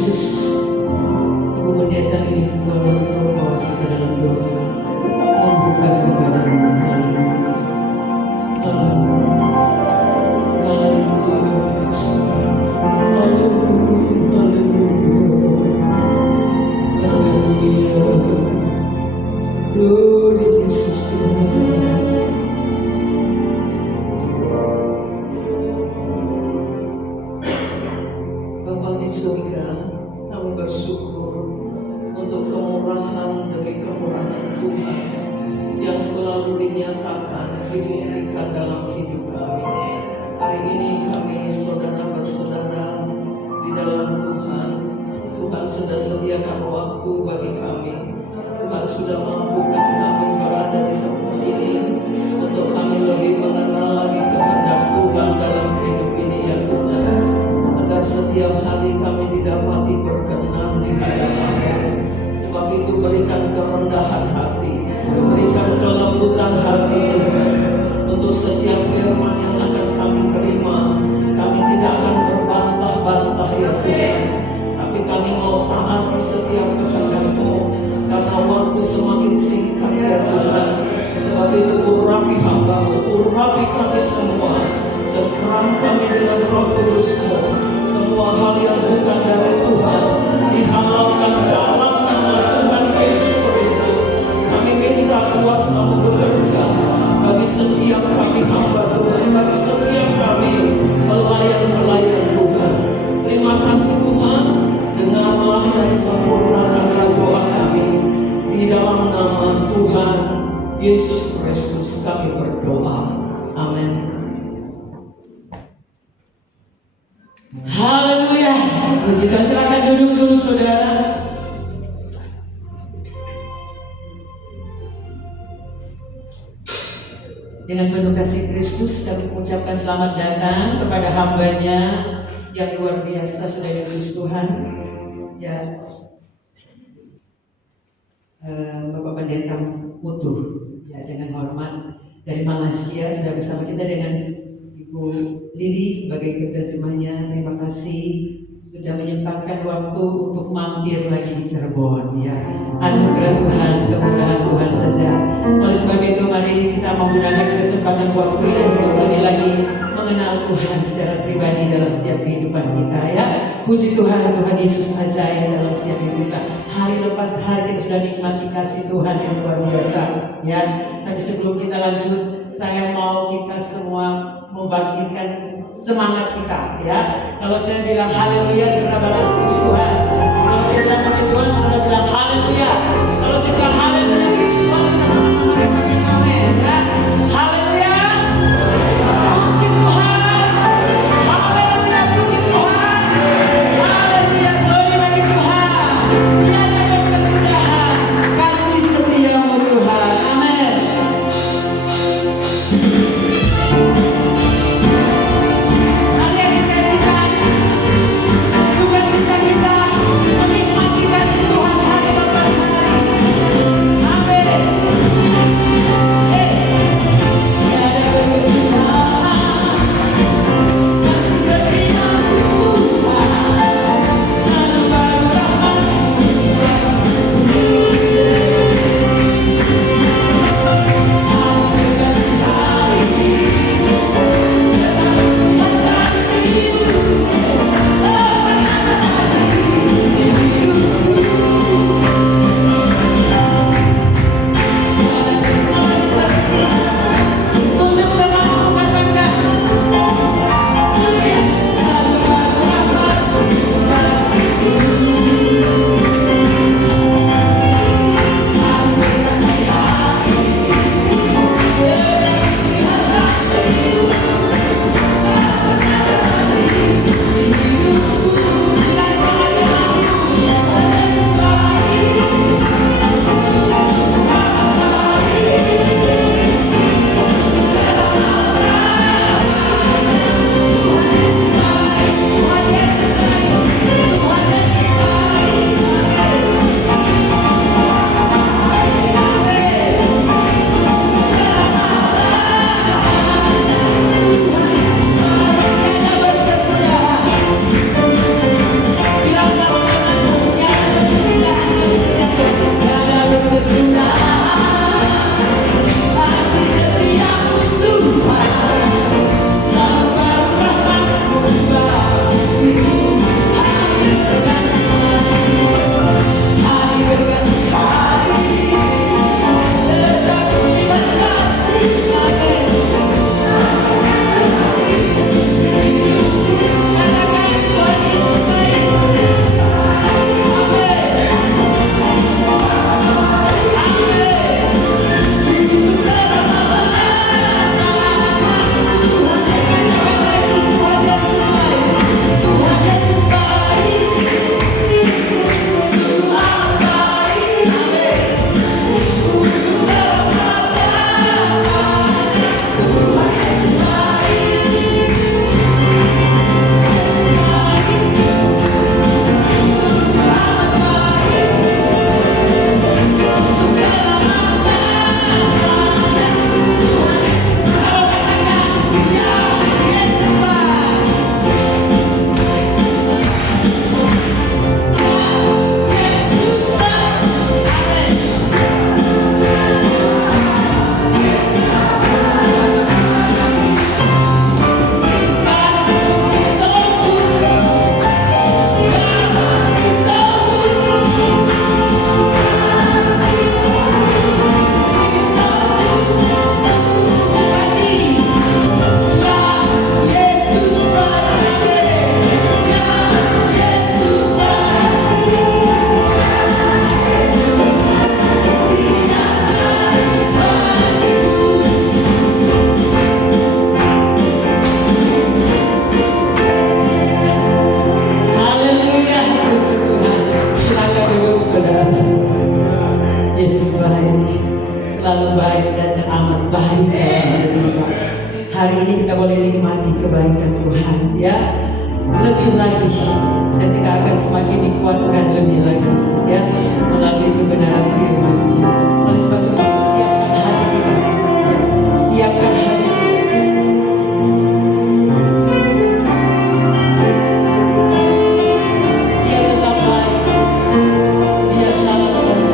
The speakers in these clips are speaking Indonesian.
Kristus, Ibu Pendeta Lili Fualoto bawa kita dalam doa membuka ibadah. Glory Jesus, Bapa di surga, kami bersyukur untuk kemurahan demi kemurahan Tuhan yang selalu dinyatakan, dibuktikan dalam hidup kami. Hari ini kami saudara bersaudara di dalam Tuhan. Tuhan sudah sediakan waktu bagi kami. Tuhan sudah mampukan kami berada di tempat ini untuk kami lebih mengenal lagi kehendak Tuhan dalam hidup ini ya Tuhan. Agar setiap hari kami didapati berkenan di hadapan-Mu. Sebab itu berikan kerendahan hati, berikan kelembutan hati Tuhan. Untuk setiap firman yang akan kami terima, kami tidak akan berbantah-bantah ya Tuhan. Tapi kami mau taati setiap kehendak-Mu, karena waktu semakin singkat ya Tuhan. Sebab itu urapi hamba-Mu, urapi kami semua, cengkeram kami dengan Roh Kudus-Mu. Semua hal yang bukan dari Tuhan dihalalkan dalam nama Tuhan Yesus Kristus. Kami minta kuasa-Mu bekerja bagi setiap kami hamba Tuhan, bagi setiap kami pelayan-pelayan Tuhan. Terima kasih Tuhan. Dengarlah dan sempurnakanlah doa kami. Di dalam nama Tuhan Yesus Kristus kami berdoa. Amin. Haleluya. Puji Tuhan, silakan duduk dulu saudara. Dengan penuh kasih Kristus kami mengucapkan selamat datang kepada hamba-Nya yang luar biasa sudah ditulis Tuhan. Ya, Bapak Pendeta Mutu, ya dengan hormat dari Malaysia sudah bersama kita dengan Ibu Lili sebagai penerjemahnya. Terima kasih sudah menyempatkan waktu untuk mampir lagi di Cirebon. Ya, anugerah Tuhan, kemurahan Tuhan saja. Oleh sebab itu mari kita menggunakan kesempatan waktu ini untuk lebih lagi mengenal Tuhan secara pribadi dalam setiap kehidupan kita ya. Puji Tuhan, Tuhan Yesus ajaib dalam setiap hidup kita. Hari lepas hari kita sudah nikmati kasih Tuhan yang luar biasa ya. Tapi sebelum kita lanjut, saya mau kita semua membangkitkan semangat kita ya. Kalau saya bilang haleluya, saudara balas puji Tuhan. Kalau saya bilang puji Tuhan, saudara bilang haleluya. Kalau saya bilang haleluya, puji Tuhan, kita sama-sama katakan amin ya. Haleluya, puji Tuhan. Haleluya, puji Tuhan. Haleluya, glory bagi Tuhan. Tiada dan kesudahan kasih setia-Mu Tuhan. Amin. Mari ekspresikan sukacita kita baik, selalu baik dan teramat baik dalam hidup kita. Hari ini kita boleh nikmati kebaikan Tuhan, ya, lebih lagi, dan kita akan semakin dikuatkan lebih lagi, ya, melalui kebenaran firman-Nya. Oleh sebab itu, siapkan hati kita, ya, siapkan hati kita. Dia tetap baik, Dia sangat baik.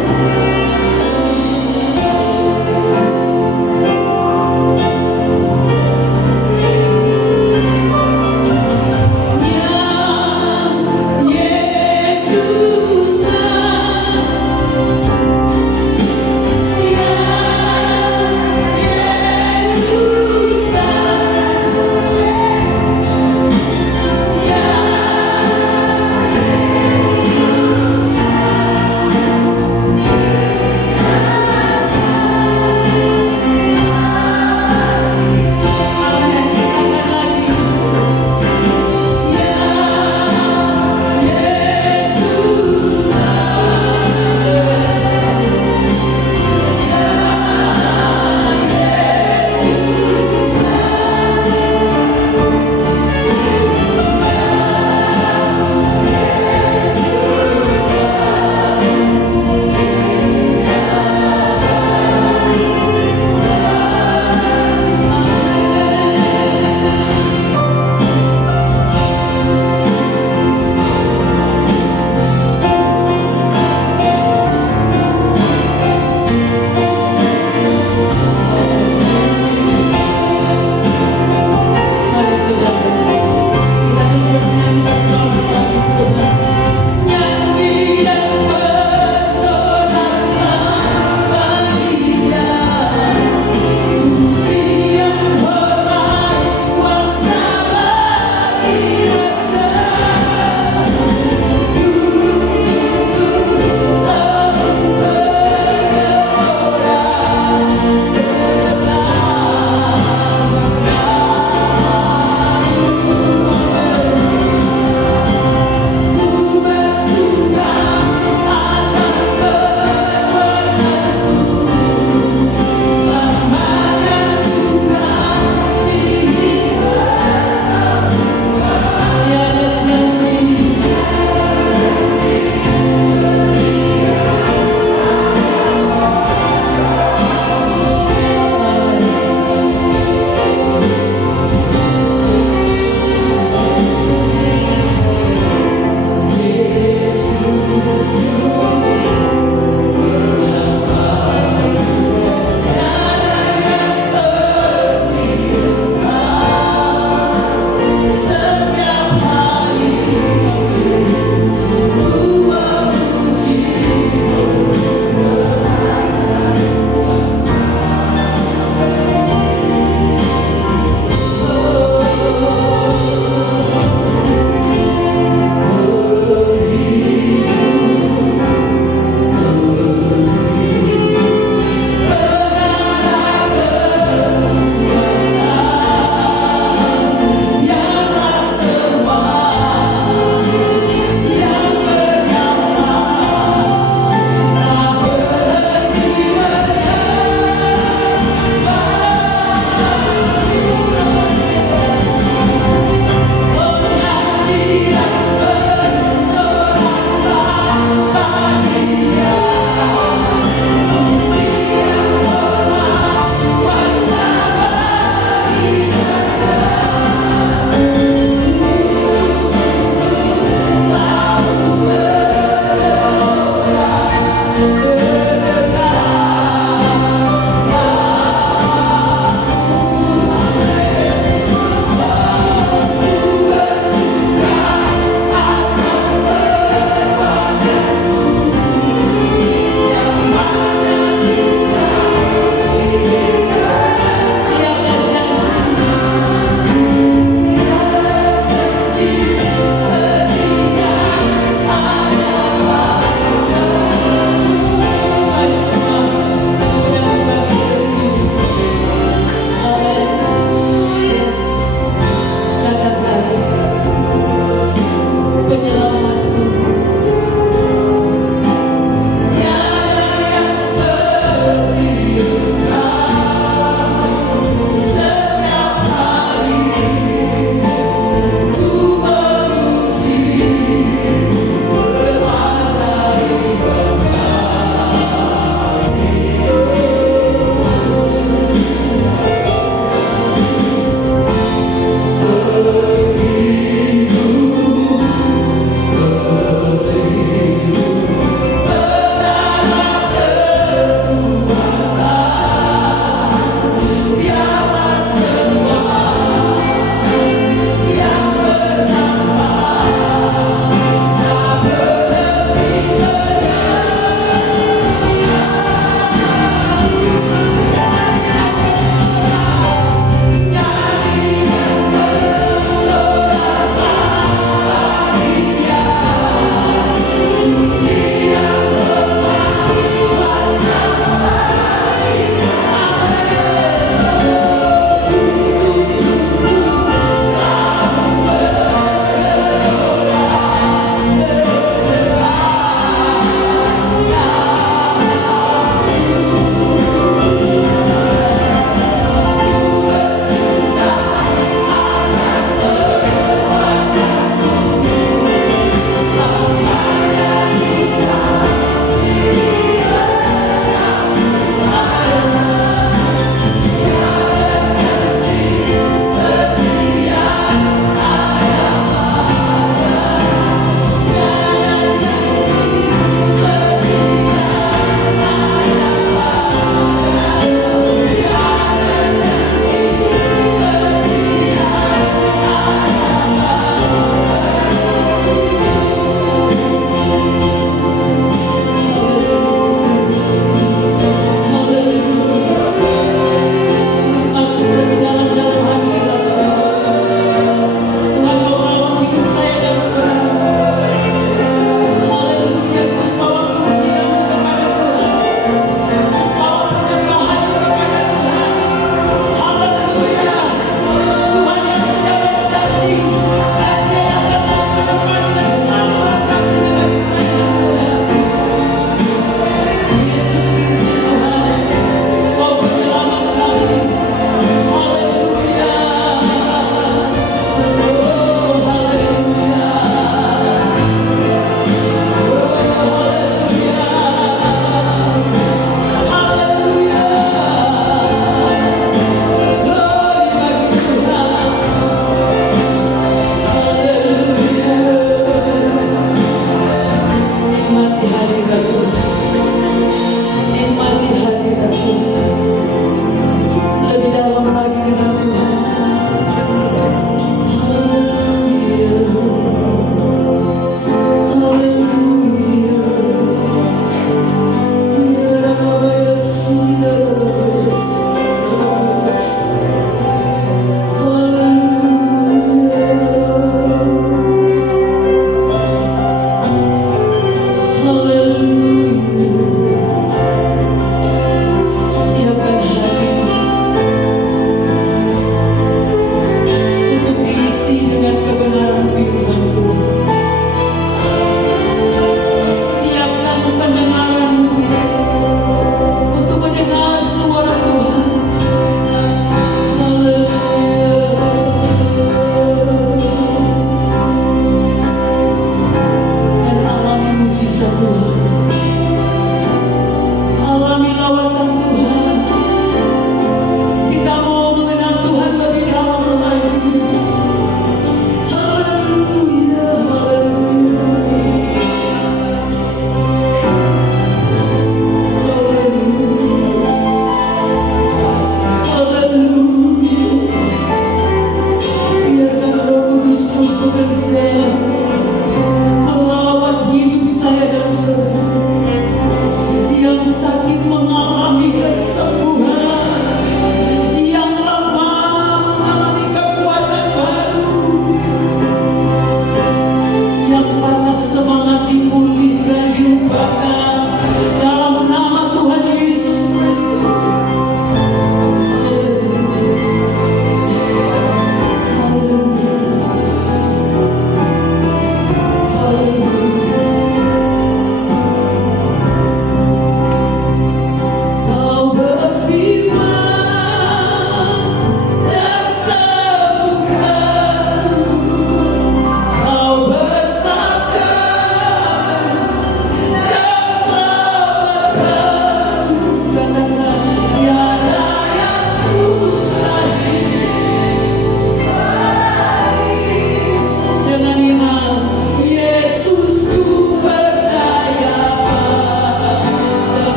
Yesus, ya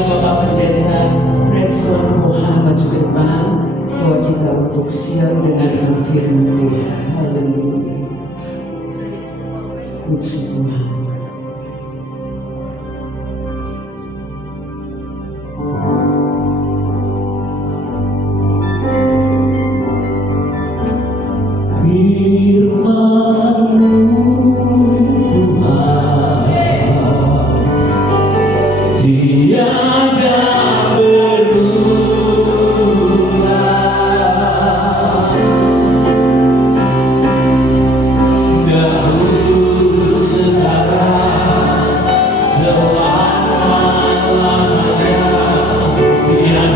undang Bapak Pendeta Fredson Muhammad Sudirman bahwa kita untuk siap mendengarkan firman Tuhan. Haleluya. Puji Tuhan. Firman-Mu Tuhan tiada berubah, dahulu sekarang selama-lamanya tiada Firman-Mu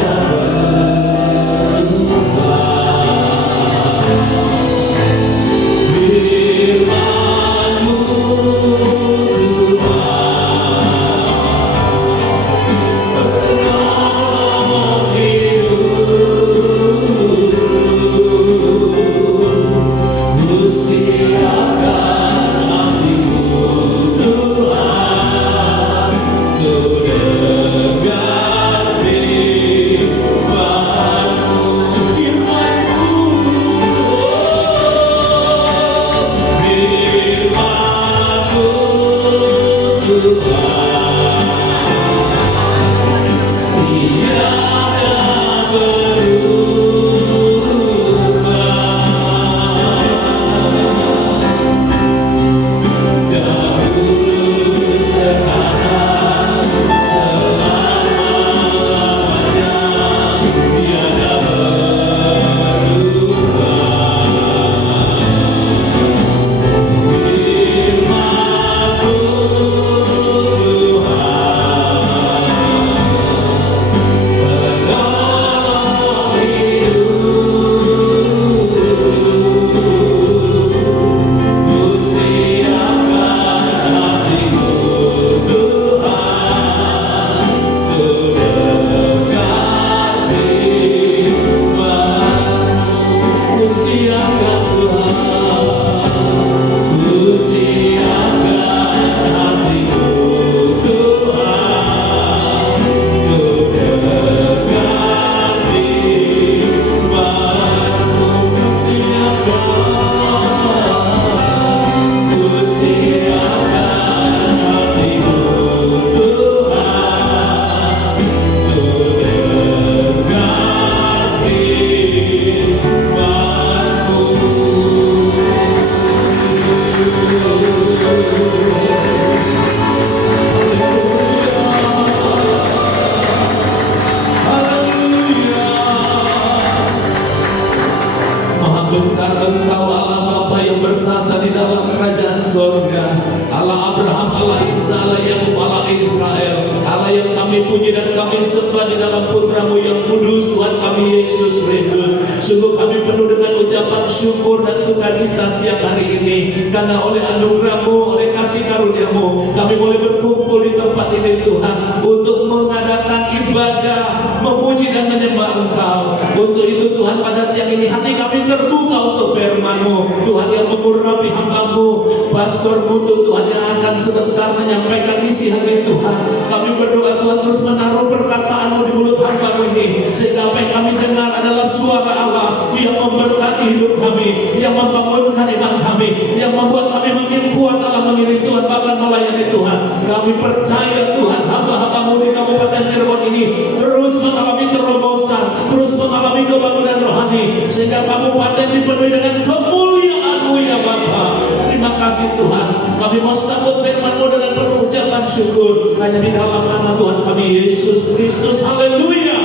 besar Engkau Allah Bapa yang bertata di dalam kerajaan surga, Allah Abraham, Allah Isa, Allah Yakub, Allah Israel, Allah yang kami puji dan kami sembah di dalam putra-Mu yang kudus, Tuhan kami Yesus Kristus. Sungguh kami penuh dengan ucapan syukur dan sukacita siang hari ini, karena oleh anugerah-Mu, oleh kasih karunia-Mu, kami boleh berkumpul di tempat ini Tuhan, untuk mengadakan ibadah, memuji dan menyembah Engkau. Untuk itu Tuhan, pada siang ini hati kami terbuka untuk firman-Mu, Tuhan yang mengurapi hamba-Mu, Pastor Mutu Tuhan, yang akan sebentar menyampaikan isi hati Tuhan. Kami berdoa Tuhan terus menaruh perkataan-Mu di mulut hamba-Mu ini, sehingga apa yang kami dengar adalah suara Allah yang memberkati hidup kami, yang membangunkan iman kami, yang membuat kami makin kuat dalam mengiring Tuhan, bahkan melayani Tuhan. Kami percaya Tuhan, hamba-hamba-Mu di Kabupaten Cirebon ini terus mengalami terobosan, terus mengalami kebangunan rohani, sehingga kabupaten dipenuhi dengan kemuliaan-Mu ya Bapa. Terima kasih Tuhan, kami mau sambut firman-Mu dengan penuh ucapan syukur, hanya di dalam nama Tuhan kami Yesus Kristus. Haleluya,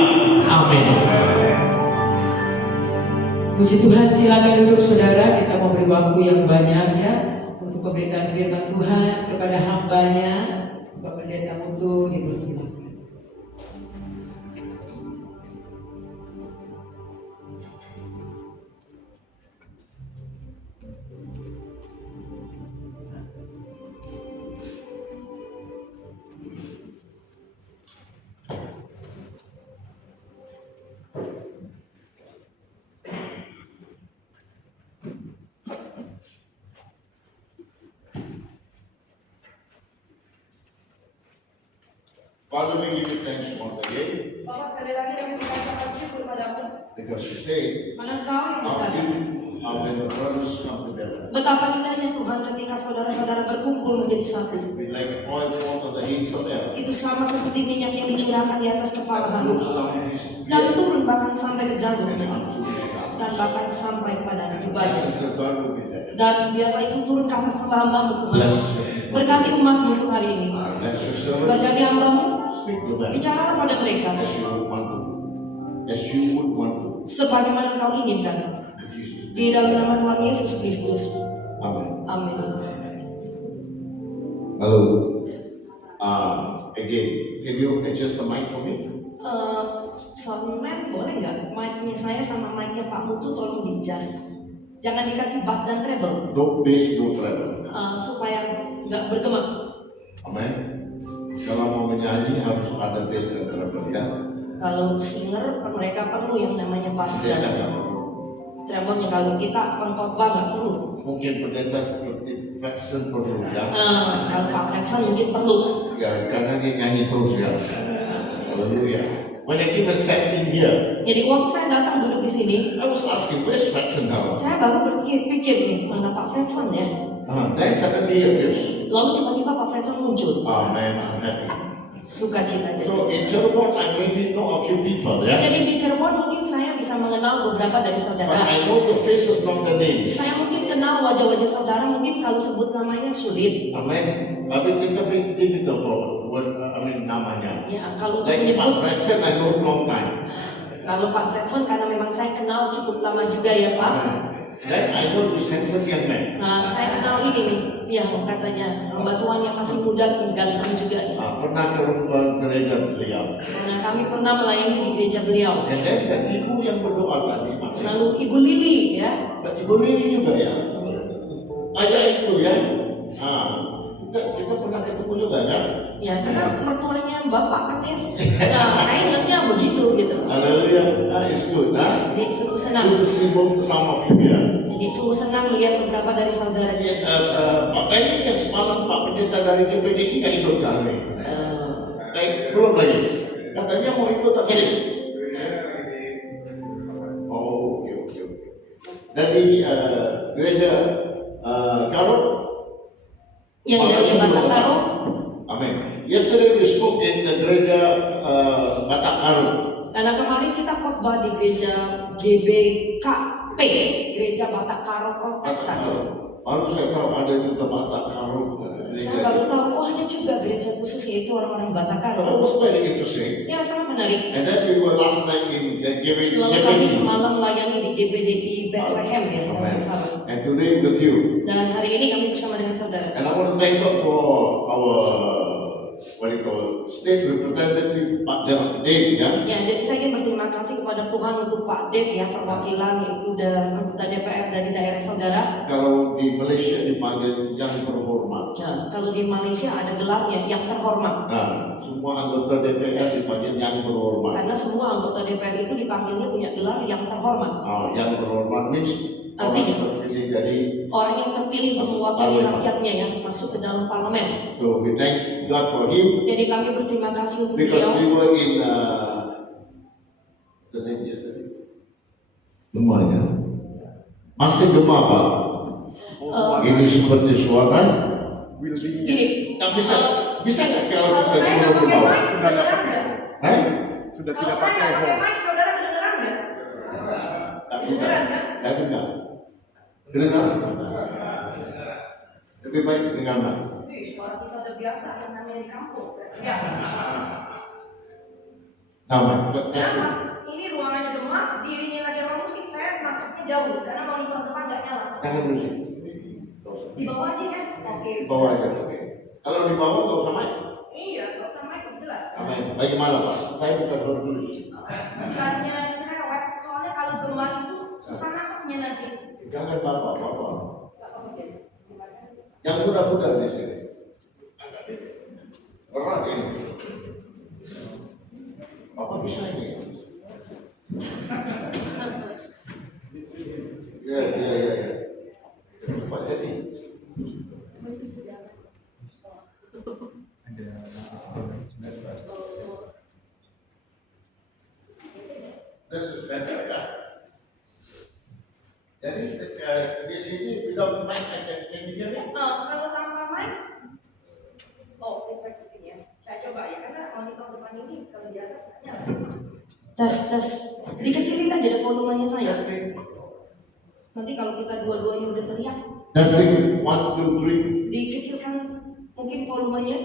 amin. Puji Tuhan, silakan duduk saudara. Kita mau beri waktu yang banyak ya untuk pemberitaan firman Tuhan kepada hambanya. Bapak Pendeta Mutu dipersilakan. Father, we give you thanks once again Bapak, sekali lagi kami mengucapkan syukur padamu because you say Karena Engkau yang how berkata, beautiful are when the brothers come together. betapa indahnya Tuhan ketika saudara-saudara berkumpul menjadi satu. We like oil poured on the heads of Aaron. Itu sama seperti minyak yang dicurahkan di atas kepala That flows Harun down his dan beard turun bahkan sampai ke and janggutnya unto his dan garments. bahkan sampai kepada The jubahnya. blessings of God will be there. Dan biarlah itu turun ke atas hamba-hambamu Tuhan. Bless your people. Berkati umatmu untuk hari ini. Bless your servants. Berkati hambamu, Speak to them bicaralah pada mereka as you would want to do. As you would want to do. sebagaimana Engkau inginkan. In Jesus' Di name. dalam nama Tuhan Yesus Kristus. Amen. Amin. Hello. Again, can you adjust the mic for me? Soundman boleh nggak? Mic-nya saya sama mic-nya Pak Mutu tolong di-adjust. Jangan dikasih bass dan treble No bass, no treble. supaya nggak bergema. Amen. Kalau mau menyanyi harus ada bass dan treble ya. Kalau singer mereka perlu yang namanya bass Pendeta dan nggak perlu. treble-nya. Kalau kita pengkhotbah nggak perlu. Mungkin pendeta seperti Fredson perlu ya. Kalau Pak Fredson mungkin perlu. Ya karena dia nyanyi terus ya. Haleluya. When I came and sat in here, Jadi waktu saya datang duduk di sini, I was asking, where's Fredson now? saya baru berpikir nih mana Pak Fredson ya. Then suddenly he appears. Lalu tiba-tiba Pak Fredson muncul. Oh man, I'm happy. Sukacita jadi. So in Cirebon, I maybe know a few people ya. Jadi di Cirebon mungkin saya bisa mengenal beberapa dari But saudara. I know the faces, not the names. Saya mungkin kenal wajah-wajah saudara, mungkin kalau sebut namanya sulit. Amen. Tapi it's a bit difficult for namanya. Ya, kalau untuk Like Pak menyebut, Fredson, I know long time. kalau Pak Fredson karena memang saya kenal cukup lama juga ya Pak. Then I know this handsome young man. Nah, saya kenal ini nih, yang katanya hamba Tuhan yang masih muda, ganteng juga. Pernah ke rumah gereja beliau. Karena kami pernah melayani di gereja beliau. And then ibu yang berdoa tadi, makanya. Lalu Ibu Lili ya, Dan ibu Lili juga ya. Ayah itu ya. Kita pernah ketemu juga kan? ya karena mertuanya bapak kan ya. Nah, saya ingatnya begitu gitu. Haleluya. It's good. Jadi sungguh senang. Good to see both some of you here. Jadi sungguh senang melihat beberapa dari saudara di sini. Pak Penny yang semalam Pak Pendeta dari GPDI nggak ikut sana nih? Belum lagi. Katanya mau ikut tapi. Oh, oke. Dari gereja Karo. Yang dari Batak Karo. Amin. Yesterday we spoke in the gereja Batak Karo. Karena kemarin kita khotbah di gereja GBKP, Gereja Batak Karo Protestan. Baru saya tahu ada juga Batak Karo. Saya baru tahu, oh ada juga gereja khusus yaitu orang-orang Batak That Karo. was very interesting. Ya sangat menarik. And then we were last night in Lalu kami GPDI. semalam melayani di GBDI Bethlehem ya, kalau Amen. nggak salah. And today with you. Dan hari ini kami bersama dengan saudara. And I want to thank God for our state representative Pak Dev ya. Ya, jadi saya ingin berterima kasih kepada Tuhan untuk Pak Dev ya, perwakilan yaitu dan anggota DPR dari daerah saudara. Kalau di Malaysia dipanggil yang terhormat. Ya, kalau di Malaysia ada gelarnya yang terhormat. Nah, semua anggota DPR dipanggil yang terhormat. Karena semua anggota DPR itu dipanggilnya punya gelar yang terhormat. Yang terhormat means Artinya? orang terpilih dari. Orang yang terpilih untuk mewakili rakyatnya yang masuk ke dalam parlemen. So we thank God for him Jadi kami berterima kasih untuk because beliau. we were in the name yesterday. Demanya. Masih Dema Pak. Ini seperti suara. Gini, Nggak bisa nggak kalau Kalau kita saya turun nggak ke pakai bawah? mic, kedengeran nggak? Sudah Kalau tidak saya pakai nggak pakai home. mic, saudara kedengeran nggak? Kedengar. Lebih baik dengar lah. Wih, suara kita udah biasa yang namanya di kampung. Ya. Nama, testing. Nah, ini ruangannya gemap, diiringi lagi sama musik, saya nangkepnya jauh karena monitor depan nggak nyala. Jangan musik. Di bawah aja ya? Oke. Di bawah aja. Kalau di bawah nggak usah main. Iya, nggak usah mic, jelas. Amin. Bagaimana Pak? Saya bukan horculus. Bukannya cerewet, soalnya kalau gemah itu susah nangkepnya nanti. Jangan Bapak. Nggak apa-apa. Yang muda-muda di sini. Erat ini. Bapak bisa ini. Ya. Cepat jadi. better kan? Jadi di sini without mic can you hear me? Kalau tanpa mic, feedback mungkin ya. Saya coba ya, karena monitor depan ini kalau di atas nggak nyala. Tes. Dikecilin aja deh volumenya saya. Testing, Nanti kalau kita dua-duanya udah teriak, testing, 1, 2, 3. dikecilkan mungkin volumenya.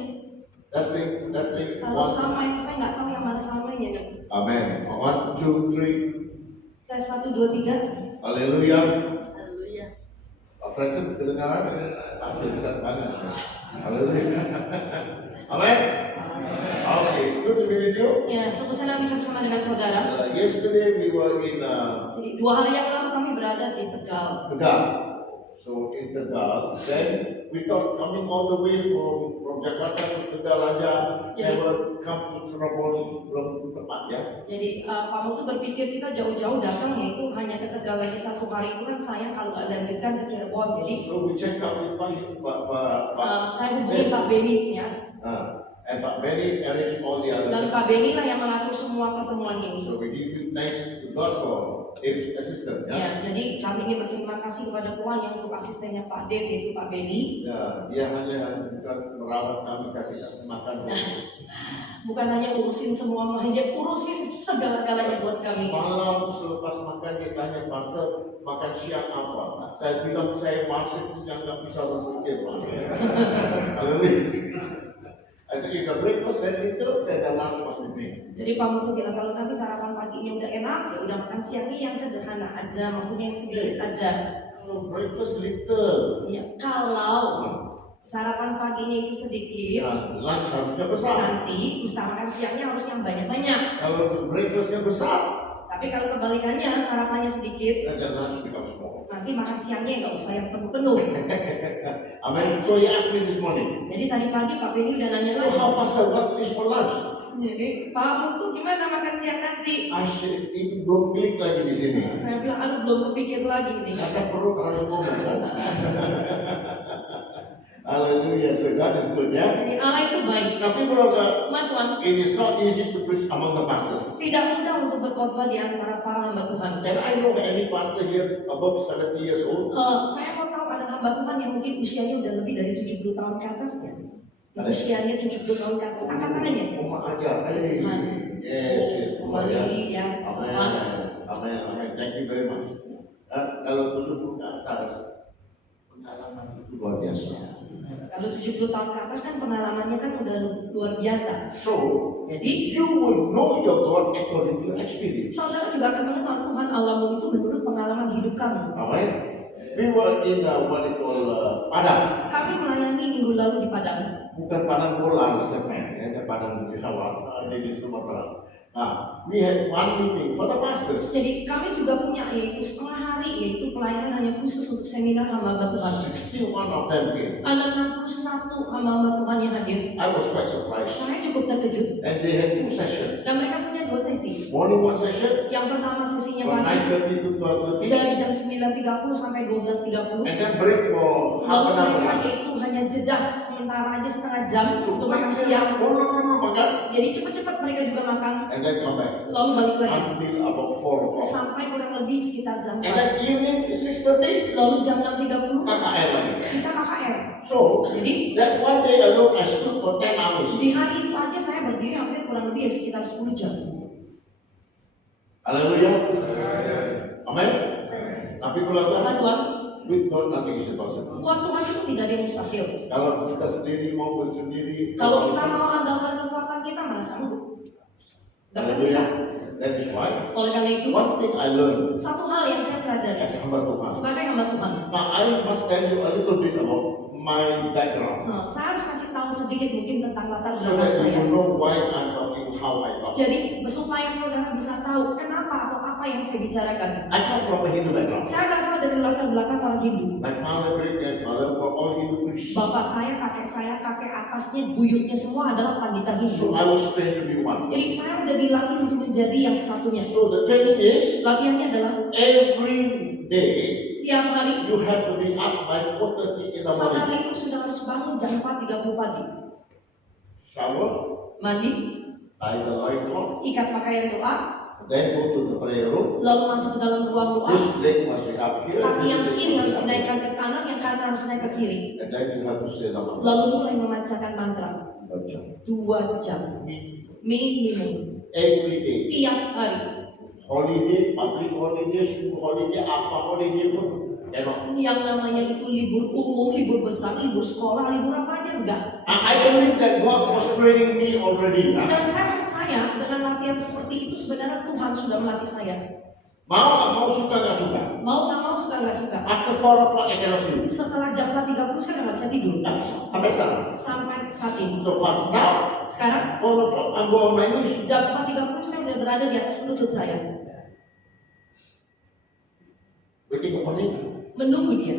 Testing, testing, Kalau 1. sama saya nggak tahu yang mana samanya nih. Amen. 1, 2, 3. Tes 1, 2, 3. Haleluya. Haleluya. Pak Francis kedengaran? Pasti dekat banget. Haleluya. Amen. Okay, it's good to be with you. Ya, sungguh senang bisa bersama dengan saudara. Yesterday we were in Jadi 2 hari yang lalu kami berada di Tegal. Tegal. So in Tegal, then we thought coming all the way from Jakarta to Tegal aja, never come to Cirebon belum tepat ya. Jadi Pak Mutu berpikir kita jauh-jauh datang, yaitu hanya ke Tegal lagi 1 hari itu kan sayang kalau nggak lanjutkan ke Cirebon. Jadi So we checked out with Pak saya hubungi Pak Beni ya. and Pak Benny arranged all the other Dan things. Pak Beni lah yang mengatur semua pertemuan ini. So we give you thanks to God for Dave's assistant. Ya. Ya, jadi kami ingin berterima kasih kepada Tuhan yang untuk asistennya Pak Dev yaitu Pak Beni. Ya, dia hanya bukan merawat kami kasih makan. Bukan hanya urusin semua, dia urusin segala-galanya buat kami. Malam selepas makan dia tanya, Pastor, makan siang apa? Saya bilang saya masih yang nggak bisa berpikir. Haleluya. I said, if the breakfast very little, then the lunch must be big. Jadi Pak Mutu bilang kalau nanti sarapan paginya udah enak, ya udah makan siangnya yang sederhana aja, maksudnya yang sedikit aja. Kalau breakfast little, Ya, kalau sarapan paginya itu sedikit, ya, lunch harusnya besar. nanti bisa makan siangnya harus yang banyak-banyak. Kalau breakfastnya besar, Tapi kalau kebalikannya sarapannya sedikit, then lunch becomes small. nanti makan siangnya nggak usah yang penuh-penuh. Amen. So he asked me this morning, Jadi tadi pagi Pak Beni udah nanya so lagi. how Pastor, what is for lunch? Jadi Pak Mutu gimana makan siang nanti? I said, itu belum klik lagi di sini. Saya bilang, aduh belum kepikir lagi nih. Karena perut harus ngomong kan? Haleluya, so God is good ya. Jadi Allah itu baik. Tapi brother, Tuhan, it is not easy to preach among the pastors. tidak mudah untuk berkhotbah di antara para hamba Tuhan. And I know any pastor here above 70 years old. Saya mau tahu ada hamba Tuhan yang mungkin usianya udah lebih dari 70 tahun ke atasnya. Yang usianya 70 tahun ke atas, angkat tangannya. Oma aja. Hey. Tuhan. Yes, Oma ya. Kembali ya. Amen. Amen. Amen. Thank you very much. Kalau 70 ke atas, pengalaman itu luar biasa. Kalau 70 tahun ke atas kan pengalamannya kan udah luar biasa. So, Jadi you will know your God according to your experience. saudara juga akan mengenal Tuhan Allahmu itu menurut pengalaman hidup kamu. Amen. We were in what they call Padang. Kami melayani minggu lalu di Padang. Bukan Padang Bola, semen, ya, Padang Jawa, di Sumatera. Nah, we had one meeting for the pastors. Jadi kami juga punya yaitu setengah hari yaitu pelayanan hanya khusus untuk seminar hamba Tuhan. 61 of them came. Ada 61 hamba Tuhan yang hadir. I was quite surprised. Saya cukup terkejut. And they had 2 sessions. Dan mereka punya 2 sesi. Morning one session Yang pertama sesinya from pagi 9:30 to 12:30, dari jam 9.30 sampai 12.30. and then break for half Lalu an hour mereka lunch. itu hanya jeda sementara aja setengah jam untuk makan siang. makan, Jadi cepat-cepat mereka juga makan. and then come back Lalu balik lagi until about 4 o'clock. sampai kurang lebih sekitar jam And 4. then evening 6:30, Lalu jam 6.30 KKR lagi. kita KKR. So, Jadi that one day alone I stood for 10 hours. di hari itu aja saya berdiri hampir kurang lebih sekitar 10 jam. Haleluya. Amin. Tapi Karena kalau Tuhan, with God nothing is impossible. buat Tuhan itu tidak ada yang mustahil. Kalau kita sendiri mau bersendiri, Kalau kita mau andalkan kekuatan kita mana sanggup? Gak akan bisa. That is why Oleh karena itu, one thing I learned satu hal yang saya pelajari as hamba Tuhan. sebagai hamba Tuhan, Now I must tell you a little bit about my background, saya harus kasih tahu sedikit mungkin tentang latar so belakang that saya. you know why I'm talking, how I talk. Jadi supaya saudara bisa tahu kenapa atau apa yang saya bicarakan. I come from a Hindu background. Saya berasal dari latar belakang orang Hindu. My father, great grandfather were all Hindu priests. Bapak saya, kakek atasnya, buyutnya semua adalah pandita So Hindu. I was trained to be one. Jadi saya udah dilatih untuk menjadi yang satunya. So the training is Latihannya adalah every day tiap hari you have to be up by 4:30 in the saudara morning. itu sudah harus bangun jam 4.30 pagi. Shower, Mandi, tie the loincloth, ikat pakaian doa, then go to the prayer room. lalu masuk ke dalam ruang doa. This leg must be up here. Kaki This yang leg kiri must harus be up dinaikkan here. ke kanan, yang kanan harus naik ke kiri. And then you have to say the mantra. Lalu mulai membacakan mantra Baca. 2 jam minimum Every day. tiap hari. Holiday, public holiday, school holiday, apa holiday pun. Cannot. Yang namanya itu libur umum, libur besar, libur sekolah, libur apa aja enggak. I believe that God was training me already. Dan saya percaya dengan latihan seperti itu sebenarnya Tuhan sudah melatih saya. Mau tak mau, suka nggak suka. Mau tak mau, suka nggak suka. After 4 o'clock I cannot sleep. Setelah jam 4.30 saya nggak bisa tidur. Tak bisa. Sampai sekarang. Sampai saat ini. So fast now, Sekarang 4 o'clock I'm go on my knees. jam 4.30 saya sudah berada di atas lutut saya. Waiting upon Him. Menunggu dia.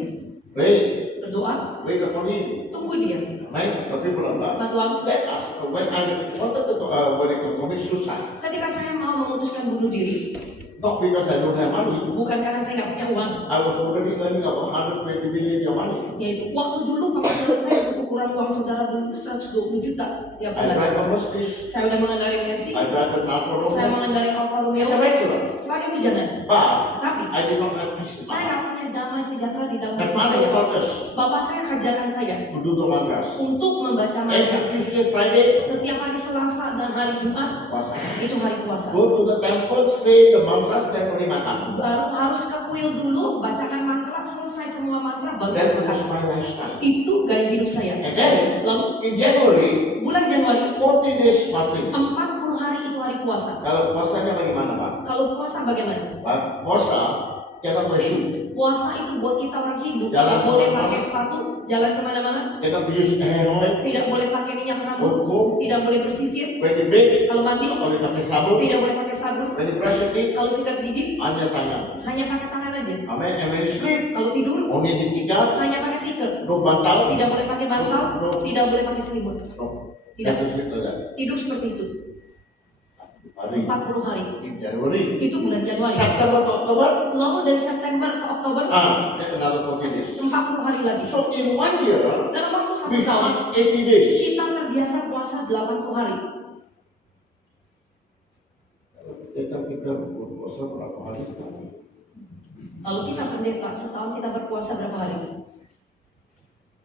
Wait, Berdoa, wait upon Him. tunggu dia. Amen. Some people are like, Nah Tuhan, let us, when I wanted to commit suicide, ketika saya mau memutuskan bunuh diri, not because I don't have money, bukan karena saya nggak punya uang, I was already earning about 120 million your money. yaitu waktu dulu penghasilan saya untuk ukuran uang saudara dulu itu 120 juta tiap I drive bulan. a Mercedes, Saya udah mengendarai Mercy, I drive an Alfa saya Romeo, mengendarai Alfa Romeo as a bachelor, sebagai bujanan. but Tapi I did not have peace in my saya heart. nggak punya damai sejahtera di dalam My hati father saya. taught us Bapak saya ajarkan saya to do the mantras. untuk membaca mantra. Every Tuesday, Friday, Setiap hari Selasa dan hari Jumat puasa. itu hari puasa. Go to the temple, say the mantras, then only makan. Baru harus ke kuil dulu, bacakan mantra, selesai semua mantra baru That makan. was my lifestyle. Itu gaya hidup saya. And then, Lalu in January, bulan Januari 40 days fasting. 40 hari itu hari puasa. Kalau puasanya bagaimana, Pak? Kalau puasa bagaimana? Pak, puasa cannot wear shoes, Puasa itu buat kita orang Hindu. Jalan Tidak boleh kemana-mana. pakai sepatu, jalan kemana-mana. cannot use hair oil, Tidak boleh pakai minyak rambut. hukum, Tidak boleh bersisir. when you bake, Kalau mandi, tak boleh pakai sabun, tidak boleh pakai sabun. when you brush your teeth, Kalau sikat gigi, hanya tangan. hanya pakai tangan aja. Amen. And when you sleep, Kalau tidur, only ditinggal, hanya pakai tiket. no bantal, Tidak boleh pakai bantal, tidak boleh pakai selimut. no. Tidak. Have to sleep like that. Tidur seperti itu. Hari 40 hari. in January, Itu bulan Januari. September to October, Lalu dari September ke Oktober, then another 40 days. 40 hari lagi. So in 1 year, Dalam waktu we 1 tahun, fast 80 days. kita terbiasa puasa 80 hari. Kita berpuasa berapa hari setahun? Lalu kita pendeta, setahun kita berpuasa berapa hari?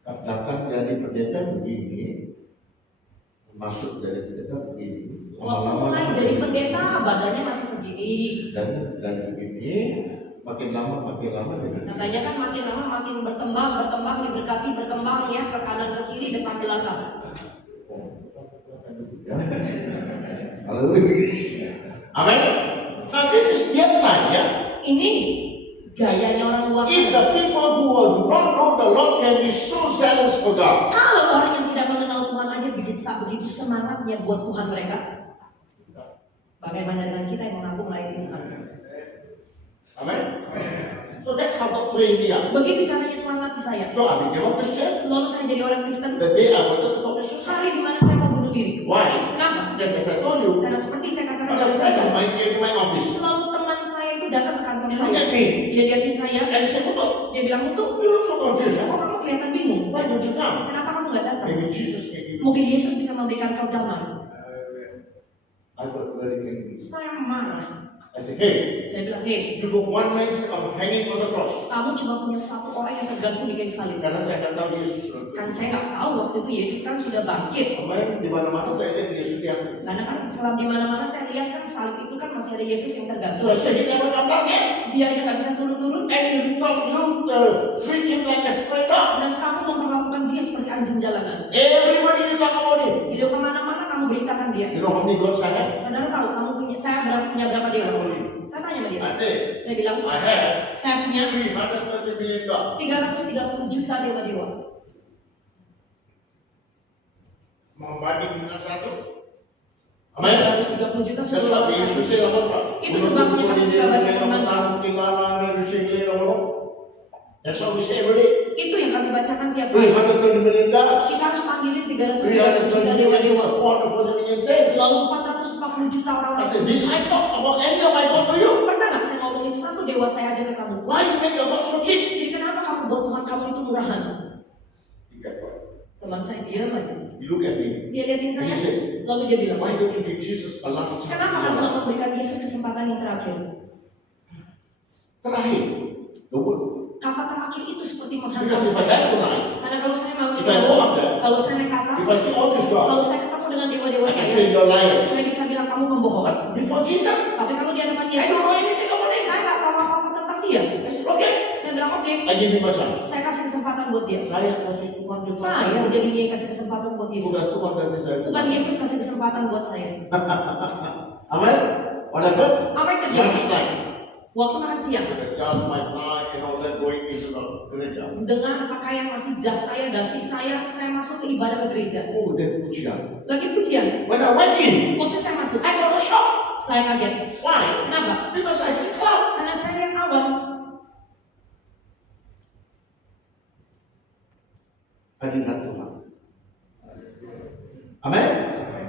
Datang dari pendeta begini, masuk dari pendeta begini, Waktu mulai jadi pendeta, badannya masih segini. dan begini, makin lama dari Katanya kan makin lama makin berkembang, diberkati, berkembang ya ke kanan ke kiri, depan belakang. Haleluya. Amin. Now this is their style, ya. Ini gayanya orang luar If sana. the people who do not know the Lord can be so zealous for God, Kalau orang yang tidak mengenal Tuhan aja begitu semangatnya buat Tuhan mereka, bagaimana dengan kita yang mengaku melayani Tuhan? amen. So that's how God trained me up. Begitu caranya Tuhan latih saya. So I became a Christian. Lalu saya jadi orang Kristen. The day I wanted to commit suicide. Hari di mana saya mau bunuh diri. Why? Kenapa? Yes, as I told you, Karena seperti saya katakan a pada friend of saya, mine came to my office. lalu teman saya itu datang ke kantor He saya. looked at me Dia liatin saya, and he said, "Muto, dia bilang, Mutu, you look so confused. kok Huh? kamu kelihatan bingung? Why don't you come? Kenapa kamu nggak datang? Maybe Jesus can give you." Mungkin Yesus bisa memberikan kau damai. I got very angry. Saya marah. I said, "Hey, Saya bilang, hei, you got one man hanging on the cross." kamu cuma punya satu orang yang tergantung di kayu salib. Karena saya nggak tahu Yesus. Kan saya nggak tahu waktu itu Yesus kan sudah bangkit. Kemarin di mana-mana saya lihat Yesus di atas. Karena kan selama di mana-mana saya lihat kan salib itu kan masih ada Yesus yang tergantung. So I said, "He never come down yet." Dia aja nggak bisa turun-turun. And you treat him like a stray dog. Dan kamu memperlakukan dia seperti anjing jalanan. Everybody you talk about him. Di kemana-mana kamu beritakan dia. You know how many gods I have? Saudara tahu kamu punya berapa dewa? Saya tanya sama dia. I said, Saya bilang, I have saya punya 330 million God. 330 juta dewa-dewa. Membanding dengan satu. Amin. 330 juta That's sudah what Yesus say apa? Itu sebabnya kamu suka baca firman. That's what we say every day. Itu yang kami bacakan tiap hari. 330 million dollars. Kita harus panggilin 330 330 juta million dewa-dewa. 440 million saints. Lalu 440 juta I orang-orang. said, this I talk about any of my God to you. Pernah nggak saya ngomongin satu dewa saya aja ke kamu? Why you make your God so cheap? Jadi kenapa kamu buat Tuhan kamu itu murahan? You get what? Teman saya diam aja. You look at me. Dia liatin saya, What do you say? lalu dia bilang, Why don't you give Jesus a last chance? kenapa kamu nggak memberikan Yesus kesempatan kesempatan yang terakhir. Terakhir. Tunggu. Kata terakhir itu seperti menghantam Because if I saya. die tonight, Karena kalau saya mau if I go up there, kalau saya naik ke atas, if I see all these kalau gods, saya ketemu dengan dewa-dewa I can saya, say you're liars. saya bisa bilang kamu membohong. But before Jesus, Tapi kalau di hadapan I don't Yesus, know anything about it. saya nggak tahu apa-apa tentang dia. I said, okay. Saya bilang oke, I give him a chance. saya kasih kesempatan buat dia. Saya kasih Tuhan juga. Saya jadinya yang kasih kesempatan buat Bukan Yesus. Tuhan kasih saya. Bukan Yesus kasih kesempatan buat saya. Amen. What happened? Apa yang terjadi? Lunchtime. Waktu makan siang, Just my tie and all that going into the gereja. dengan pakaian masih jas saya, dasi saya masuk ke ibadah ke gereja. Oh, then pujian. Lagi pujian. When I went in, Waktu saya masuk, I got a shock. saya kaget. Why? Kenapa? Because I see cloud. Karena saya lihat awan. Hadirat Tuhan. Amen.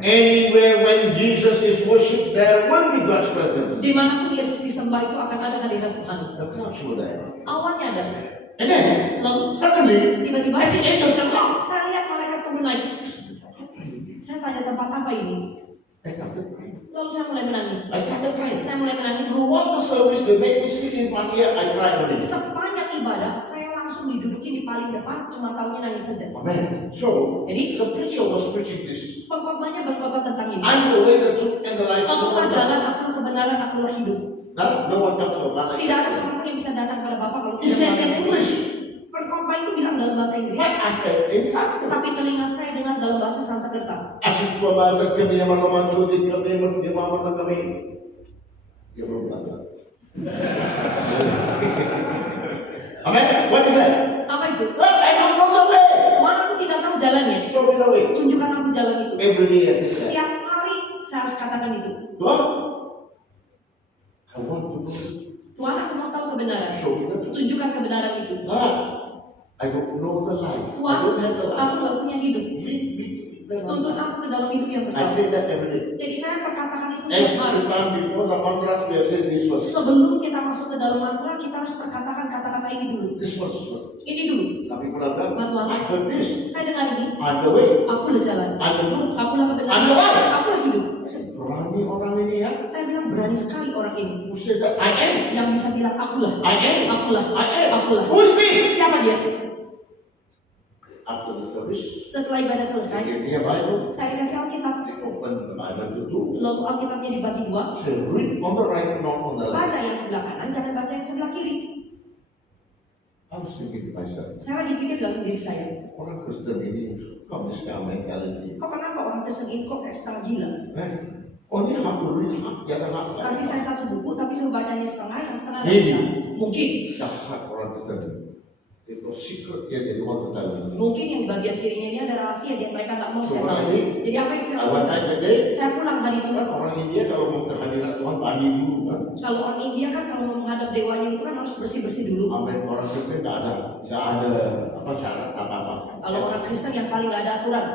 Anywhere when Jesus is worshipped, there will be God's presence. Dimanapun Yesus disembah itu akan ada hadirat Tuhan. The clouds were there. Awannya ada. And then, Lalu suddenly, tiba-tiba I see angels come down. saya lihat malaikat turun naik. Saya tanya tempat apa ini? I started praying. Lalu saya mulai menangis. I started crying. Saya mulai menangis. Throughout the service, they made me sit in front here. I cried on it. Sepanjang ibadah, saya langsung didudukin di paling depan, cuma tahunya nangis saja. Amen. So, Jadi, the preacher was preaching this. pengkhotbahnya berkhotbah tentang ini. I'm the way, the truth, and the life. No Akulah one jalan, comes. akulah kebenaran, akulah hidup. No one comes to the Father. Tidak ada seorang pun yang bisa datang pada Bapa kalau He tidak said in melalui aku. English, Pengkhotbah itu bilang dalam bahasa Inggris, but I heard in Sanskrit. tetapi telinga saya dengar dalam bahasa Sanskerta. Asyik tua bahasa kami yang malam jodit kami mesti malam kami. Ya belum baca. Amen. What is that? Apa itu? But I don't know the way. Tuhan, aku tidak tahu jalannya. Show me the way. Tunjukkan aku jalan itu. Every day I say that. Tiap hari saya harus katakan itu. Tuhan, I want to know the truth. Tuhan, aku mau tahu kebenaran. Show me the truth. Tunjukkan kebenaran itu. But I don't know the life. I Tuhan, don't have the life. aku gak punya hidup. Lead me. Tuntun aku ke dalam hidup yang I kekal. say that every day. Jadi saya perkatakan itu tiap hari. Every time before the mantras we have said this was. Sebelum kita masuk ke dalam mantra, kita harus perkatakan kata-kata ini dulu. This was. Ini dulu. Tapi berkata, Nah, Tuhan, I heard this. saya dengar ini. I'm the way. Akulah jalan. I'm the truth. Akulah I'm kebenaran. the life. Akulah hidup. I said, berani orang ini ya. Saya bilang berani sekali orang ini. Who said that? I am. Yang bisa bilang akulah. I am. Akulah. I am. Akulah. Who is this? Siapa dia? After the service, Setelah ibadah they selesai, gave me a Bible. saya kasih Alkitab. They opened the Bible to two. Lalu Alkitabnya dibagi dua. Say, read on the right, not on the left. Baca yang sebelah kanan, jangan baca yang sebelah kiri. I was thinking to myself, Saya lagi pikir dalam diri saya, orang Kristen ini, kok this kind of mentality? kok kenapa orang Kristen ini kok kayak setengah gila? Only half to read, half the other half. Kasih saya satu buku, tapi suruh bacanya setengah, yang setengah nggak Maybe. bisa. Mungkin. Jahat orang Kristen. Itu secret ya, they don't want to tell me. Mungkin yang bagian kirinya ini ada rahasia yang mereka nggak mau So saya what I tahu. did, Jadi apa yang saya I went lakukan? night that day. Saya pulang hari itu. Kan orang India kalau mau ke hadirat Tuhan mandi dulu kan. Kalau orang India kan kalau mau menghadap dewanya itu kan harus bersih-bersih dulu. Amin. Orang Kristen nggak ada apa syarat apa. Kalau orang Kristen yang paling nggak ada aturan.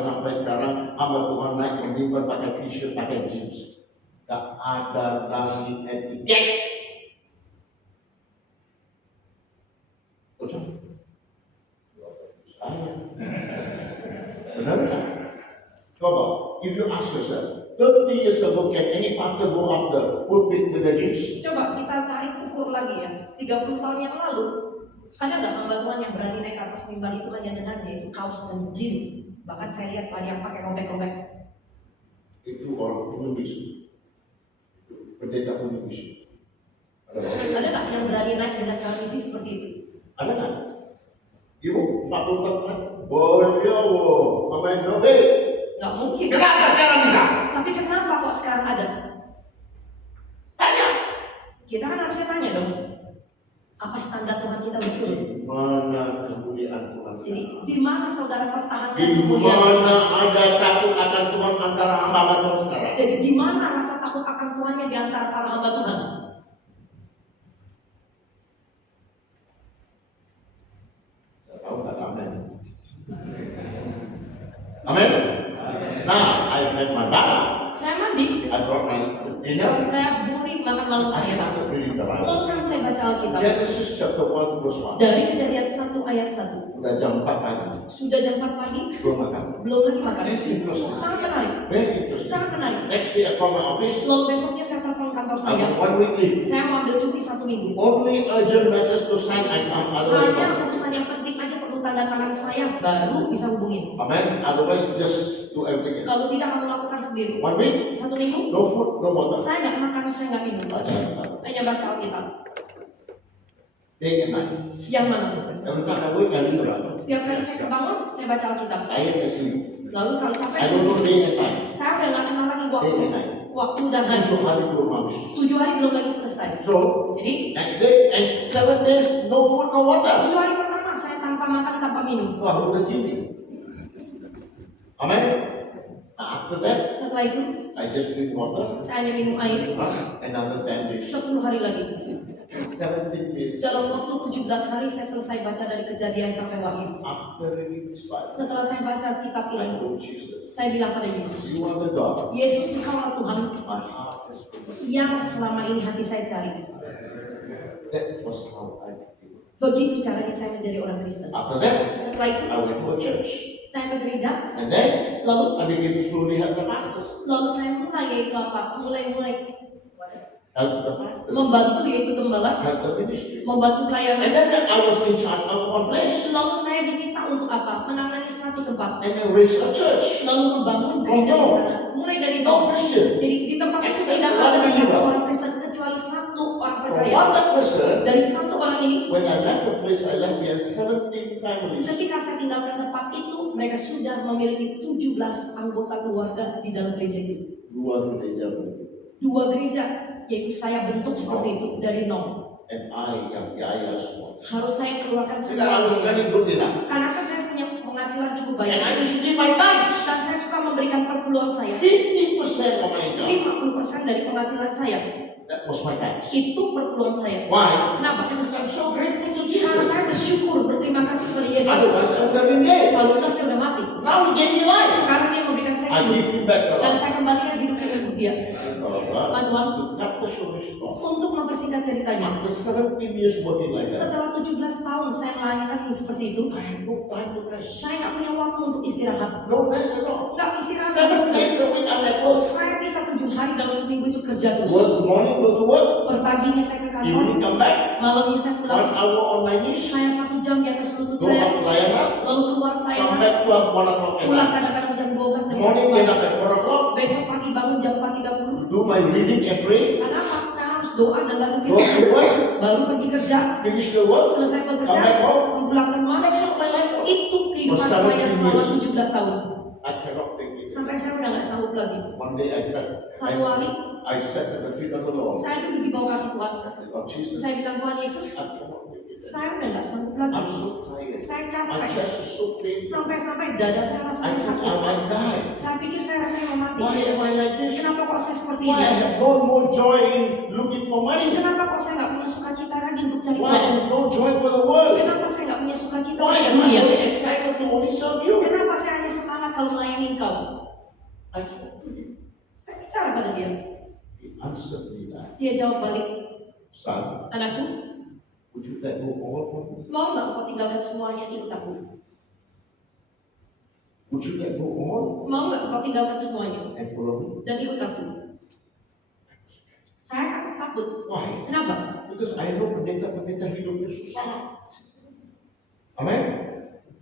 Sampai sekarang hamba Tuhan naik ke mimbar pakai t-shirt, pakai jeans. Nggak ada lagi etiket. Betul. Saya. Benar nggak? Coba, if you ask yourself, 30 years ago, can any pastor go up the pulpit with the jeans? Coba kita tarik ukur lagi ya. 30 tahun yang lalu, ada nggak hamba Tuhan yang berani naik ke atas mimbar itu hanya dengan yaitu kaos dan jeans. Bahkan saya lihat ada yang pakai robek-robek. Itu orang Indonesia. Pendeta Indonesia. Ada nggak yang berani naik dengan kondisi seperti itu? Ada nggak? Ibu, 40 tahun, boleh, amin, nobe. Nggak mungkin. Kenapa sekarang bisa? Tapi kenapa kok sekarang ada? Tanya. Kita kan harusnya tanya dong. Apa standar Tuhan kita betul? Mana kemuliaan Tuhan? Jadi di mana saudara pertahankan Di kemuliaan? mana ada takut akan Tuhan antara hamba Tuhan sekarang? Jadi di mana rasa takut akan Tuhannya di antara para hamba Tuhan? Saya tahu nggak amin. Amin. Nah, I have my Bible. Saya mandi. I brought my dinner. Saya beli makan malam I saya. started reading the Bible. Lalu saya mulai baca Alkitab. Genesis chapter 1 verse 1. Dari Kejadian 1 ayat 1. Udah jam 4 pagi, Sudah jam 4 pagi, belum makan. belum lagi makan. Interesting. Sangat menarik. Very interesting. Sangat menarik. Next day I call my office. Lalu besoknya saya telepon kantor saya. I'm 1 week leave. Saya mau ambil cuti 1 minggu. Only urgent matters to sign I come. Otherwise, Hanya not. urusan yang penting aja perlu tanda tangan saya baru bisa hubungin. Amen. Otherwise, just do everything. Kalau tidak kamu lakukan sendiri. 1 week, 1 minggu, no food, no water. saya nggak makan, saya nggak minum. Baca Alkitab. Hanya baca Alkitab. Day and night. Siang malam. Every time I wake, I read the Bible. Tiap kali saya kebangun, saya baca Alkitab. I am asleep. Lalu kalau capek, I saya don't know tidur. day and night. Saya udah nggak kenal lagi waktu, Day and night. waktu dan hari. 7 hari belum habis. 7 hari belum lagi selesai. So, Jadi next day and 7 days, no food, no water. 7 hari pertama saya tanpa makan, tanpa minum. Wah, udah gini. Amen. After that, Setelah itu, I just drink water. saya hanya minum air. Another 10 days. 10 hari lagi. 17 days. Dalam waktu 17 hari saya selesai baca dari Kejadian sampai Wahyu. After reading this Bible, Setelah saya baca kitab I ini, told Jesus, saya bilang pada Yesus, you are the God. Yesus, Engkaulah Tuhan My heart has been. yang selama ini hati saya cari. That was how I became. Begitu caranya saya menjadi orang Kristen. After that, Setelah itu, I went to a church. saya ke gereja, And then, lalu I began to slowly help the pastors. saya mulai yaitu apa? Mulai Help the pastors. membantu yaitu gembala, Help the ministry. membantu And pelayanan. then I was in charge of one place. Lalu saya diminta untuk apa? Menangani satu tempat. And I raised a church. Lalu membangun gereja di sana. Mulai dari No nol. Christian. Jadi di tempat itu Except tidak one ada satu believer. orang Kristen kecuali satu orang From percaya. one that person, Dari satu orang ini, when I left the place, I left behind 17 families. ketika saya tinggalkan tempat itu, mereka sudah memiliki 17 anggota keluarga di dalam gereja itu. Dua gereja begitu. 2 gereja, yaitu saya bentuk seperti itu dari nol. And I yang biaya semua. Harus saya keluarkan See that I was semua. spending good enough. Karena kan saya punya penghasilan cukup And I banyak. used to give my tithes. Dan saya suka memberikan perpuluhan saya. 50% of my income. 50% dari penghasilan saya. That was my tithes. Itu perpuluhan saya. Why? Kenapa? Because I'm so grateful to Karena Jesus. saya bersyukur, berterima kasih kepada Yesus. Otherwise, I would have been dead. Kalau enggak saya udah mati. Now He gave me life. Sekarang dia memberikan saya I hidup. give Him back the Dan life. saya kembalikan hidup ini untuk dia. Tuhan, to cut the story short. Untuk mempersingkat ceritanya. After 17 years working like that, Setelah 17 tahun saya melayanikan ini seperti itu. I had no time to rest. Saya nggak punya waktu untuk istirahat. No rest at all. Nggak istirahat sama 7 sekali. days a week I'm at work. Saya bisa 7 hari dalam seminggu itu kerja terus. Work morning, go to work. Perpaginya saya ke kantor, Evening come back. malamnya saya 1 pulang. hour on my knees. Saya 1 jam di atas lutut Go saya, up pelayanan. lalu keluar Come pelayanan, back 12, 1 o'clock at pulang night. kadang-kadang jam 12, jam 1 Morning get pagi. up at 4 o'clock. Besok pagi bangun jam 4.30. Do my reading and pray. Karena apa? Saya harus doa dan baca Go firman. to work. Baru pergi kerja, Finish the work. selesai bekerja, Come back home. pulang ke rumah. That's how my life was. Itu kehidupan For 17 saya selama years. 17 tahun. I cannot take it. Sampai saya udah nggak sanggup lagi. One day I sat. Satu hari, I sat at the feet of the Lord. saya duduk di bawah kaki Tuhan. I said, Lord Jesus, Saya bilang, Tuhan Yesus, I cannot take it. saya udah nggak sanggup lagi. I'm so tired. Saya My capek. chest is so painful. Sampai-sampai dada saya I rasanya think sakit. I might die. Saya pikir saya rasanya mau mati. Why am I like this? Kenapa kok saya seperti Why I ini? have no more joy in looking for money? Kenapa kok saya nggak punya sukacita lagi untuk cari Why I uang? have no joy for the world? Kenapa saya nggak punya sukacita Why untuk am I dunia? only excited to only serve you? Kenapa saya hanya semangat kalau melayani engkau? I spoke to him. Saya bicara pada dia. He answered me back. Dia jawab balik, Son, anakku, would you let go all for me? mau nggak kau tinggalkan semuanya ikut aku? Would you let go all Mau nggak kau tinggalkan semuanya and follow me? dan ikut aku? Saya takut. Why? Kenapa? Because I know pendeta-pendeta hidupnya susah. Amen?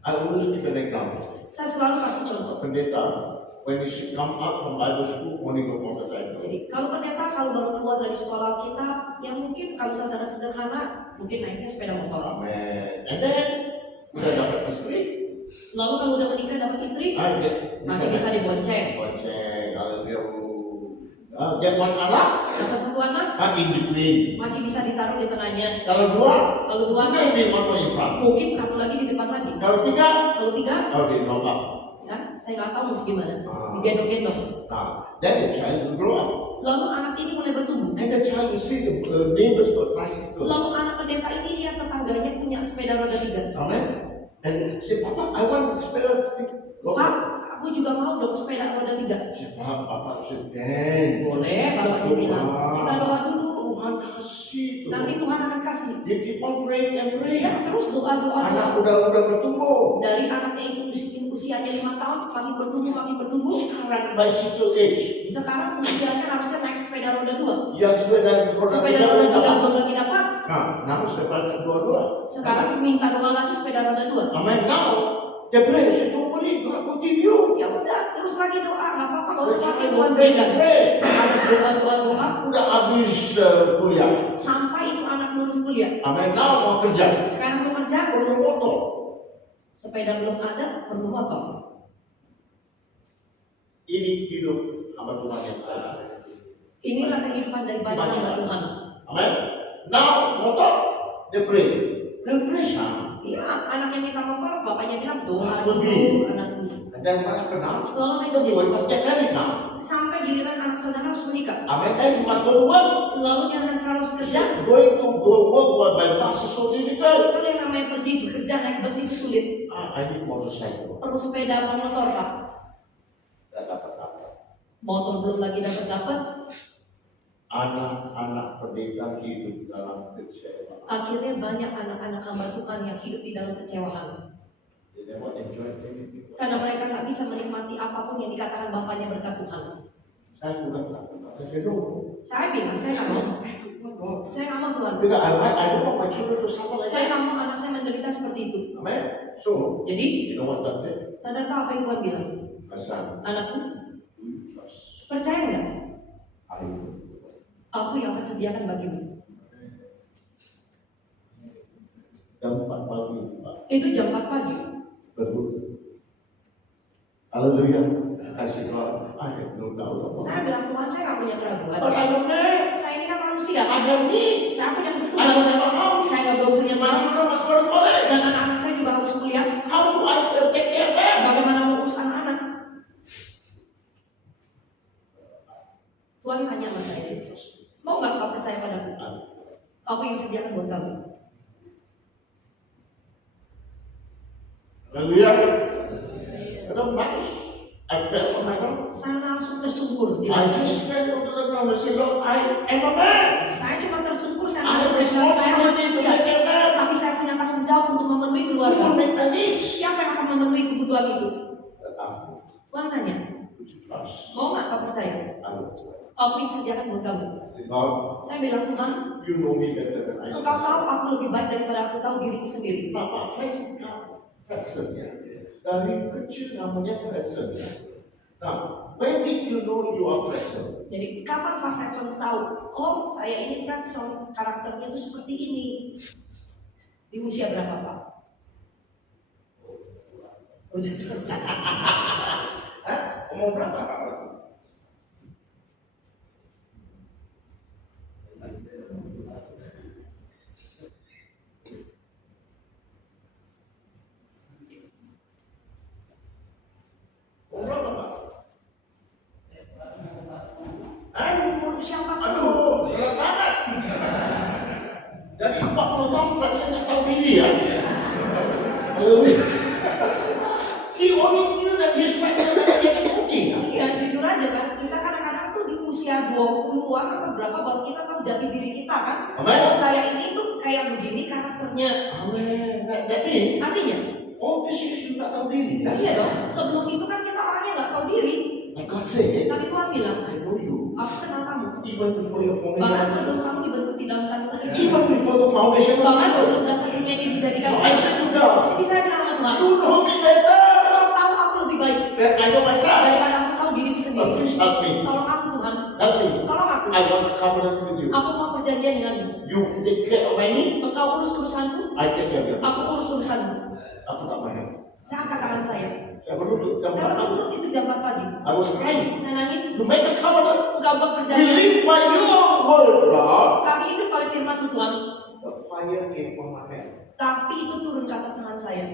I always give an example. Saya selalu kasih contoh. Pendeta, when he should come out from Bible school, only go motorcycle. Jadi kalau pendeta kalau baru keluar dari sekolah kita, yang mungkin kalau misalnya sederhana, mungkin naiknya sepeda motor. Amen. And then, udah dapat istri, Lalu kalau udah menikah dapat istri, masih bisa dibonceng. Bonceng, kalau dia get one anak, Dapat satu anak, in between. masih bisa ditaruh di tengahnya. Kalau dua, Kalau dua anak, maybe one more in front. mungkin satu lagi di depan lagi. Kalau tiga, Kalau tiga, okay, knock up. ya saya nggak tahu mesti gimana. Digendong-gendong. Then the child will grow up. Lalu anak ini mulai bertumbuh. And the child will see the neighbors got tricycle. Lalu anak pendeta ini lihat tetangganya punya sepeda roda 3. Amen. And say, Papa, I want the spirit. Pak, aku aku juga mau dong sepeda roda 3. Bapak sedang. Boleh, bapaknya bilang, kita doa dulu. Tuhan kasih. Nanti Tuhan akan kasih. You keep on praying and praying. Ya, terus doa. Anak udah bertumbuh. Dari anaknya itu usianya 5 tahun, makin bertumbuh. Sekarang bicycle age. Sekarang usianya harusnya naik sepeda roda 2. Yang sepeda roda Sepeda tiga roda 3 dapat. belum lagi dapat. Nah, namun sepeda dua-dua. Sekarang minta doa lagi sepeda roda 2. Amen. Now, the prayer don't worry, God will give you. Ya udah, terus lagi doa, nggak apa-apa, nggak usah pakai Don't Tuhan pray, berikan. pray. Sekarang doa. Udah habis kuliah. Sampai itu anak lulus kuliah. Amen. Now mau kerja. Sekarang belum kerja, Perlu motor. sepeda belum ada, perlu motor. Ini hidup hamba Tuhan yang salah. Inilah kehidupan daripada hamba Tuhan. Amen. Now motor, they pray. They pray sama. Iya, anaknya minta motor, bapaknya bilang doa Lebih. dulu, anakku. Dan mereka kenal. Lalu The itu boy must get married now. sampai giliran anak saudara harus menikah. Amen. And he must go to work. Lalu dia nanti harus kerja. Going to go work by bus is so difficult. Kalau yang namanya pergi bekerja naik bus itu sulit. I need motorcycle. Perlu sepeda atau motor, Pak. Tidak dapat apa. Motor belum lagi dapat. Anak-anak pendeta hidup dalam kecewa. Akhirnya banyak anak-anak hamba Tuhan yang hidup di dalam kecewaan. They never enjoy anything. Karena mereka tak bisa menikmati apapun yang dikatakan bapaknya berkat Tuhan. Saya juga tak. Saya bilang, Saya bilang, saya nggak mau. no. Saya nggak mau Tuhan. Because I don't want my children to suffer like Saya that. nggak mau anak saya menderita seperti itu. Amen. So, Jadi, you know what God said? sadar tahu apa yang Tuhan bilang? My son, Anakku, do you trust? percaya nggak? I will. Aku yang akan sediakan bagimu. Jam 4 pagi, Pak. Itu jam 4 pagi. Betul. Haleluya. Kasih God. I have no doubt. Saya bilang, Tuhan, saya nggak punya keraguan. But I'm a man. Saya ini kan manusia. I have need. Saya punya I don't kebutuhan. have a house. Saya nggak belum punya My rumah. children must go to college. Dan anak-anak saya juga harus kuliah. How do I take care of them? Bagaimana mau urus anak-anak? Tuhan tanya sama saya, mau nggak kau percaya padaku? Aku yang sediakan buat kamu. Haleluya. Kadang nangis. I fell on my ground. Saya langsung tersungkur. I just fell onto the ground and said, Lord, I am a man. Saya cuma tersungkur, I saya have merasa saya responsibilities to manusia. take care of them. Tapi saya punya tanggung jawab untuk memenuhi Who will keluarga. make my needs? Siapa yang akan memenuhi kebutuhan itu? That asked me, Tuhan tanya, would you trust? mau nggak kau percaya? I will try. Aku yang sediakan buat kamu. I said, God, Saya bilang, Tuhan, you know me better than I do. engkau tahu aku lebih baik daripada aku tahu diriku sendiri. Bapak Fredson ya. Dari kecil namanya Fredson ya. Nah, when did you know you are Fredson? Jadi kapan Pak Fredson tahu? Oh, saya ini Fredson, karakternya itu seperti ini. Di usia berapa, Pak? Udah tua. Hah? Umur berapa? Umur berapa, Pak? Umur usia 40. Aduh, berat banget. Jadi 40 tahun Fredson nggak tahu diri ya. He only knew that he's Fredson at the age of 40. Iya, jujur aja kan, kita kadang-kadang tuh di usia 20-an atau berapa baru kita tahu jati diri kita kan. Amen. Kalau saya ini tuh kayak begini karakternya. Amin. Jadi, Artinya, all this years you nggak tahu diri ya. iya dong, sebelum itu kan kita orangnya nggak tahu diri. And God said, Tapi Tuhan bilang, I know you. aku kenal kamu. Even before your Bahkan formation. sebelum kamu dibentuk di dalam kandungan ibu. Even before the foundation of Bahkan the world. sebelum dasarnya ini dijadikan. So I said to God, Jadi saya bilang sama Tuhan, you know me better Kau tahu aku lebih baik than I know myself. daripada aku tahu diriku But sendiri. please help me. Tolong aku Tuhan, Help me. tolong aku. I want a covenant with you. Aku mau perjanjian denganmu. You take care of my need. Engkau urus urusanku, I take care of aku yours. urus urusanmu. Aku tak main. Saya angkat tangan saya. Saya berlutut jam Saya 4 pagi. berlutut itu jam 4 pagi. I was crying. Saya nangis. To make a covenant. Engkau buat We perjanjian. live by your word, Lord. Kami hidup oleh firman-Mu Tuhan. The fire came on my hand. Tapi itu turun ke atas tangan saya.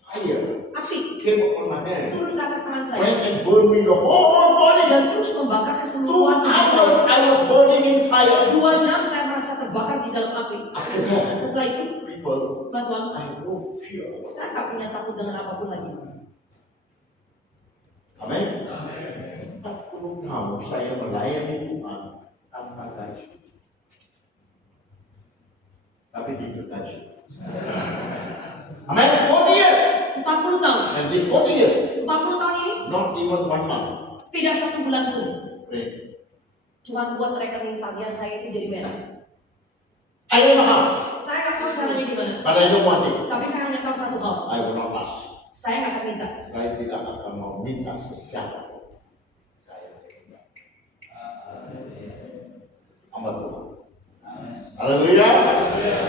Fire Api came on my hand. turun ke atas tangan saya. Went and burned me the whole body. Dan terus membakar 2 keseluruhan tubuh hours saya. I was burning in fire. 2 jam saya merasa terbakar di dalam api. After that, Setelah itu, people, Pak Tuhan, I have no fear. saya tak punya takut dengan apapun lagi. Amin. Tak perlu tahu saya melayani Tuhan tanpa gaji, tapi diberkati. Amin. 40 years. 40 tahun. And this 40 years, 40 tahun ini not even 1 month. tidak 1 bulan pun Pray. Tuhan buat rekening tagihan saya itu jadi merah. I don't know how, Saya nggak tahu caranya gimana. but I know one thing. Tapi saya hanya tahu satu hal. I will not ask. Saya nggak akan minta. Saya tidak akan mau minta sesiapa pun. Saya minta. Hamba Tuhan. Haleluya.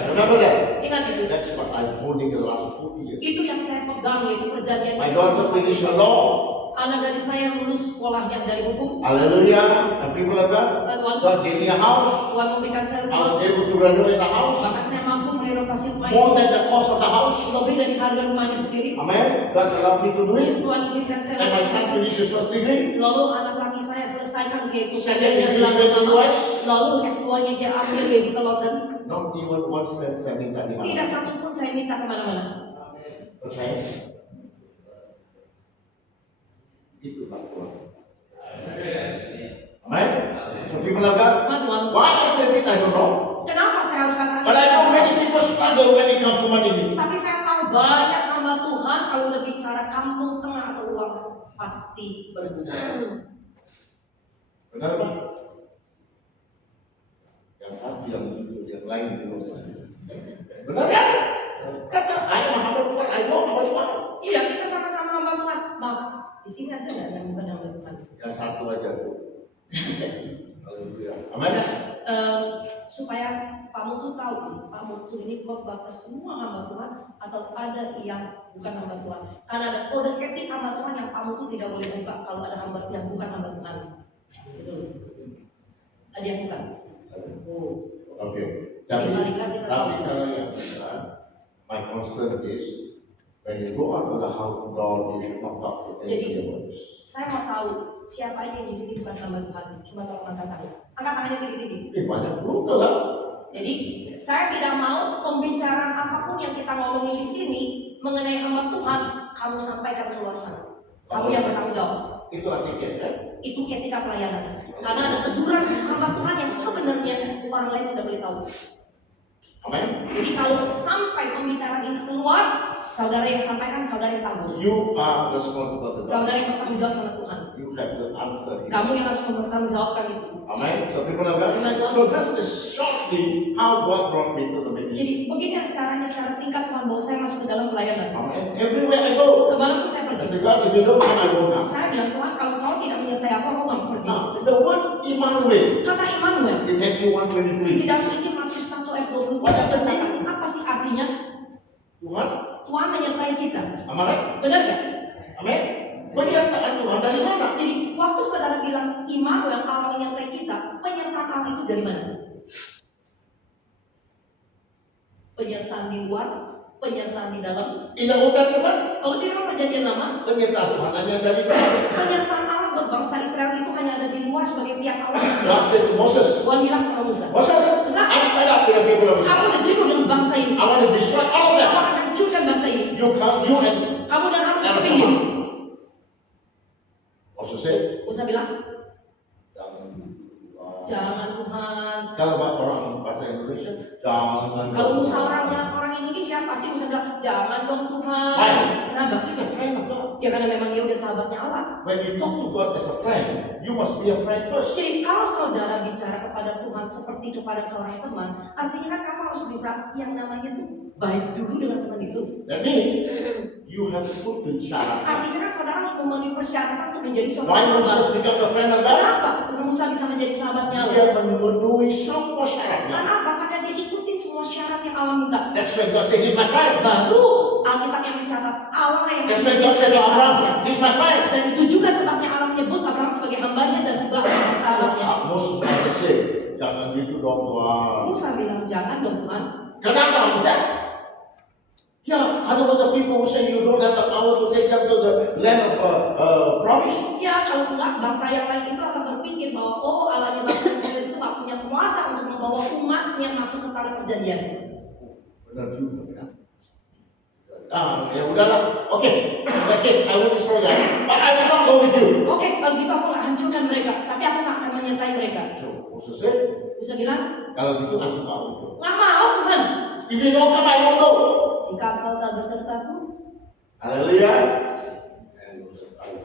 Remember that? Ingat itu. That's what I'm holding the last 40 years. Itu yang saya pegang, yaitu perjanjian. My daughter finished her law. Anak dari saya lulus sekolahnya dari hukum. Hallelujah. And people of God, Tuhan, God gave me a house. Tuhan memberikan saya I was rumah. able to renovate the house Bahkan saya mampu merenovasi rumah more ini than the cost of the house. lebih dari harga rumahnya sendiri. Amen. God allowed me to do it. Tuhan izinkan saya And my son lakukan. finished his first degree. Lalu anak laki saya selesaikan yaitu Second kerjanya di degree in the London. US. Lalu S2-nya dia ambil yaitu ke London. Not even 1 cent saya minta di Tidak mana. satu pun saya minta kemana-mana. Percaya? Itulah Tuhan. Amen. So people of God, Ma Tuhan, why I said it, I don't know. kenapa saya harus katakan But I know itu? many people struggle when it comes to money. Tapi saya tahu banyak hamba Tuhan kalau udah bicara kampung tengah atau uang pasti berguna. Benar Pak? Yang satu yang jujur, yang lain belum. Benar ya? Kata, I am hamba Tuhan, I know hamba Tuhan. Iya, kita sama-sama hamba Tuhan. Maaf, di sini ada nggak yang bukan hamba Tuhan? Yang satu aja tuh. Haleluya. Amin. Nah, supaya Pak Mutu tahu, Pak Mutu ini khotbah ke semua hamba Tuhan atau ada yang bukan hamba Tuhan. Karena ada kode etik hamba Tuhan yang Pak Mutu tidak boleh buka kalau ada hamba yang bukan hamba Tuhan. Betul. Ada yang bukan. Oh. Oke. Jadi paling nggak kita tahu. Tapi kalau yang bukan, my concern is when you go out of the house door, you should not talk to Jadi, anybody else. Saya mau tahu siapa ini yang di sini bukan hamba Tuhan. Cuma tolong angkat tangan. Angkat tangannya tinggi-tinggi. Banyak juga lah. Jadi saya tidak mau pembicaraan apapun yang kita ngomongin di sini mengenai hamba Tuhan kamu sampaikan ke luar sana. Kamu yang bertanggung jawab. Itu artinya kan? Itu etika pelayanan. Karena ada teguran untuk hamba Tuhan yang sebenarnya orang lain tidak boleh tahu. Amin. Jadi kalau sampai pembicaraan ini keluar, saudara yang sampaikan, saudara yang tanggung. You are responsible to Saudara God. yang bertanggung jawab sama Tuhan. You have to answer him. Kamu yang harus bertanggung jawabkan itu. Amen. So people of God. Amen. So this is shortly how God brought me to the ministry. Jadi begini caranya secara singkat Tuhan bawa saya masuk ke dalam pelayanan. Amen. Everywhere I go, Kemana pun saya I pergi. say, God, if you don't come, I won't come. Saya bilang Tuhan kalau kau tidak menyertai aku nggak pergi. Now, the word Emmanuel Kata Immanuel in Matthew 1:23. tidak memiliki Matius 1 ayat 23. What does it mean? Apa sih artinya? Tuhan, Tuhan menyertai kita. am I right? Benar nggak? Amen. Penyertaan Tuhan dari mana? Jadi waktu saudara bilang Immanuel Allah menyertai kita, penyertaan Allah itu dari mana? Penyertaan di luar, penyertaan di dalam. In the Old Testament, Kalau di dalam perjanjian lama, penyertaan Tuhan hanya dari mana? penyertaan Allah buat bangsa Israel itu hanya ada di luar sebagai tiang Allah. God said to Moses, Tuhan bilang sama Musa, Moses, I'm fed up with the people of aku Israel. udah jenuh dengan bangsa ini. I want to destroy all of Aku them. akan hancurkan bangsa ini. You and Kamu dan aku ke pinggir. Moses said, Musa bilang, jangan. jangan Tuhan. Kalau orang bahasa Indonesia, jangan. Kalau Musa orang Indonesia pasti Musa bilang, jangan dong Tuhan. Why? Kenapa? He's a friend of God. Ya karena memang dia udah sahabatnya Allah. When you talk to God as a friend, you must be a friend first. Jadi kalau saudara bicara kepada Tuhan seperti kepada seorang teman, artinya kan kamu harus bisa yang namanya tuh baik dulu dengan teman itu. That means you have to fulfill syarat. Artinya kan saudara harus memenuhi persyaratan untuk menjadi seorang Why sahabat. Moses become a friend of God? Kenapa Tuhan Musa bisa menjadi sahabatnya Allah? Dia memenuhi semua syaratnya. Kenapa? Karena dia ikutin semua syarat yang Allah minta. That's when God said, he's my friend. Baru Alkitab yang mencatat Allah yang That's when menjadi God said to sahabatnya. Abraham, he's my friend. Dan itu juga sebabnya Allah menyebut Abraham sebagai hambanya dan juga sebagai sahabatnya. Moses must say, jangan gitu dong Tuhan. Musa bilang jangan dong Tuhan. Kenapa Musa? Yeah, otherwise the people will say you don't have the power to take them to the land of promise. Ya kalau enggak bangsa yang lain itu akan berpikir bahwa oh Allahnya bangsa Israel itu nggak punya kuasa untuk membawa umatnya masuk ke tanah perjanjian. Benar juga kan? Ya udahlah. Okay. In that case, I will destroy that. But I will not go with you. Oke, kalau gitu aku nggak hancurkan mereka, tapi aku nggak akan menyertai mereka. So, Moses said, Bisa bilang, kalau gitu aku nggak mau. nggak mau Tuhan. If you don't come, I won't go. Jika kau tak besertaku, Haleluya. Moses tahu,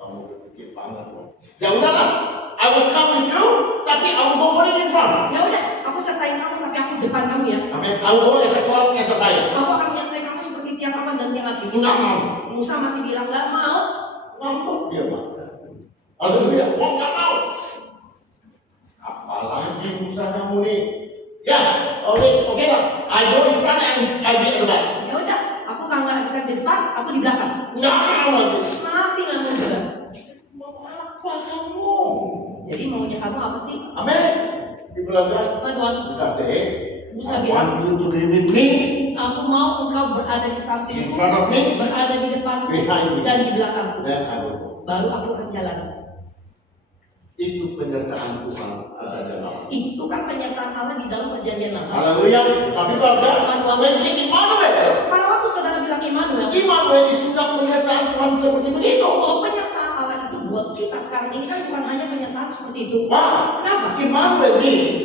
kamu berpikir banget kok. Ya udahlah, I will come with you, tapi I will go bowling in front. ya udah, aku sertai kamu, tapi aku depan kamu ya. Amin. I will go as a cloud as a fire. Aku akan menyertai kamu seperti tiang aman dan tiang api. Nggak mau. Musa masih bilang nggak mau. Ngambek dia mah. Haleluya. Mau nggak mau. Apalagi Musa kamu nih. Ya, oke lah. I go in front and I be at the back. Ya udah, aku kan nggak di depan, aku di belakang. Nggak mau lagi. Masih nggak mau juga. Mau apa kamu? Jadi maunya kamu apa sih? Amin. Dibilangkan Tuhan, Musa say, Musa I bilang, want you to be with me, aku mau engkau berada di in sampingku, front of me, berada di depanku, behind me. dan di belakangku. Then I will go. Baru aku akan jalan. Itu penyertaan Tuhan atas dalam. Itu kan penyertaan Allah di dalam perjanjian lama. Haleluya. Tapi pada when si Immanuel, Pada waktu saudara bilang Immanuel, Immanuel sudah penyertaan Tuhan seperti begitu. oh penyertaan Allah itu buat kita sekarang ini kan bukan hanya penyertaan seperti itu. Wah, Kenapa? Immanuel means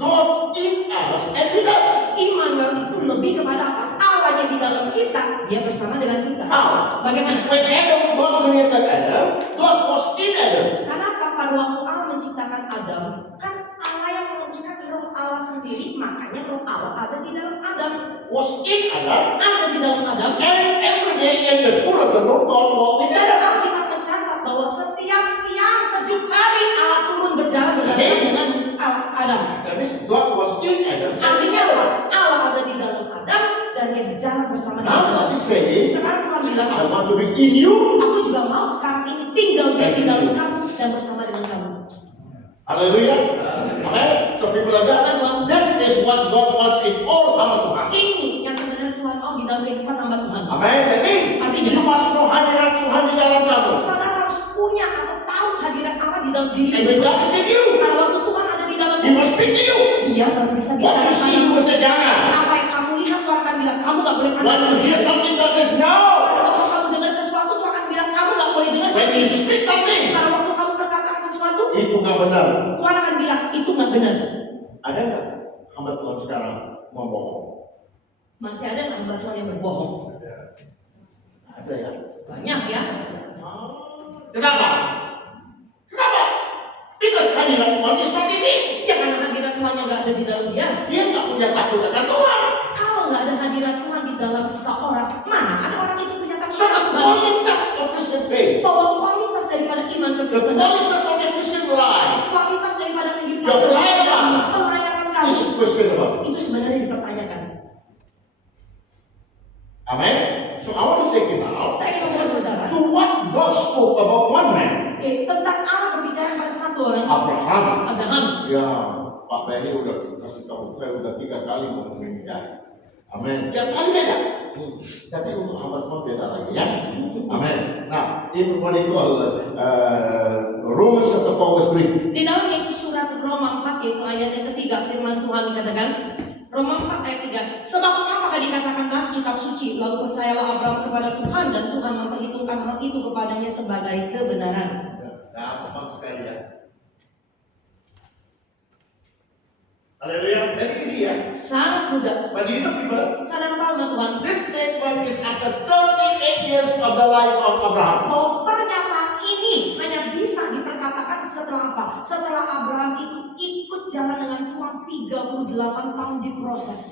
God in us and with us. Immanuel itu lebih kepada apa? Allahnya di dalam kita, dia bersama dengan kita. How? Bagaimana? When Adam, God created Adam, God was in Adam. Karena apa? Pada waktu Allah menciptakan Adam, kan Allah yang menguruskan roh Allah sendiri, makanya roh Allah ada di dalam Adam. Was in Adam, Ada di dalam Adam. and every day in the cool of the moon, God walked with Dan Adam. Alkitab mencatat bahwa setiap siang sejuk hari Allah turun berjalan berdampingan dengan Adam. That means God was in Adam. Artinya apa? Allah ada di dalam Adam dan dia berjalan bersama dengan Now Adam. God is saying, Sekarang Tuhan bilang, I want to be in you. aku juga mau sekarang ini tinggal di dalam kamu dan bersama dengan kamu. Hallelujah. Okay. So people are that. This is what God wants in all hamba Tuhan. Ini yang sebenarnya Tuhan mau di dalam kehidupan hamba Tuhan. Amen. That means Artinya, you must know hadirat Tuhan di dalam kamu. saudara harus punya atau tahu hadirat Allah di dalam diri And when God is in you, Pada waktu Tuhan ada di dalam He will speak to you. dia baru bisa What bicara you see, padamu. you will say, jangan. Apa yang kamu lihat Tuhan akan bilang kamu nggak boleh Once pandang you seperti hear itu. something, God says, no. Pada waktu kamu dengar sesuatu Tuhan akan bilang kamu nggak boleh dengar When seperti you itu. speak something, Pada waktu kamu berkatakan sesuatu itu nggak benar. Tuhan akan bilang itu nggak benar. Ada nggak hamba Tuhan sekarang membohong? Masih ada nggak hamba Tuhan yang berbohong? Ada ya. Banyak ya. Kenapa? Kenapa? Because hadirat Tuhan is not in him. Ya karena hadirat Tuhan yang nggak ada di dalam dia. Dia nggak punya takut akan Tuhan. Kalau nggak ada hadirat Tuhan di dalam seseorang, mana ada orang itu punya takut So the akan Tuhan? qualitas of Christian faith, Bahwa kualitas daripada iman the kekristenan, qualitas of the Christian life kualitas daripada kehidupan Your kekristenan, pelayanan pelayanan kamu is questionable. itu sebenarnya dipertanyakan. Amen. So I want to take you now Saya ingin membawa saudara to what God spoke about one man, tentang Allah berbicara pada satu orang, Abraham. Abraham. Ya, Pak Benny udah kasih tahu saya udah 3 kali ngomongin ini ya. Amin. Tiap kali beda. Tapi untuk hamba Tuhan beda lagi ya. Amin. Nah, in what they call Romans chapter 4 verse 3. Di dalam yaitu surat Roma 4 yaitu ayat yang ketiga firman Tuhan dikatakan Roma 4 ayat 3. Sebab apakah dikatakanlah kitab suci lalu percayalah Abraham kepada Tuhan dan Tuhan memperhitungkan hal itu kepadanya sebagai kebenaran. Gampang sekali ya. Haleluya. Very easy ya. Sangat mudah. But you know people, Saudara tahu nggak Tuhan? this statement is after 38 years of the life of Abraham. Bahwa pernyataan ini hanya bisa diperkatakan setelah apa? Setelah Abraham itu ikut jalan dengan Tuhan 38 tahun diproses.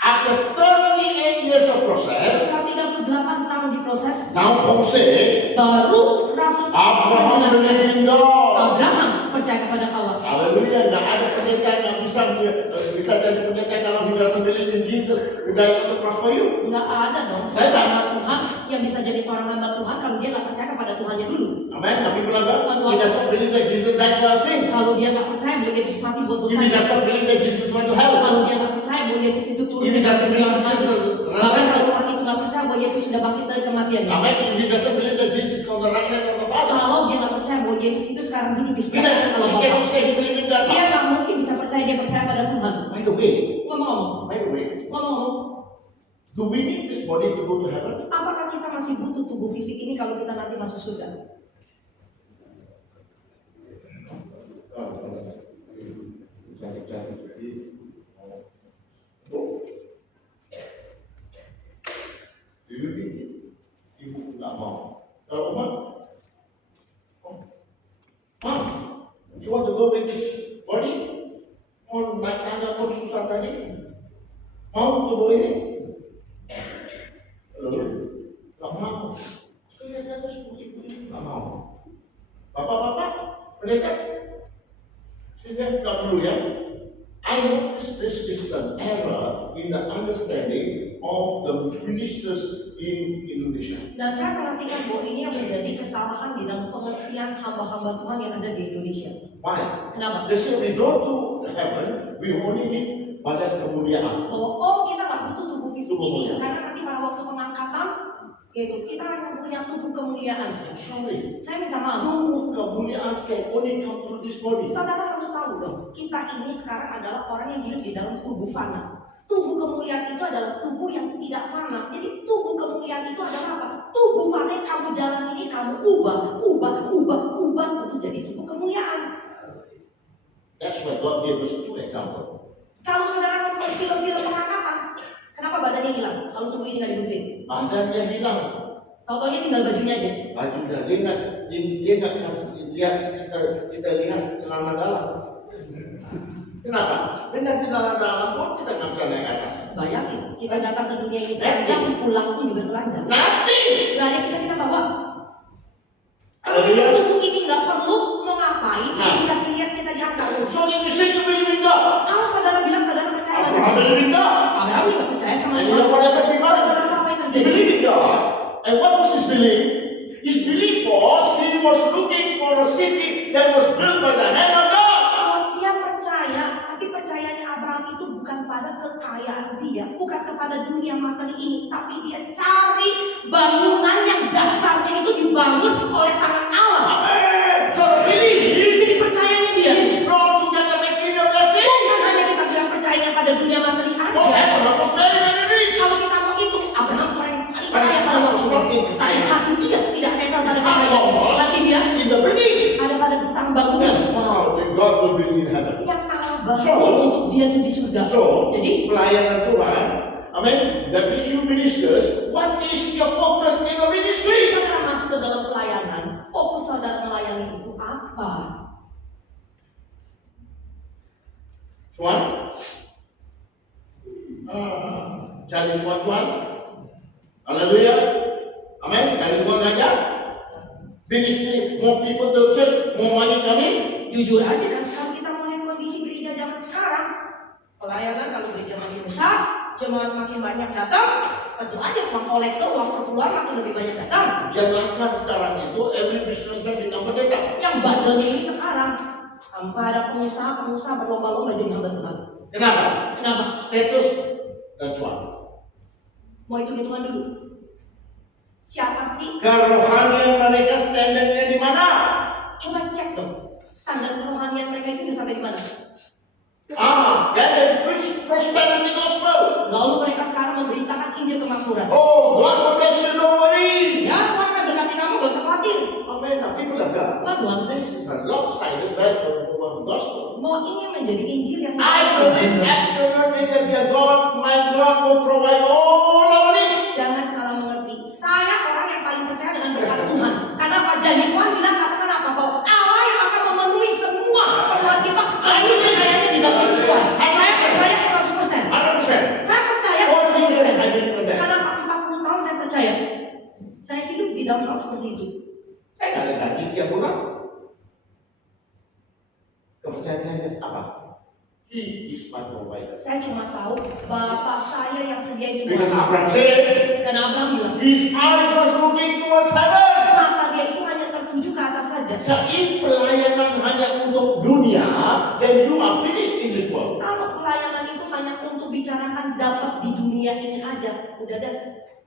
After 38 years of process, Setelah 38 tahun diproses, now Paul say, baru Rasul Abraham menjelaskan believed in God. Abraham percaya kepada Allah. Haleluya. Nggak ada pendeta yang bisa jadi pendeta kalau he doesn't believe in Jesus who died on the cross for you. Nggak ada dong seorang hamba Tuhan yang bisa jadi seorang hamba Tuhan kalau dia nggak percaya kepada Tuhannya dulu. Amen. Tapi he does not believe that Jesus died for our sin. Kalau dia nggak percaya bahwa Yesus mati buat If he does dosa, not believe that Jesus went to hell. kalau dia nggak percaya bahwa Yesus itu turun If he dari doesn't believe kematian, Jesus bahkan kalau orang itu nggak percaya bahwa Yesus sudah bangkit dari kematiannya, Amen. If he doesn't believe that Jesus on the right hand of the Father. kalau dia nggak percaya bahwa Yesus itu sekarang duduk di He sebelah kanan Allah Bapa, cannot say he believe in God. dia nggak mungkin bisa percaya dia percaya pada Tuhan. By the way, Ngomong-ngomong, by the way, ngomong-ngomong, Do we need this body to go to heaven? Apakah kita masih butuh tubuh fisik ini kalau kita nanti masuk surga? Ibu nggak mau. Kalau umat, Mom, you want to go with this body? Mau naik tangga pun susah tadi. Mau tubuh ini? Lalu, nggak mau. Kelihatannya semua ibu ini nggak mau. Bapak-bapak, pendeta, sehingga nggak perlu ya. I notice this is an error in the understanding of the ministers in Indonesia. Dan saya perhatikan bahwa ini yang menjadi kesalahan di dalam pengertian hamba-hamba Tuhan yang ada di Indonesia. Why? Kenapa? They say we go to heaven, we only need badan kemuliaan. Oh, kita nggak butuh tubuh fisik Tubuh ini kemuliaan. karena nanti pada waktu pengangkatan, yaitu kita hanya punya tubuh kemuliaan. I'm sorry. Saya minta maaf. Tubuh kemuliaan can only come through this body. Saudara harus tahu dong, kita ini sekarang adalah orang yang hidup di dalam tubuh fana. Tubuh kemuliaan itu adalah tubuh yang tidak fana. Jadi tubuh kemuliaan itu adalah apa? Tubuh fana yang kamu jalan ini kamu ubah itu jadi tubuh kemuliaan. That's why God gave us two examples. Kalau saudara nonton film-film pengangkatan, kenapa badannya hilang? Kalau tubuh ini nggak dibutuhin. Badannya hilang, Tahu-taunya tinggal bajunya aja. bajunya dia nggak kasih kita lihat celana dalam. Kenapa? Dengan celana dalam pun kita nggak bisa naik atas. Bayangin, kita datang ke dunia ini telanjang, pulang pun juga telanjang. Nanti. Nggak ada yang bisa kita bawa. Kalau Kalau dia- tubuh ini nggak perlu mau ngapain, Nah. dikasih lihat kita diantar. So if you say you believe in God, Kalau saudara bilang saudara percaya pada Abraham Tuhan, believe in God. Abraham juga percaya sama And you Tuhan. know what happened with Dan saudara tahu apa yang He terjadi? believed in God. And what was his belief? His belief was he was looking for a city that was built by the hand of God. Kalau dia percaya, tapi percayanya Abraham itu bukan pada kekayaan dia, bukan kepada dunia materi ini, tapi dia cari bangunan yang dasarnya itu dibangun oleh tangan Allah. Amen. So believe Jadi percayanya dia is not to get the material blessing. bukan hanya kita bilang percayanya pada dunia materi Oh, aja. Abraham was very, very rich. Kalau kita mau hitung, Abraham orang yang paling kaya pada waktu itu. Tapi hati dia tidak nempel pada His kekayaan. heart was Hati dia in the belief ada pada tentang bangunan that found that God will bring in heaven. yang Allah bangun untuk dia itu di surga. So, Jadi pelayanan Tuhan, amen, that is you ministers, what is your focus in the ministry? saudara masuk ke dalam pelayanan, fokus saudara melayani itu apa? Cuan? Cari cuan-cuan? Haleluya. Amen. Cari uang aja. Ministry, more people to church, more money coming. Jujur aja kan, kalau kita mau lihat kondisi gereja zaman sekarang, pelayanan kalau gereja makin besar, jemaat makin banyak datang, tentu aja uang kolektor, uang perpuluhan makin lebih banyak datang. Yang langka sekarang itu, every businessman become pendeta. Yang bandelnya ini sekarang, tanpa ada pengusaha berlomba-lomba jadi hamba Tuhan. Kenapa? Kenapa? Status dan cuan. Mau hitung-hitungan dulu. Siapa sih? Kerohanian mereka standarnya di mana? Coba cek dong. Standar kerohanian mereka itu udah sampai di mana? Then they preach prosperity gospel. Lalu mereka sekarang memberitakan Injil kemakmuran. Oh, God will bless you, don't worry. Ya, Tuhan akan berkati kamu, gak usah khawatir. Amen. Now people are God. Wah Tuhan, This is a lopsided bad gospel. bahwa ini yang menjadi Injil yang I believe absolutely that your God, my God, will provide all our needs. Jangan salah mengerti. Saya orang yang paling percaya dengan berkat Tuhan. Karena Pak Janji Tuhan bilang katakan apa? Bahwa Allah yang akan memenuhi semua keperluan kita. Ini kayaknya di dalam kasih Tuhan. Saya percaya 100%. 100%. Saya percaya Oh, yes, 100%. I believe in that. Karena 40 tahun saya percaya. Saya hidup di dalam hal seperti itu. Saya nggak ada gaji tiap bulan. Kepercayaan saya apa? He is my provider. Saya cuma tahu Bapak saya yang sediain Because semua. Abraham said, Karena Abraham bilang, his eyes was looking towards heaven. mata dia itu hanya tertuju ke atas saja. So if pelayanan hanya untuk dunia, then you are finished in this world. Kalau pelayanan itu hanya untuk bicarakan dapat di dunia ini aja, udah deh,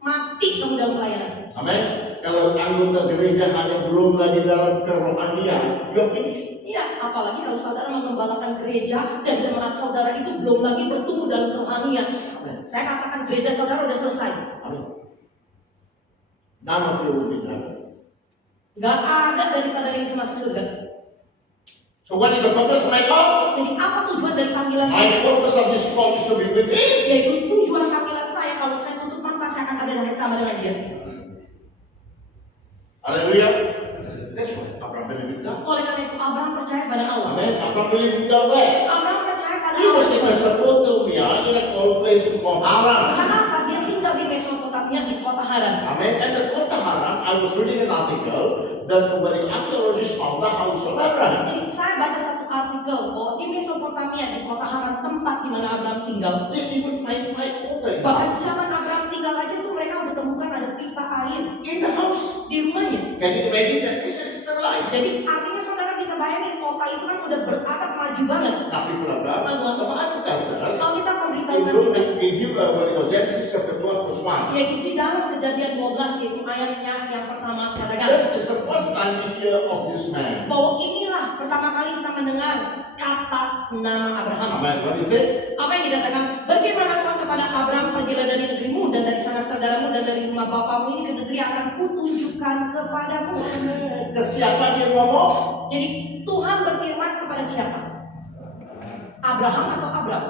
mati kamu dalam pelayanan. Amin. Kalau anggota gereja hanya belum lagi dalam kerohanian, you're finished. Iya, apalagi kalau saudara menggembalakan gereja dan jemaat saudara itu belum lagi bertumbuh dalam kerohanian. Amin. Saya katakan gereja saudara udah selesai. Amin. None of you will be in heaven. Gak ada dari saudara yang bisa masuk surga. So what is the purpose of my call? Jadi apa tujuan dari panggilan My saya? purpose of this call is to be with him. Yaitu tujuan panggilan saya, kalau saya tutup mata saya akan ada bersama dengan dia. Hallelujah. That's what Abraham believed in God. Oleh karena itu Abraham percaya pada Allah. Amen. Abraham believed in God where? Abraham percaya pada He was in Allah. Mesopotamia in a cold place called Haran. Kenapa? Dia tinggal di Mesopotamia di kota Haran. Amen. And the kota Haran, I was reading an article that when the archaeologists found the house of Abraham. Jadi saya baca satu artikel bahwa di Mesopotamia di kota Haran tempat di mana Abraham tinggal. They even find pipe water Bahkan di zaman Abraham tinggal aja tuh mereka udah temukan ada pipa air in the house. di rumahnya. Can you imagine that? This is civilized. Jadi artinya saudara bisa bayangin kota itu kan udah berabad maju banget. Now people are God. The Bible tells us Kalau kita memberitahukan kita, in Genesis chapter 12 verse 1. yaitu di dalam Kejadian 12 yaitu ayatnya yang pertama katakan This is the first time we hear of this man. bahwa inilah pertama kali kita mendengar kata nama Abraham. Amen. What is it? Apa yang dikatakan? Berfirmanlah Tuhan kepada Abraham, pergilah dari negerimu dan dari saudara-saudaramu dan dari rumah bapamu ini ke negeri yang akan kutunjukkan kepadamu. Ke siapa dia ngomong? Jadi Tuhan berfirman kepada siapa? Abraham atau Abram?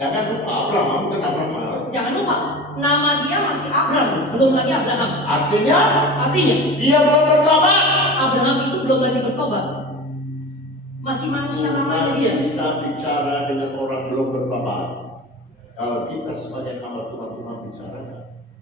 Jangan lupa Abraham, bukan Abraham. Jangan lupa, nama dia masih Abram, belum lagi Abraham. Artinya Artinya, dia belum bertobat. Abraham itu belum lagi bertobat. Masih manusia lamanya dia. Bisa bicara dengan orang belum bertobat. Kalau kita sebagai hamba Tuhan bicara.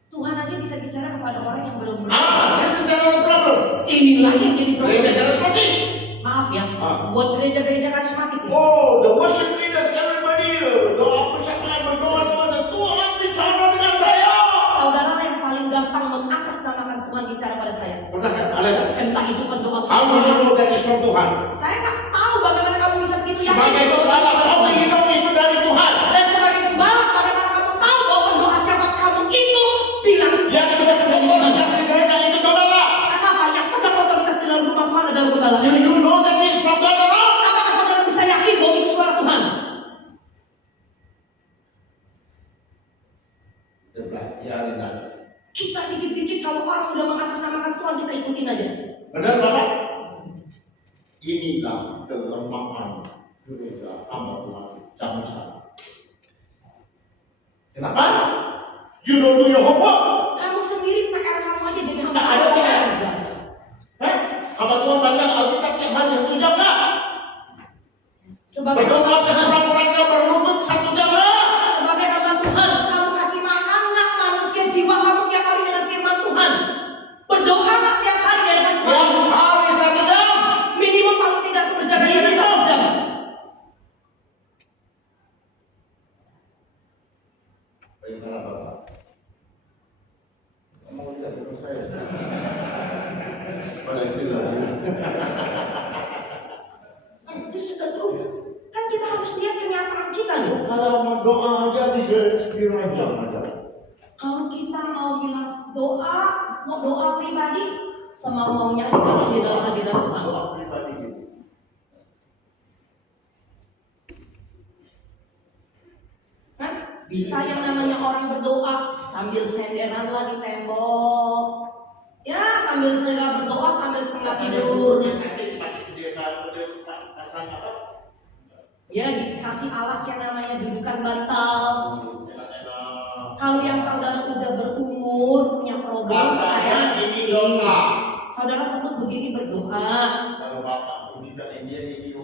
Tuhan aja bisa bicara kepada orang yang belum bertobat. This is another problem. Ini lagi yang jadi problem. Gereja karismatik. Maaf ya, buat gereja-gereja karismatik. Oh, the worship leaders, everybody, doa persyafaat berdoa Tuhan bicara dengan saya. Saudara yang paling gampang mengatasnamakan Tuhan bicara pada saya. Pernah kan? Ada kan? Entah itu pendoa How do you know that is from Tuhan? Saya nggak tahu bagaimana kamu bisa begitu Sebagai bahwa gembala, itu suara how do Tuhan. you know itu dari Tuhan? Dan sebagai gembala, bagaimana kamu tahu bahwa pendoa siapa kamu itu bilang Yang kita tidak tinggal di tergolong mana? kasih mereka itu gembala. Kenapa? Yang pegang otoritas di dalam rumah Tuhan adalah gembala. Do you know that is from God or not? Apakah saudara bisa yakin bahwa itu suara Tuhan? Biarin aja. Kita dikit-dikit kalau orang udah mengatasnamakan Tuhan kita ikutin aja. Benar Bapak? Inilah kelemahan gereja hamba Tuhan. Jangan salah. Kenapa? You don't do your homework. Kamu sendiri PR kamu aja jadi hamba Nggak ada Tuhan PR. aja. Hamba Tuhan baca Alkitab tiap hari 1 jam lah. Sebagai Berdoa hamba Tuhan, sekurang-kurangnya berlutut 1 jam lah. sebagai hamba Tuhan, kamu kasih makan nggak manusia jiwa kamu tiap hari dengan firman Tuhan? Berdoa nggak tiap hari di hadapan Tuhan? Tiap hari 1 jam. Minimum paling tidak itu berjaga-jaga 1 jam. Bagaimana Bapak? Mau lihat muka saya sekarang? Pada istilah this is the truth. Kan kita harus lihat kenyataan kita loh. Kalau mau doa aja diranjang aja. Kalau kita mau bilang doa, mau doa pribadi, semau-maunya di dalam hadirat Tuhan. Doa pribadi gitu. Kan? Bisa yang namanya orang berdoa sambil senderan lah di tembok. Ya, sambil setengah berdoa, sambil setengah tidur. Ya, dikasih alas yang namanya dudukan bantal. Kalau yang saudara udah berumur, punya problem, saya ini doa. saudara sebut begini berdoa. Kalau Bapak tidak ini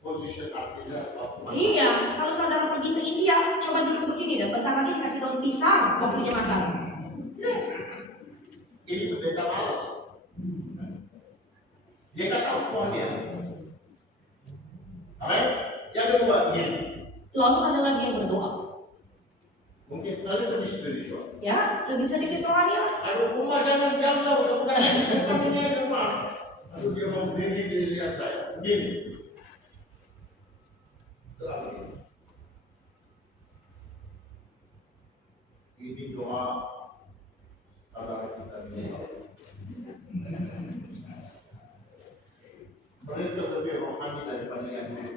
position artinya apa? Iya, kalau saudara pergi ke India, coba duduk begini deh. Bentar lagi dikasih daun pisang, waktunya makan. Ini pendeta malas. Dia nggak tahu Tuhan dia. Amin. Yang kedua, gini. Lalu ada lagi yang berdoa. Mungkin kalian lebih spiritual. Ya, lebih sedikit rohani lah. Aduh, rumah jangan jauh-jauh. Bukan ini ada rumah. Aduh, dia mau berdiri di lihat saya. Begini. Ini doa saudara kita ini. Mereka lebih rohani daripada yang dulu.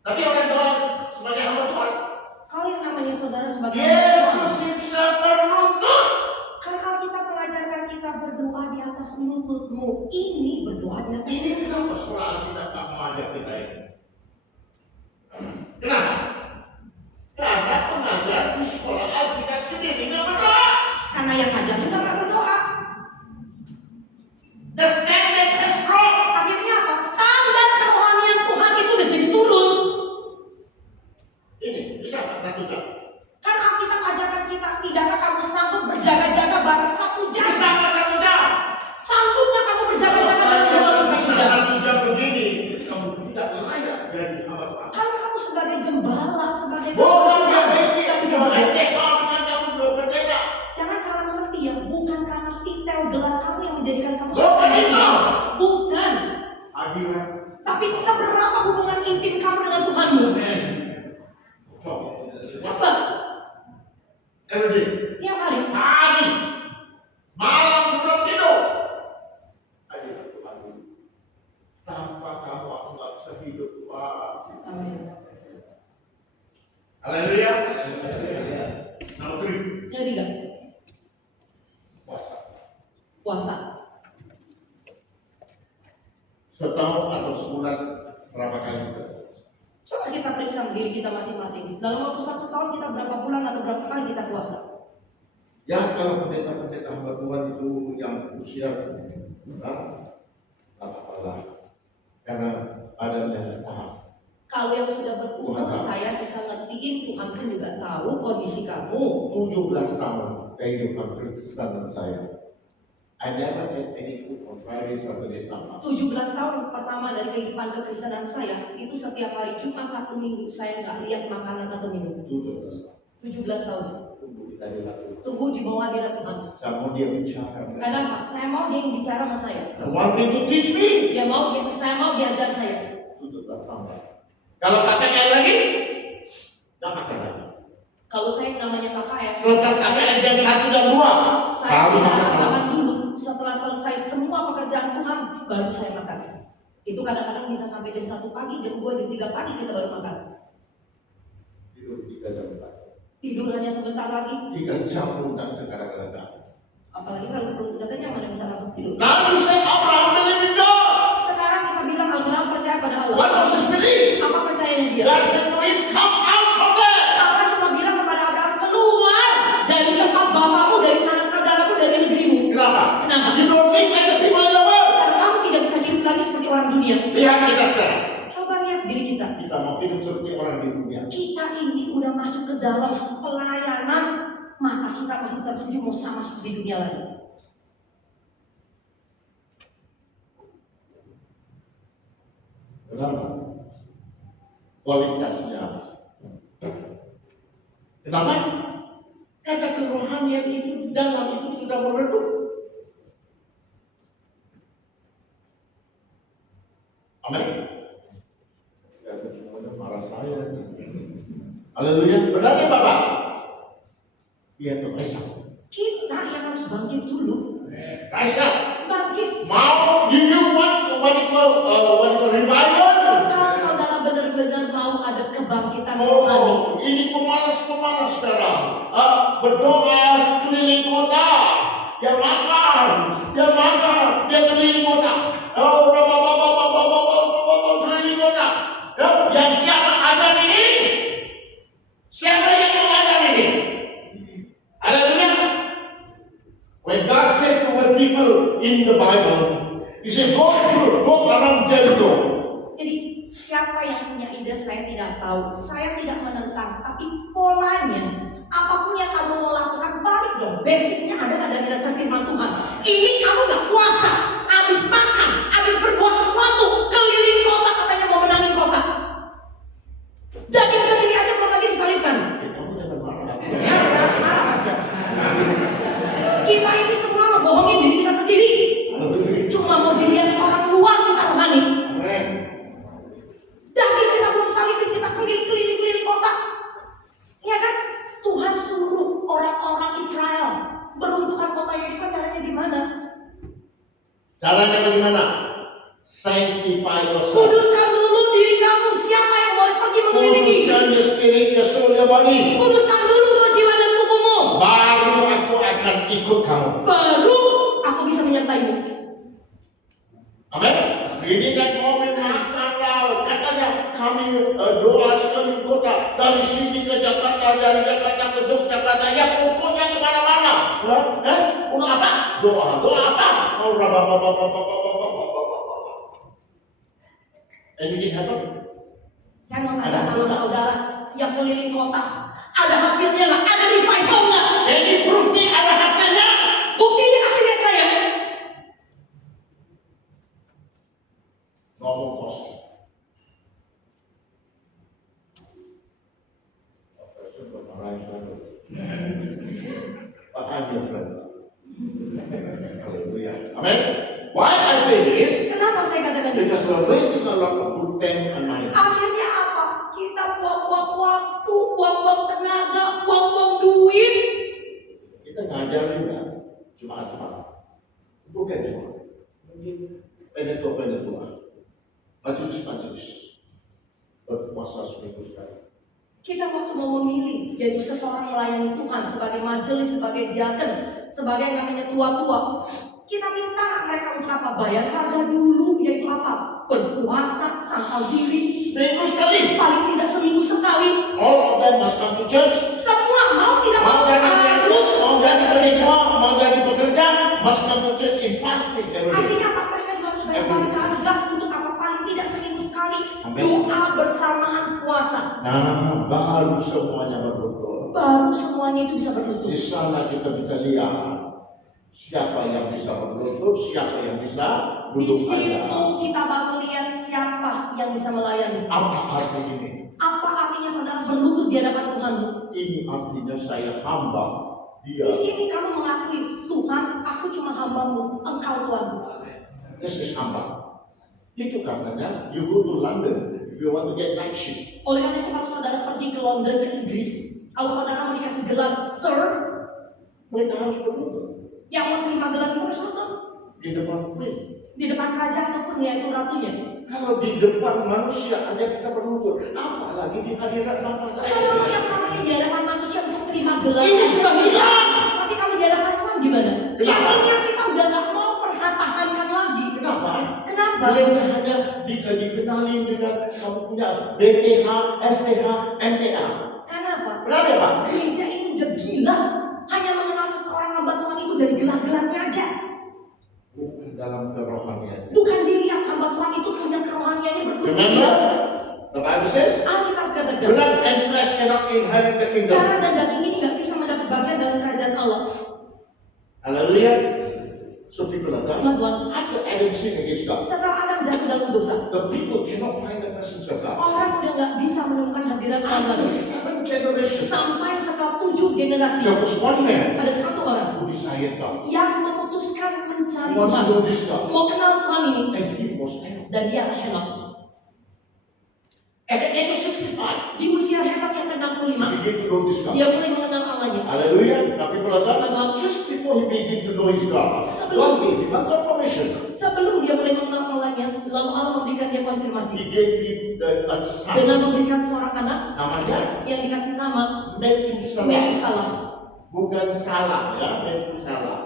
Tapi orang doa sebagai hamba Tuhan. Kalau yang namanya saudara sebagai Yesus himself berlutut. kan Alkitab mengajarkan kita berdoa di atas lututmu. Ini berdoa di atas Ini lutut. kenapa sekolah Alkitab tak mengajar kita ini? Kenapa? Karena pengajar di sekolah Alkitab sendiri nggak berdoa. Karena yang ngajar juga nggak berdoa. The standard has dropped. Akhirnya apa? Standar kerohanian Tuhan itu udah jadi turun. Ini bisa nggak 1 jam? Kan Alkitab ajarkan kita, tidakkah kamu sanggup berjaga-jaga barang 1 jam? Bisa nggak 1 jam? Sanggupkah kamu berjaga-jaga barang doamu 1 jam? 1 jam begini, kamu tidak layak jadi hamba Tuhan. Kalau kamu sebagai gembala, sebagai Bukan gembala, begini, nggak bisa sebagai berdoa. stekor dengan kamu belum berbeda. Jangan salah mengerti ya, bukan karena titel gelar kamu yang menjadikan kamu Bukan sebagai itu. gembala. Bukan. Hadiran. Tapi seberapa hubungan intim kamu dengan Tuhanmu? Amen. Coba. Coba, Every day. tiap hari. Pagi. Malam sebelum tidur. Hadirat Tuhan. Tanpa kamu aku nggak bisa hidup Tuhan. Amin. Haleluya. Nomor 3. Yang ketiga, Puasa. puasa. Setahun atau sebulan berapa kali kita puasa? Coba kita periksa diri kita masing-masing. Dalam waktu 1 tahun kita berapa bulan atau berapa kali kita puasa? Ya kalau pendeta-pendeta hamba Tuhan itu yang usia tak apalah, karena badannya tahan. Kalau yang sudah berumur, saya bisa ngertiin, Tuhan pun juga tahu kondisi kamu. 17 tahun kehidupan Kristen saya. I never had any food on Friday, Saturday, Sunday. 17 tahun pertama dari kehidupan kekristenan saya, itu setiap hari Jumat, Sabtu, Minggu, saya nggak lihat makanan atau minum. 17 tahun. 17 tahun. Tunggu di hadirat Tuhan. Tunggu di bawah hadirat Tuhan. Saya mau dia bicara. Kenapa? Saya mau dia yang bicara sama saya. I want me to teach me. Saya mau diajar saya. 17 tahun. Kalau KKR lagi, nggak KKR lagi. Kalau saya namanya KKR, Selesai KKR jam 1 dan 2. saya Baru tidak akan makan. makan dulu. Setelah selesai semua pekerjaan Tuhan, baru saya makan. Itu kadang-kadang bisa sampai jam 1 pagi, jam 2, jam 3 pagi kita baru makan. Tidur 3 jam lagi. Tidur hanya sebentar lagi. 3 jam untuk sekarang-kadang. Apalagi kalau perut udah kenyang, mana bisa langsung tidur. Now you say Abraham believe in God. Sekarang kita bilang Abraham percaya pada Allah. What was his belief? Apa percayanya dia? God said to him, come out from there. Allah cuma bilang kepada Abraham, keluar dari tempat bapakmu, dari sanak saudaramu, dari negerimu. Kenapa? Kenapa? You don't live like the people in the world. Karena kamu tidak bisa hidup lagi seperti orang dunia. Lihat kita sekarang. Coba lihat diri kita. Kita mau hidup seperti orang di dunia. Kita ini udah masuk ke dalam pelayanan, mata kita masih tertuju mau sama seperti dunia lagi. Kenapa? Kualitasnya. Kenapa? Kata kerohanian itu di dalam itu sudah meredup. Amin. Ya, semuanya marah saya. Haleluya. Benar ya Bapak? Dia itu Kaisar. Kita yang harus bangkit dulu. Kaisar. Bangkit. Mau, do you want what you call revival? Kalau saudara benar-benar mau ada kebangkitan rohani, Oh, ini pemalas-pemalas sekarang. Berdoa sekeliling kota. Dia makan, dia keliling kota. Oh, keliling kota. Yang siapa ajar ini? Siapa yang mengajar ini? Haleluya. When God said to the people in the Bible, He said, go around Jericho. jadi siapa yang punya ide saya tidak tahu. Saya tidak menentang, tapi polanya, apapun yang kamu mau lakukan, balik dong. Basicnya ada pada dasar firman Tuhan. Ini kamu gak puasa, habis makan, habis berbuat sesuatu, keliling kota katanya mau menangin kota. Daging sendiri aja belum lagi disalibkan. Kamu jangan marah. Ya, saya harus marah pasti. Kita ini semua ngebohongin diri kita sendiri. Cuma mau dilihat orang luar kita rohani. Amen. Daging kita belum salibin, kita keliling kota. Ya kan? Tuhan Caranya bagaimana? Sanctify yourself. Kuduskan dulu diri kamu. Siapa yang boleh pergi mengelilingi? Kuduskan your spirit, your soul, your body. Kuduskan dulu roh, jiwa dan tubuhmu. Baru aku akan ikut kamu. Baru aku bisa menyertaimu. Amin. Ini naik mobil makan lah. Katanya kami doa sekeliling kota dari sini ke Jakarta, dari Jakarta ke Yogyakarta, ya pokoknya kemana-mana. Untuk apa? Doa apa? Anything happen? Saya mau tanya sama saudara yang keliling kota, ada hasilnya nggak? Ada revival nggak? Can you prove me ada hasilnya? Buktinya kasih lihat saya. Ngomong kosong. But I'm your friend. Hallelujah. Amen. Why I say this? Kenapa saya katakan itu? Because we're wasting a lot of good time and money. Akhirnya apa? Kita buang-buang waktu, buang-buang tenaga, buang-buang duit. Kita ngajarin kan? Cuma. Bukan cuma. Mungkin penetua. Majelis. Berpuasa seminggu sekali. Kita waktu mau memilih, yaitu seseorang melayani Tuhan sebagai majelis, sebagai diaken, sebagai yang namanya tua-tua. Kita minta mereka untuk apa? Bayar harga dulu, yaitu apa? Berpuasa, sangkal diri. Seminggu sekali. Paling tidak seminggu sekali. All of them must come to church. Semua mau tidak mau Mau jadi harus mau jadi ke gereja. penetua, mau jadi pekerja, must come to church in fasting every day. Artinya apa? Mereka juga harus bayar harga untuk apa? Paling tidak seminggu sekali. Amen. Doa bersamaan puasa. Nah, baru semuanya berlutut. Baru semuanya itu bisa berlutut. Di sana kita bisa lihat siapa yang bisa berlutut, siapa yang bisa Di duduk situ aja. kita baru lihat siapa yang bisa melayani. Apa arti ini? Apa artinya saudara berlutut di hadapan Tuhanmu? Ini artinya saya hamba dia. Di sini kamu mengakui, Tuhan, aku cuma hambamu, Engkau Tuhanku. This is hamba. Itu karenanya you go to London if you want to get night shift. Oleh karena itu kalau saudara pergi ke London, ke Inggris, kalau saudara mau dikasih gelar Sir, Mereka harus berlutut yang mau terima gelar itu harus lutut di depan queen. di depan raja ataupun yaitu ratunya. Kalau di depan manusia aja kita berlutut, apalagi di hadirat Bapa saya. Kalau yang namanya di hadapan manusia untuk terima gelar Ini sudah hilang. tapi kalau di hadapan Tuhan gimana? Kenapa? Yang ini yang kita udah nggak mau pertahankan lagi. Kenapa? Kenapa? Gereja hanya dikenalin dengan kamu punya BTH, STH, MTA. Kenapa? Kenapa ya Pak? Gereja ini udah gila, hanya mengenal seseorang hamba Tuhan itu dari gelar-gelarnya aja. Bukan dalam kerohanian. Bukan dilihat hamba Tuhan itu punya kerohaniannya bertumbuh Remember, tidak. the Bible says, Alkitab katakan, blood and flesh cannot inherit the kingdom. darah dan daging ini nggak bisa mendapat bagian dalam kerajaan Allah. Hallelujah. So people are done. Tuhan, After Adam sinned against God, setelah Adam jatuh dalam dosa, the people cannot find the presence of God. orang udah nggak bisa menemukan hadirat Tuhan After lagi. 7 generations, Sampai setelah 7 generasi, there was one man ada satu orang who desired God. yang memutuskan mencari He wants Tuhan, to know this God. mau kenal Tuhan ini, And he was Enoch. dan dia adalah Henok. At the age of 65, Di usia Henok yang ke-65, he began to know this God. dia mulai mengenal Allahnya. Hallelujah. Now people are done. Just before he began to know his God, God gave him a confirmation. Sebelum dia mulai mengenal Allahnya, lalu Allah memberikan dia konfirmasi He gave him a son. dengan memberikan seorang anak Namanya yang dikasih nama Methuselah. Metusalah. Bukan salah ya, Methuselah.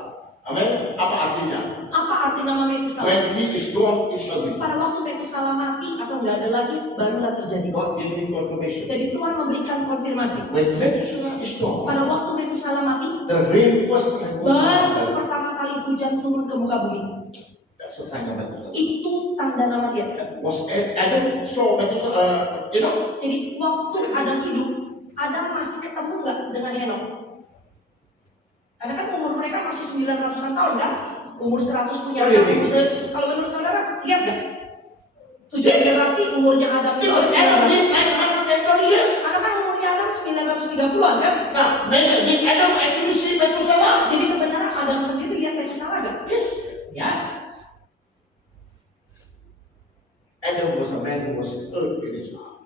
Amin. Apa artinya? Apa arti nama Metusalah? When he is gone, it shall be. Pada waktu Metusalah mati atau nggak ada lagi, barulah terjadi. God gave him confirmation. Jadi Tuhan memberikan konfirmasi. When Methuselah is gone, Pada waktu Metusalah mati, the rain first time. baru pertama kali hujan turun ke muka bumi. That's a sign of Methuselah. Itu tanda nama dia. Was Adam saw Methuselah, Jadi waktu Adam hidup, Adam masih ketemu nggak dengan Henok? Karena kan umur mereka masih 900-an tahun kan? Umur 100 punya anak. Kalau menurut saudara, lihat gak? 7 generasi umurnya Adam itu Because Adam lived 900. 930 years. Karena kan umurnya Adam 930-an kan? Now, did Adam actually see Methuselah? Jadi sebenarnya Adam sendiri lihat Metusalah gak? Yes. Ya. Adam was a man who was hurt in his heart.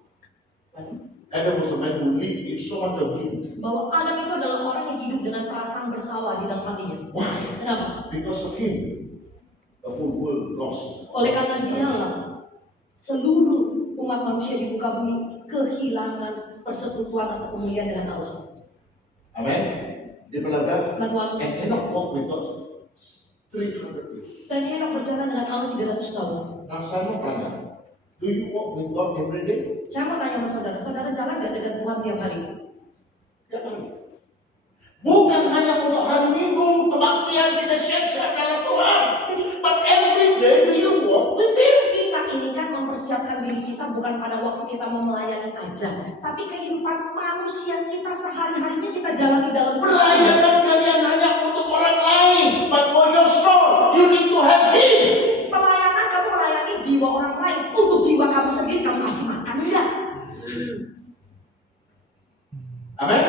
Adam was a man who lived in so much of guilt. Bahwa Adam itu adalah orang yang hidup dengan perasaan bersalah di dalam hatinya. Why? Kenapa? Because of him. the whole world lost. Oleh karena dialah seluruh umat manusia di muka bumi kehilangan persekutuan atau kemuliaan dengan Allah. Amen. Dia berlagak. Nah Tuhan, And Enoch walked with God 300 years. dan Henok berjalan dengan Allah 300 tahun. Nah saya mau tanya, do you walk with God every day? Saya mau tanya sama saudara, saudara jalan gak dengan Tuhan tiap hari? Tiap hari. Bukan hanya untuk hari Minggu kebaktian kita siap-siap dalam Tuhan, Jadi but every day do you walk with Him? kita ini kan mempersiapkan diri kita bukan pada waktu kita mau melayani aja, tapi kehidupan manusia kita sehari-harinya kita jalani dalam Tuhan. Pelayanan kalian hanya untuk orang lain, but for your soul you need to have Him. Pelayanan kamu melayani jiwa orang lain, untuk jiwa kamu sendiri kamu kasih makan enggak? Amen.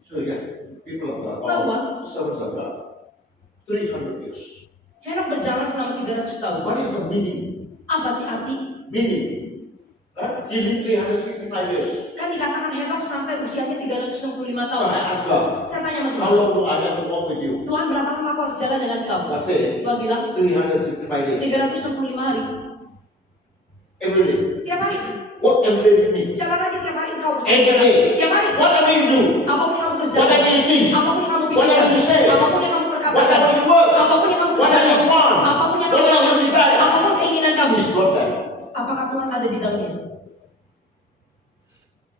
So yeah, people of God, Nah, Tuhan. servants of God, 300 years. Henok berjalan selama 300 tahun. What is the meaning? Apa sih arti? Meaning, he lived 365 years. Kan dikatakan Henok sampai usianya 365 So tahun. I asked God, Saya tanya sama how Tuhan, long do I have to walk with you? Tuhan berapa lama aku harus jalan dengan kamu? I said, Tuhan bilang 365 days. 365 hari. Every day. Tiap hari. Walk every day with me. Jalan lagi tiap hari engkau bersama. Every day. Tiap hari. Whatever you do, Apapun yang kamu kerjakan. whatever you think, Apapun yang kamu whatever pikirkan. you say, Apapun yang kamu perkatakan. whatever you work, Apapun yang kamu whatever kerjakan. you want, Apapun yang kamu whatever you desire, apapun keinginan kamu. is God there. Apakah Tuhan ada di dalamnya?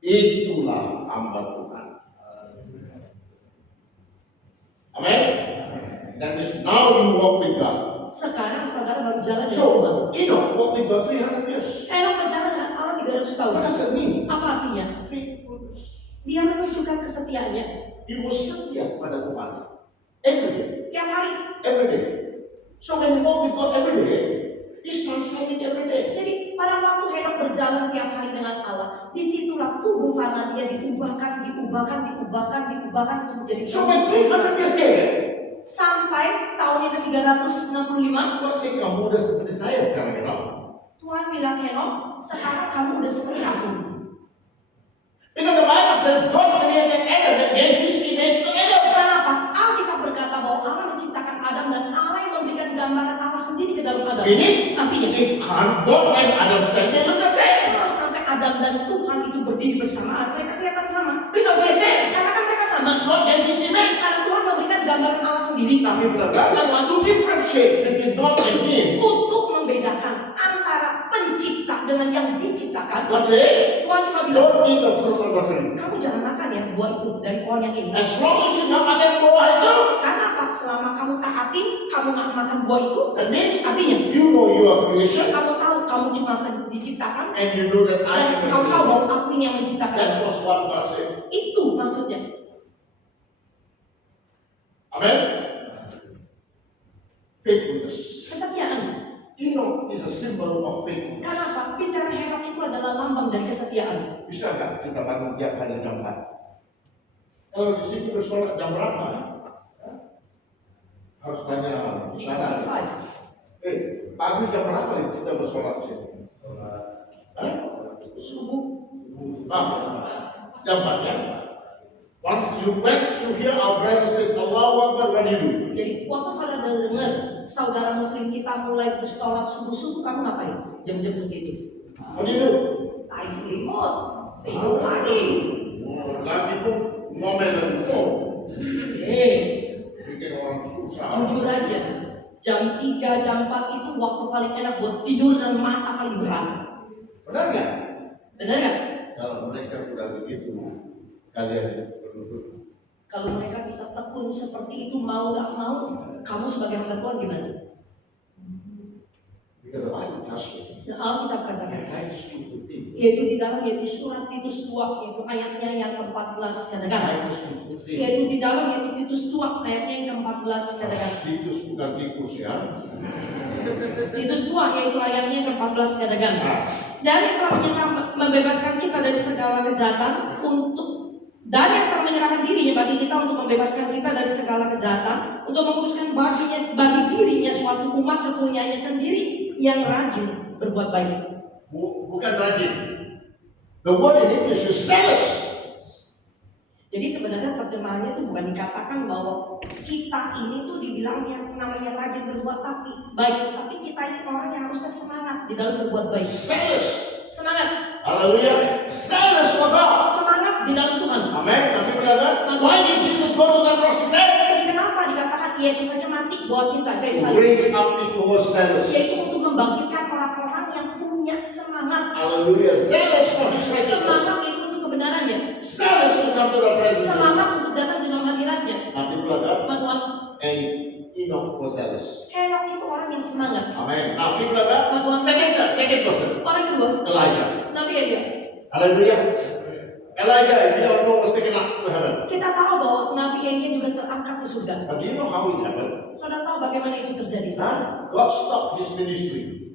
Itulah hamba Tuhan. Amen. That means now you walk with God. Sekarang saudara baru jalan dengan Tuhan. So, Enoch walked with God 300 years. Henok berjalan dengan Allah 300 tahun. What does that mean? Apa artinya? Faithfulness. Dia menunjukkan kesetiaannya. He was setia kepada Tuhan. Every day. Tiap hari. Every day. So when you walk with God every day, He's transforming every day. Jadi pada waktu Henok berjalan tiap hari dengan Allah, disitulah tubuh fana dia diubahkan untuk menjadi So when 300 years came, sampai tahun yang ke-365, Tuhan sih kamu udah seperti saya sekarang, Enoch. Tuhan bilang Henok, sekarang kamu udah seperti aku. Because the Bible says God created Adam and gave His image to Adam. Kenapa? Alkitab berkata bahwa Allah menciptakan Adam dan Allah yang memberikan gambaran Allah sendiri ke dalam Adam. Ini Artinya, if God and Adam stand, they look the same. kalau sampai Adam dan Tuhan itu berdiri bersamaan, mereka kelihatan sama. Because they say Karena kan mereka sama. God gave His image. Karena Tuhan memberikan gambaran Allah sendiri. Tapi I want to differentiate between God and Him. Untuk membedakan antara pencipta dengan yang diciptakan, God said, Tuhan cuma bilang, don't eat the fruit of the tree. kamu jangan makan ya buah itu dari pohon yang ini. As long as you not makan buah itu, Karena apa? Selama kamu taatin, kamu nggak makan buah itu, that means artinya you know you are creation kamu tahu kamu cuma diciptakan and you know that I dan am kamu tahu a bahwa aku ini yang menciptakan. That was what God said. Itu maksudnya. Amen. Faithfulness. Kesetiaan. Enoch is a symbol of faithfulness. Kenapa? Bicara Henok itu adalah lambang dari kesetiaan. Bisa nggak kita bangun tiap hari jam 4? Kalau di sini bersolat jam berapa? Harus tanya mana? 3:45. Pagi jam berapa kita bersolat di sini? Subuh. Jam 4 ya? Once you hear our brother says Allahu Akbar, what do you do? Jadi waktu saudara dengar saudara muslim kita mulai bersolat subuh-subuh, kamu ngapain? Jam-jam segitu. What do you do? Tarik selimut, tidur lagi. Lagi pun ngomel lagi. Bikin orang susah. Jujur aja, jam 3, jam 4 itu waktu paling enak buat tidur dan mata paling berat. Benar nggak? Benar nggak? Kalau mereka udah begitu, kalian berlutut. Kalau mereka bisa tekun seperti itu, mau nggak mau, kamu sebagai hamba Tuhan gimana? Because the Bible tells you, Nah, Alkitab katakan, Titus 2:14. yaitu di dalam yaitu surat Titus 2, yaitu ayatnya yang ke-14 katakan. Titus 2:14. Yaitu di dalam yaitu Titus 2 ayatnya yang ke-14 katakan. Titus bukan tikus ya. Titus 2 yaitu ayatnya yang ke-14 katakan. Nah, Dan yang telah membebaskan kita dari segala kejahatan dan yang telah menyerahkan dirinya bagi kita untuk membebaskan kita dari segala kejahatan, untuk menguruskan bagi dirinya suatu umat kepunyaannya sendiri yang rajin berbuat baik. bukan rajin. The word in English is zealous. Jadi sebenarnya terjemahannya itu bukan dikatakan bahwa kita ini tuh dibilang yang namanya rajin berbuat baik, tapi kita ini orang yang harusnya semangat di dalam berbuat baik. Zealous. Semangat, Hallelujah. Zealous for God. semangat di dalam Tuhan. Amen. Nanti berada. Why did Jesus go to the cross? He said, Jadi kenapa dikatakan Yesus saja mati buat kita? Kayak to saya, raise up people who are zealous. yaitu untuk membangkitkan orang-orang yang punya semangat. Hallelujah. Zealous for His righteousness. Semangat itu untuk kebenarannya. Zealous to come to the presence. Semangat untuk datang di dalam hadiratnya. Nanti berada. Tuhan, And Enoch was zealous. Henok itu orang yang semangat. Amen. Now, people are back. Tuhan, Second person, orang kedua, Elijah. Nabi Elia. Hallelujah. Elijah, we all know, was taken up to heaven. Kita tahu bahwa Nabi Elia juga terangkat ke surga. But do you know how it happened? Saudara tahu bagaimana itu terjadi? God stopped his ministry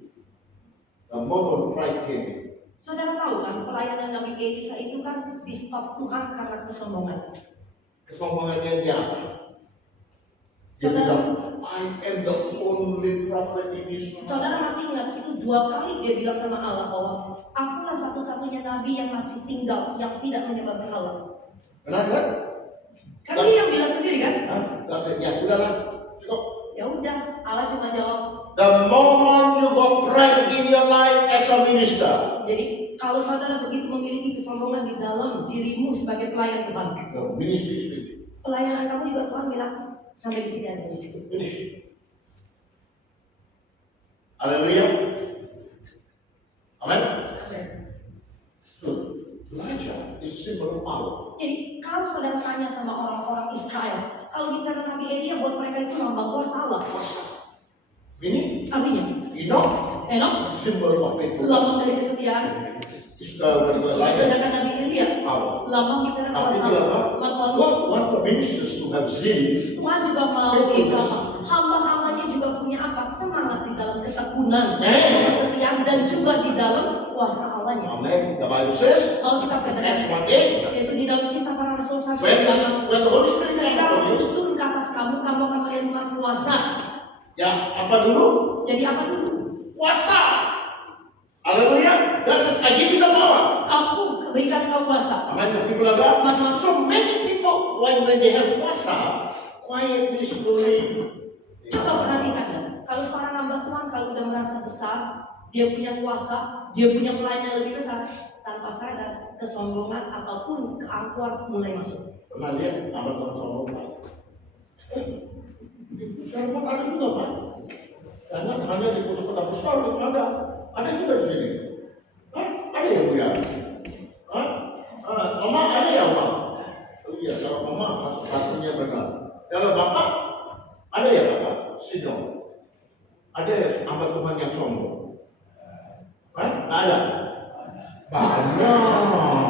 the moment pride came in. Saudara tahu kan pelayanan Nabi Elisa itu kan di stop Tuhan karena kesombongan. Kesombongannya dia apa? Dia Saudara, bilang, I am the only prophet in Israel. saudara masih ingat itu 2 kali dia bilang sama Allah bahwa akulah satu-satunya nabi yang masih tinggal yang tidak menyembah berhala. Benar kan? Kan dia yang bilang sendiri kan? God said, ya udahlah, cukup. Ya udah, Allah cuma jawab. The moment you got pride in your life as a minister, Jadi kalau saudara begitu memiliki kesombongan di dalam dirimu sebagai pelayan Tuhan, the ministry is finished. pelayanan kamu juga Tuhan bilang sampai di sini aja udah cukup. Finish. Hallelujah. Amen. So, Elijah is symbol of power. Jadi kalau saudara tanya sama orang-orang Israel, kalau bicara Nabi Elia buat mereka itu lambang kuasa Allah. Kuasa. Ini, Artinya, Enoch, symbol of lambang faithfulness. dari kesetiaan. Elijah, Sedangkan Nabi Elia, power. lambang bicara Tapi kuasa itu Allah. apa? Tuhan, God want the ministers to have zeal. Tuhan juga mau itu apa? Hamba-hambanya juga punya apa? Semangat di dalam ketekunan, kesetiaan dan juga di dalam kuasa Allahnya. Amen. The Bible says, Kalau kita katakan Acts 1:8, yaitu di dalam Kisah Para Rasul 1 when the Holy Spirit ketika comes Roh upon you, Kudus turun ke atas kamu, kamu akan menerima kuasa. ya apa dulu? Jadi apa dulu? Kuasa. Hallelujah. That says, I give you the power. Aku berikan kau kuasa. Amen. The people are God. So many people, when they have kuasa, quietly, slowly. Coba perhatikan ya, kalau seorang hamba Tuhan kalau udah merasa besar, dia punya kuasa, dia punya pelayanan lebih besar, tanpa sadar kesombongan ataupun keangkuhan mulai masuk. Pernah lihat hamba Tuhan sombong Pak? Sekarang pun ada juga Pak. Karena hanya di kota-kota besar yang ada. Ada juga di sini. Hah? Ada ya Bu ya? Hah? Mama ada ya Pak? Oh iya, kalau mama pastinya benar. Kalau Bapak, ada ya Bapak? Sidong. Ada ya hamba Tuhan yang sombong? Hah? Nggak ada? Banyak.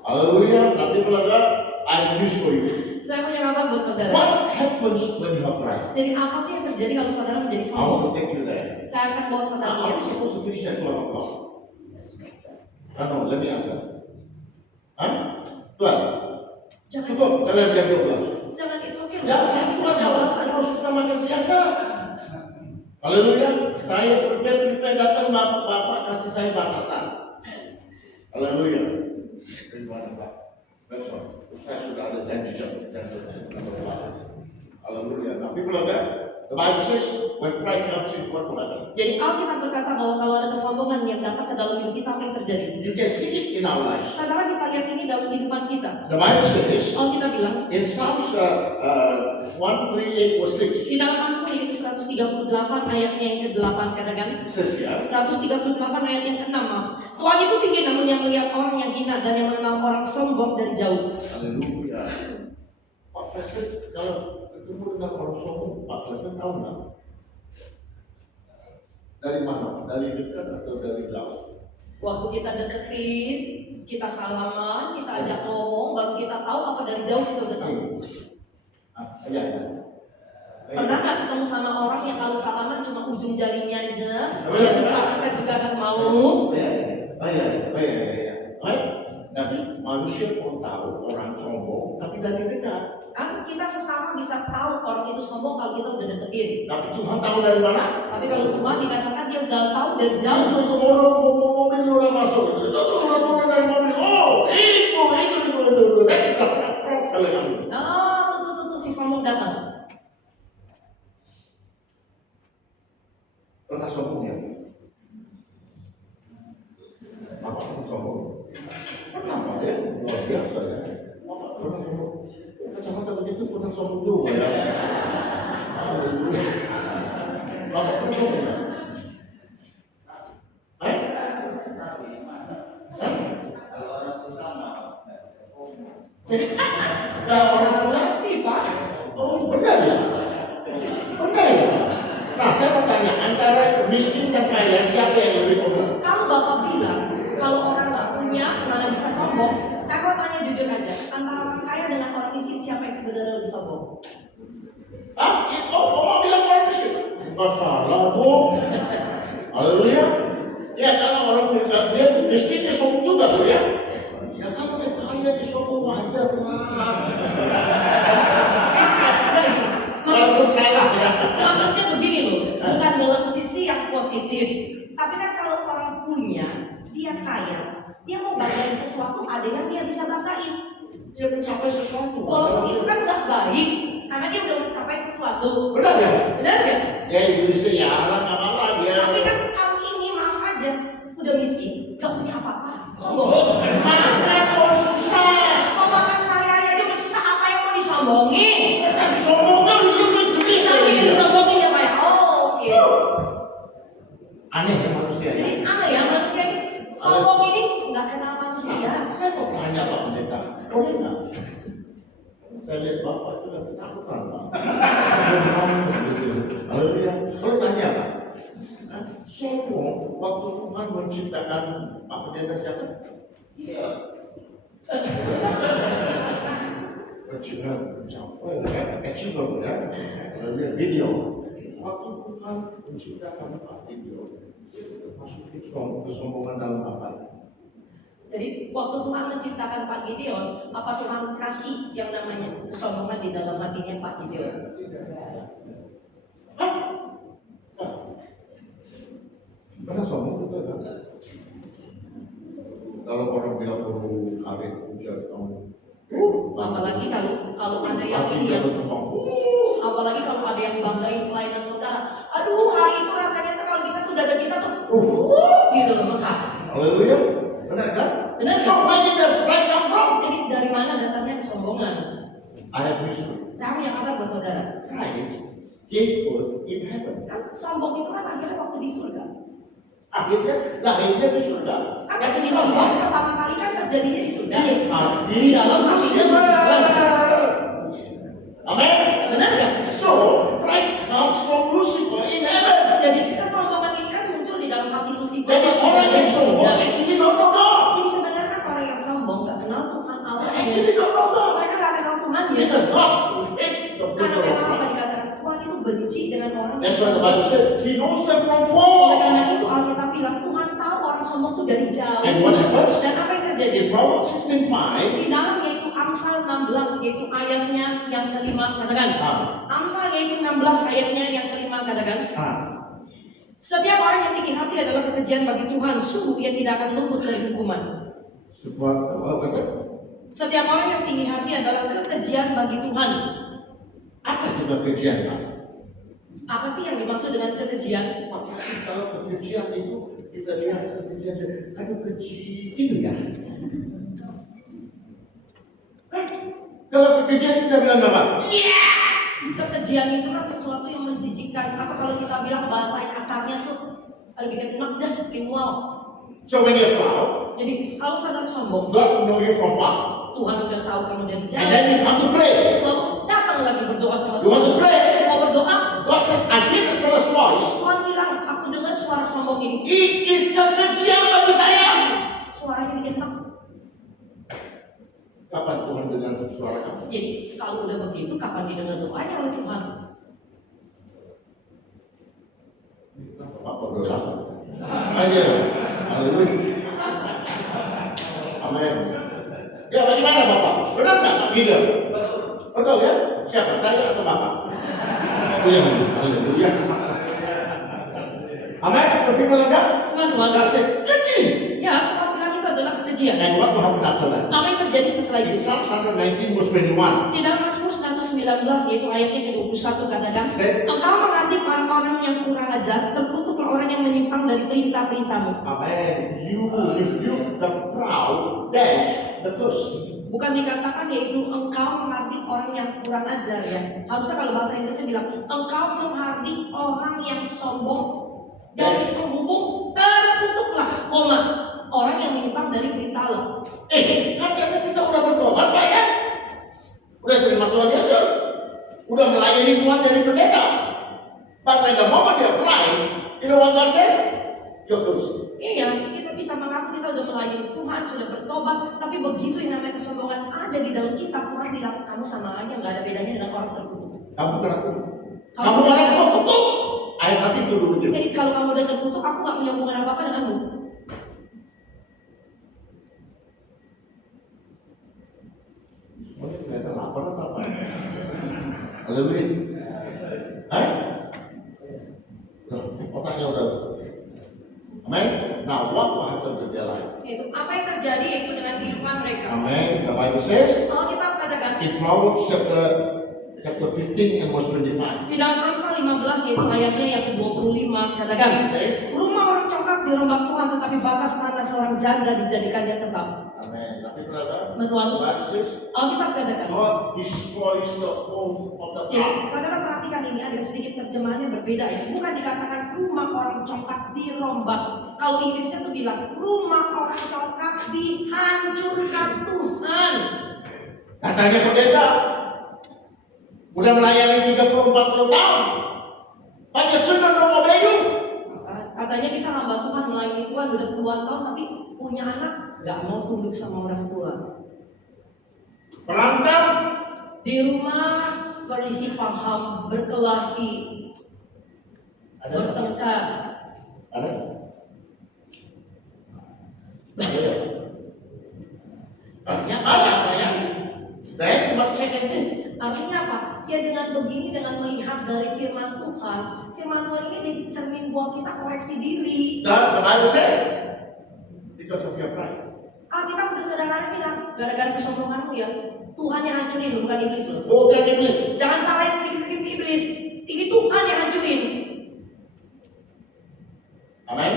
Haleluya. Nanti pelajar, I news for you. Saya punya kabar buat saudara. What happens when you have pride? Jadi apa sih yang terjadi kalau saudara menjadi I want sombong? to take you there. Saya akan bawa saudara Now, are lihat. we supposed to finish at 12 o'clock? No, let me answer. Hah? 12. Jangan, Cukup, kalian jam 12. jangan it's okay. Ya, saya bisa bisa alasan. harus kita makan siang kan? Haleluya. Saya prepare datang Bapak kasih saya batasan. Haleluya. Bagaimana Pak? Besok, saya sudah ada janji jam haleluya. Tapi belum ada. The Bible says, when pride comes in, what will happen? Jadi Alkitab berkata bahwa kalau ada kesombongan yang datang ke dalam hidup kita, apa yang terjadi? You can see it in our lives. Saudara bisa lihat ini dalam kehidupan kita. The Bible says, Alkitab bilang in Psalms 138 verse 6, di dalam Mazmur yaitu 138 ayatnya yang ke-8 katakan. it says here, 138 ayat yang ke-6 maaf. Tuhan itu tinggi namun yang melihat orang yang hina dan yang mengenal orang sombong dari jauh. haleluya. Pak Freshen, kalau ketemu dengan orang sombong, Pak Freshen tahu nggak? Dari mana? Dari dekat atau dari jauh? Waktu kita deketin, kita salaman, kita ajak ngomong, baru kita tahu apa dari jauh kita udah tahu. Iya. Pernah nggak ketemu sama orang yang kalau salaman cuma ujung jarinya aja, ya kita juga akan mau. Tapi manusia pun tahu orang sombong, tapi dari dekat. Kan kita sesama bisa tahu orang itu sombong kalau kita udah deketin. Tapi Tuhan tahu dari mana? Tapi kalau Tuhan dikatakan dia udah tahu dari jauh. Itu mobil udah masuk, itu udah turun dari mobil. Oh, itu. That's the sombong. Kenapa ya? Luar biasa ya. Bapak pernah sombong. Kacamata begitu pernah sombong juga ya. Haleluya. Bapak pernah sombong ya? Nah, orang susah Pak. Oh, benar ya? Benar ya? Nah, saya mau tanya, antara miskin dan kaya, siapa yang lebih sombong? Kalau Bapak bilang, kalau orang nggak punya, mana bisa sombong? Saya mau tanya jujur aja, antara orang kaya dengan orang miskin, siapa yang sebenarnya lebih sombong? Oh, bilang orang miskin? Nggak salah, Bu. Haleluya. Ya, kalau orang dia miskin, dia sombong juga, Bu ya. Ya, kalau dia kaya, dia sombong wajar lah. Walaupun salah ya. Maksudnya begini loh, bukan dalam sisi yang positif, tapi kan kalau orang punya, dia kaya, dia mau banggain sesuatu, ada yang dia bisa banggain. Dia mencapai sesuatu. Walaupun itu kan nggak baik, karena dia udah mencapai sesuatu. Benar ya? Benar ya? Ya, itu siaran apa dia. Tapi kan kalau ini maaf aja, udah miskin, nggak punya apa-apa, sombong. Makan kok susah. Mau makan sehari-hari aja udah susah, apa yang mau disombongin? Kan sombongnya lebih Bisa yang disombongin ya Pak ya? Oh, oke. Aneh ya manusia ya. Jadi aneh ya manusia ini. Sombong ini nggak kenal manusia. Saya mau tanya Pak Pendeta, boleh nggak? Saya lihat Bapak itu sampai ketakutan Pak. Haleluya. Boleh tanya Pak? Sombong waktu Tuhan menciptakan Pak Pendeta siapa? Iya. Achievable ya. Haleluya. Video. Waktu Tuhan menciptakan Pak Video, masukin kesombongan dalam apa? Jadi waktu Tuhan menciptakan Pak Gideon, apa Tuhan kasih yang namanya kesombongan di dalam hatinya Pak Gideon? Pernah sombong betul kan? Kalau orang bilang baru kawin hujan kamu, Apalagi kalau ada yang ini ya, apalagi kalau ada yang banggain pelayanan saudara. Aduh, hari itu rasanya tuh kalau bisa tuh dada kita tuh, gitu loh mekar. Haleluya, benar kan? Benar. So where did that pride come from? Jadi dari mana datangnya kesombongan? I have news for you. Saya punya kabar buat saudara. Pride gave birth in heaven. Kan sombong itu kan akhirnya waktu di surga. Akhirnya lahirnya di surga. Kan sombong pertama kali kan terjadinya di surga. Hati Di dalam hatinya di surga. Amen. Benar nggak? So pride comes from Lucifer in heaven. Jadi kesombongan ini kan muncul di dalam hati Lucifer. Jadi orang yang sombong actually don't know God. Jadi sebenarnya kan orang yang sombong nggak kenal Tuhan Allah. Actually don't know God. Mereka nggak kenal Tuhan ya. Because God hates the Karena people of memang apa God. dikatakan Tuhan itu benci dengan orang. That's why the Bible said He knows them from Oleh fall. karena itu Alkitab bilang Tuhan tahu orang sombong itu dari jauh. And what happens? Dan apa yang terjadi? In Proverbs 16:5. Di dalam yaitu Amsal 16 yaitu ayatnya yang kelima katakan. Amsal yaitu 16 ayatnya yang kelima katakan. Setiap orang yang tinggi hati adalah kekejian bagi Tuhan, sungguh ia tidak akan luput dari hukuman. Setiap orang yang tinggi hati adalah kekejian bagi Tuhan. Apa itu kekejian, Pak? Apa sih yang dimaksud dengan kekejian? Masa sih kalau kekejian itu kita lihat kekejian, aduh keji itu ya. Kalau kekejian kita bilang apa? Iya. Kekejian itu kan sesuatu yang menjijikkan. Atau kalau kita bilang bahasa kasarnya tuh, ada bikin enak dah, bikin wow. So when you're proud, Jadi kalau saudara sombong, God know you from far, Tuhan udah tahu kamu dari and jauh. then you come to pray. Lalu datang lagi berdoa sama You want to Tuhan. pray? Mau berdoa? God says, I hear the fellow's voice. Tuhan bilang, aku dengar suara sombong ini. It is kekejian bagi saya. Suaranya bikin enak. Kapan Tuhan dengar suara kamu? Jadi kalau udah begitu, kapan didengar doanya oleh Tuhan? Bapak berdoa. Aja. Haleluya. Amin. Ya, bagaimana Bapak? Benar nggak Pak Gideon? Betul ya? Siapa? Saya atau Bapak? Haleluya. Haleluya. Amin. Seperti bilang Tuhan God said, keji. Ya, Tuhan bilang itu adalah kekejian. And what will happen after that? Apa yang terjadi setelah In itu? Psalm 119 verse 21. Di dalam Mazmur 119 yaitu ayatnya ke-21 katakan, Say. engkau melatih orang-orang yang kurang ajar, terkutuklah orang yang menyimpang dari perintah-perintahmu. Amen. You rebuke the dash the curse. Bukan dikatakan yaitu engkau menghardik orang yang kurang ajar ya. Harusnya kalau bahasa Inggrisnya bilang engkau menghardik orang yang sombong, garis penghubung terkutuklah, koma, orang yang menyimpang dari berita Allah. Katanya kita udah bertobat Pak ya? Udah terima Tuhan Yesus, udah melayani Tuhan jadi pendeta. But when the moment you apply, you know what God says? You're cursed. Iya, kita bisa mengaku kita udah melayani Tuhan, sudah bertobat, tapi begitu yang namanya kesombongan ada di dalam kita, Tuhan bilang kamu sama aja, nggak ada bedanya dengan orang terkutuk. Kamu kena kutuk. Kamu kena kutuk. I have nothing to do with you. Jadi kalau kamu udah terkutuk, aku nggak punya hubungan apa-apa denganmu. Semuanya kelihatan lapar atau apa? Haleluya. Hah? Otaknya udah. Amen. Now what will happen to their life? Yaitu apa yang terjadi yaitu dengan kehidupan mereka. Amen. The Bible says Alkitab katakan in Proverbs chapter 15 and verse 25. di dalam Amsal 15 yaitu ayatnya yang ke-25 katakan, rumah orang congkak dirombak Tuhan, tetapi batas tanah seorang janda dijadikannya tetap. Amen. Tapi berapa? Betul. The Bible says Alkitab katakan. God destroys the home of the Jadi, proud. saudara perhatikan ini ada sedikit terjemahannya berbeda ya. Bukan dikatakan rumah orang congkak dirombak. Kalau Inggrisnya tuh bilang rumah orang congkak dihancurkan Tuhan. Katanya pendeta udah melayani 30-40 tahun. But your children don't obey you. Katanya kita hamba Tuhan melayani Tuhan udah puluhan tahun, tapi punya anak gak mau tunduk sama orang tua. Berantem. Di rumah berisi paham, berkelahi, Ada bertengkar. Ada? Ada. Ada. Then you must check and see. Artinya apa? Ya dengan begini, dengan melihat dari firman Tuhan ini jadi cermin buat kita koreksi diri. The Bible says because of your pride. Alkitab udah sederhana bilang, gara-gara kesombonganmu ya, Tuhan yang hancurin lu, bukan iblis lu. Bukan iblis. Jangan salahin sedikit-sedikit si iblis. Ini Tuhan yang hancurin. Amen.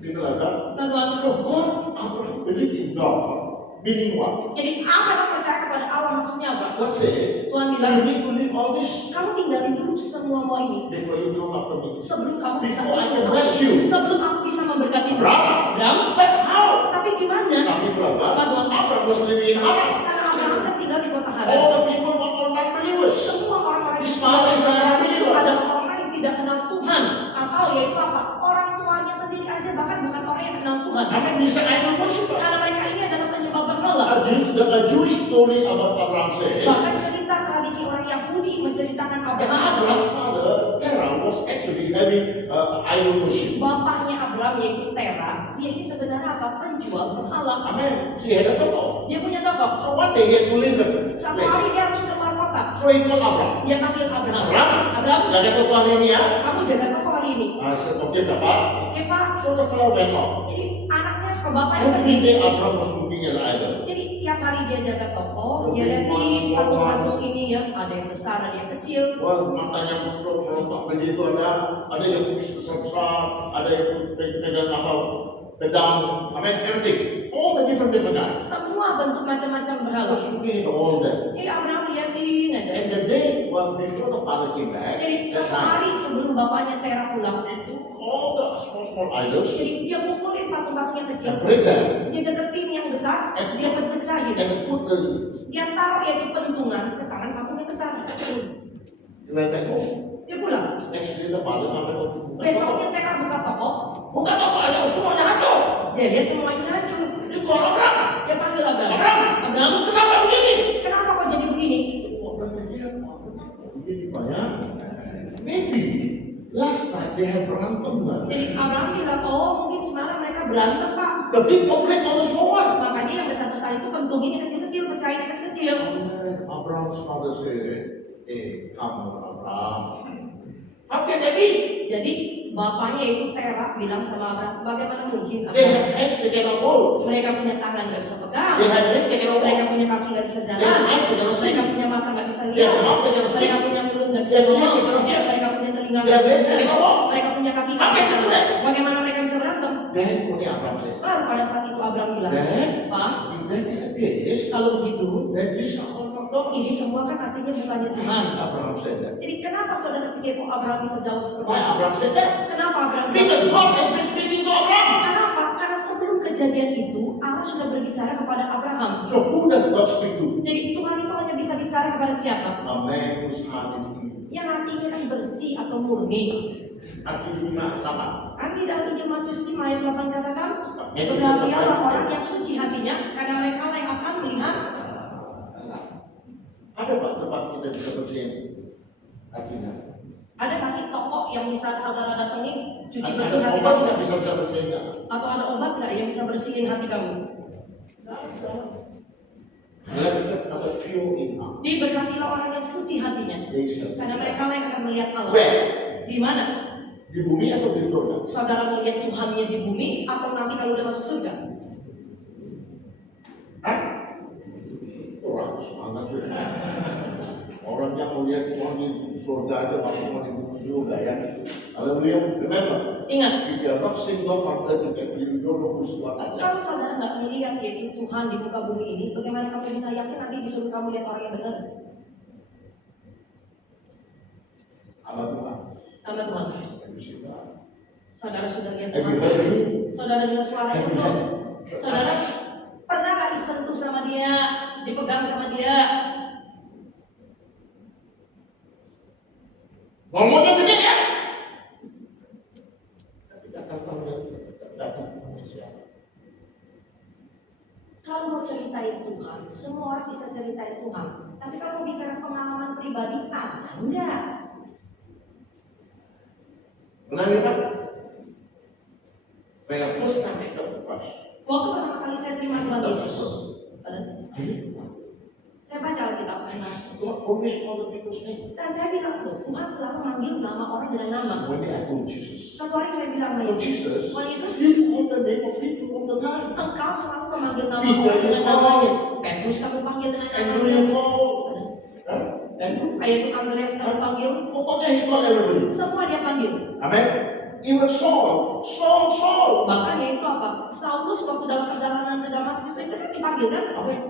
People like that. Nah, Tuhan. So God, Abraham believe in God. Meaning what? Jadi apa yang percaya kepada Allah maksudnya apa? God said, Tuhan you bilang, need to leave all this kamu tinggalin dulu semua ini before you come after me. sebelum kamu bisa Before I can bless you. sebelum aku bisa memberkati Abraham. But how? Tapi gimana? Tapi berapa? Apa Tuhan? Abraham was living in Haran. Karena Abraham kan tinggal di kota Haran. All the people were all non-believers. Semua orang-orang His di father is a Haran itu non-believer. adalah orang yang tidak kenal Tuhan, atau yaitu apa? Orang tuanya sendiri aja bahkan bukan orang yang kenal Tuhan. I mean, he's an idol worshiper. Karena mereka ini adalah penyembah berhala. A Jewish story about Abraham says Bahkan cerita tradisi orang Yahudi menceritakan that Abraham adalah Abraham's father, Terah, was actually having idol worship. bapaknya Abraham yaitu Terah. Dia ini sebenarnya apa? Penjual berhala. Amen. He had a toko. Dia punya toko. So one day he had to leave the Satu place. hari dia harus keluar kota. So he called Abraham. Dia panggil Abraham. Abraham, Abraham, jaga toko hari ini ya. kamu jaga toko hari ini. I said, okay, Papa. Oke Pak. So the fellow went off. Jadi anaknya ke bapaknya Every pergi. day Abraham was looking at the idol. Jadi tiap hari dia jaga toko, dia lihat di patung-patung ini ya, ada yang besar, ada yang kecil. Wah, matanya melotot begitu, ada yang tulis besar-besar, ada yang pegang apa, pedang, everything. All the different guys. Semua bentuk macam-macam I berhala. was looking at all that. Jadi Abraham liatin aja. And the day before the father came back, Jadi that satu night, hari sebelum bapaknya Terah pulang, he took all the small idols jadi dia kumpulin patung-patung yang kecil. and break them Dia deketin yang besar, dia pecahin. and put the. Dia taruh yaitu pentungan ke tangan patung yang besar. He went back home. Dia pulang. Next day the father came back. Besoknya Terah buka toko, Bukan toko ada semuanya hancur. dia lihat semuanya hancur. Dia call Abraham. Dia panggil Abraham. Abraham, Abraham, lu kenapa begini? kenapa kok jadi begini? Oh, berarti dia begini Pak ya. Maybe last night they have berantem lah. Jadi Abraham bilang, oh mungkin semalam mereka berantem Pak. The big conflict on this one. Makanya yang besar-besar itu pentung ini kecil-kecil, pecahin yang kecil-kecil. Abraham's father said, come on Abraham. How can that be? Jadi bapaknya itu Terah bilang sama Abraham, bagaimana mungkin? They have hands they cannot hold. Mereka punya tangan nggak bisa pegang. They have legs they cannot Mereka walk. punya kaki nggak bisa They have jalan. eyes they cannot see. Mereka punya mata nggak bisa They lihat. have mouth they cannot Mereka speak. punya mulut nggak bisa They have ngomong. ears they cannot hear. Mereka punya telinga They nggak have bisa legs they jalan. cannot walk. Mereka punya kaki nggak How bisa can they do jalan. that? Bagaimana mereka bisa berantem? Then only Abraham said, Baru pada saat itu Abraham bilang, Dad, Pak, Kalau begitu, then these are all not God. ini semua kan artinya bukannya Tuhan. Abraham said that. Jadi kenapa saudara pikir kok Abraham bisa jawab seperti Why itu? Abraham said that? Kenapa Abraham jawab Because seperti God itu? has been speaking to Abraham. Kenapa? Karena sebelum kejadian itu Allah sudah berbicara kepada Abraham. So who does God speak to? Jadi Tuhan itu hanya bisa bicara kepada siapa? A man whose heart is evil. Yang hatinya kan bersih atau murni. Arti 5:8. Kan di dalam Injil Matius 5 ayat 8 katakan, berbahagialah orang yang suci hatinya, karena mereka lah yang akan melihat. Ada Pak tempat kita bisa bersihin hatinya? Ada nggak sih toko yang bisa saudara datangi cuci bersih Ada hati obat kamu? nggak bisa bersihin nggak? Atau ada obat nggak yang bisa bersihin hati kamu? Blessed are the pure in heart. Diberkatilah orang yang suci hatinya, They shall see karena God. mereka lah yang akan melihat Allah. Where? Di mana? Di bumi atau di surga? Saudara melihat Tuhannya di bumi atau nanti kalau udah masuk surga? Hah? Orang semangat sih. Orang yang melihat Tuhan di surga aja pasti mau di bumi juga ya. Haleluya. Remember, Ingat, if you are not seeing God on earth, you don't know who's what ada. kalau saudara nggak melihat yaitu Tuhan di muka bumi ini, bagaimana kamu bisa yakin nanti disuruh kamu lihat orang yang benar? Apa Tuhan? Sama Tuhan. Have you seen God? Saudara sudah lihat Have you Tuhan? heard Him? Saudara dengar suara Have itu you belum? heard? Saudara pernah nggak disentuh sama dia, dipegang sama dia? Ngomongnya gede ya? Tapi datang manusia. Kalau mau ceritain Tuhan, semua orang bisa ceritain Tuhan. Tapi kalau bicara pengalaman pribadi, ada enggak? Benar ya Pak? When I first time accept Christ, Waktu pertama kali saya terima Tuhan Yesus, I really Tuhan. saya baca Alkitab, And I said, God always call the people's name. dan saya bilang, loh, Tuhan selalu manggil nama orang dengan nama. When I told Jesus, Satu hari saya bilang sama oh Yesus, Jesus, Tuhan Yesus, you call the name of people all the time. Engkau selalu memanggil nama Peter, orang dengan you call. namanya. Petrus kamu panggil dengan Andrew namanya. you call. Huh? Andrew? Yaitu Andreas kamu panggil. Pokoknya he call everybody. Semua dia panggil. Amen. Even Saul. Bahkan yaitu apa? Saulus waktu dalam perjalanan ke Damaskus itu kan dipanggil kan? Amen.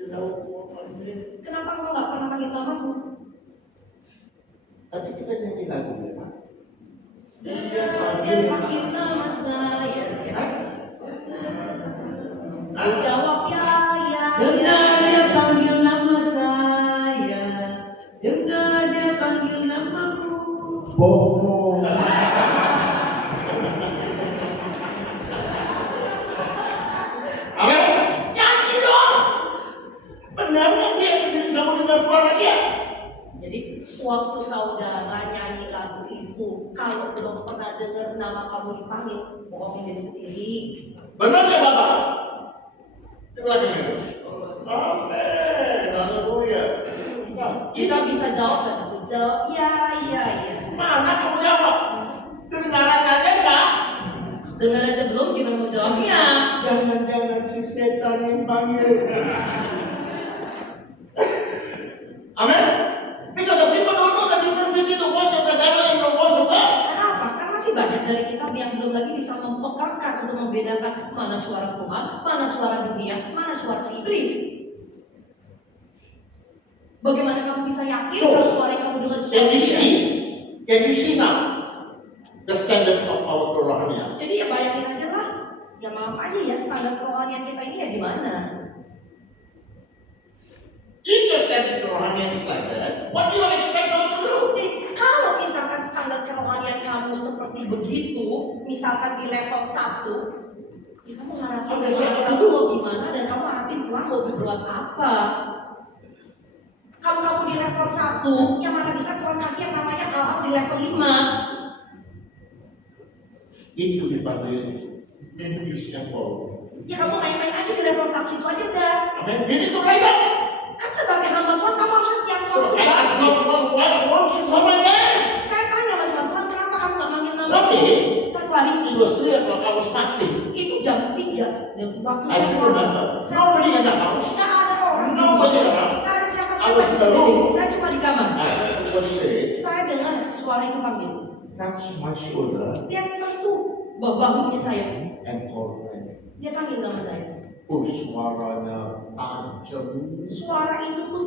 You know what I mean? Kenapa engkau nggak pernah panggil namaku? Tapi kita nyanyi lagu ya Pak. Dia panggil nama saya. Ya. Aku jawab ya. Dengar dia panggil nama saya, dengar dia panggil namamu. Bohong. Amin. Nyanyi dong. Benar nggak dia? Kamu dengar suara dia? Jadi waktu saudara nyanyi lagu itu, kalau belum pernah dengar nama kamu dipanggil, bohongin diri sendiri. Benar ya Bapak? Coba lagi nih. Amin. Haleluya. Nah, Kita bisa jawab dan aku jawab ya. mana kamu jawab? Kedengaran aja enggak? Dengar aja belum gimana mau jawabnya? Jangan-jangan si setan yang panggil. Amin. Because the people don't know the difference between the voice of the devil and the voice of God. Kenapa? Karena masih banyak dari kita yang belum lagi bisa mempekerkan untuk membedakan mana suara Tuhan, mana suara dunia, mana suara si iblis. Bagaimana kamu bisa yakin kalau suara yang kamu dengar itu suara Can you dia? see? Can you see now the standard of our kerohanian? Jadi ya bayangin aja lah. Ya maaf aja ya standar kerohanian kita ini ya di mana? If the standard kerohanian is like that, what do you expect God to do? Jadi kalau misalkan standar kerohanian kamu seperti begitu, misalkan di level 1, ya kamu harapin Tuhan kamu mau gimana dan kamu harapin Tuhan mau berbuat apa? Kalau kamu di level 1, yang mana bisa Tuhan kasih yang namanya hal-hal di level 5. Itu dipanggil mimpi yang baru. Ya kamu main-main aja di level 1 itu aja udah. Amin. Ini tuh belajar. Kan sebagai hamba Tuhan kamu harus setiap So waktu. I ask God, why won't you come again? Saya tanya sama Tuhan, Tuhan kenapa kamu gak manggil nama? One day, Satu hari it was 3 o'clock, I was fasting. itu jam 3 dan waktu I saya still puasa. remember. Saya Nobody in the house. nggak ada orang. Nobody around. Nggak ada I siapa-siapa was di in the room. sini. Saya cuma di kamar. I heard God say, Saya dengar suara itu panggil. touch my shoulder Dia sentuh bahunya saya. and call my name. Dia panggil nama saya. Suaranya tajam. Suara itu tuh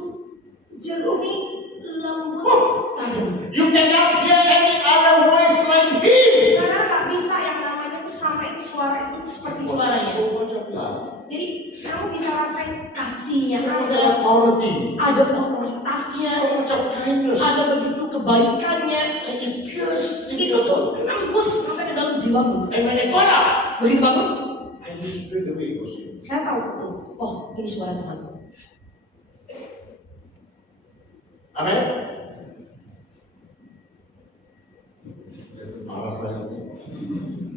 jernih, lembut, tajam. You cannot hear any other voice like him. Saudara nggak bisa yang namanya tuh sampai suara itu tuh seperti suaranya. So much of love. Jadi kamu bisa rasain kasihnya, So much ada authority. otoritasnya, So much of kindness. ada begitu kebaikannya, And it pierces into itu your tuh soul. nembus sampai ke dalam jiwamu. And when I got up, Begitu bangun, I knew straight away it was him. saya tahu betul. Oh, ini suara Tuhan. Amin. Lihat marah saya ini.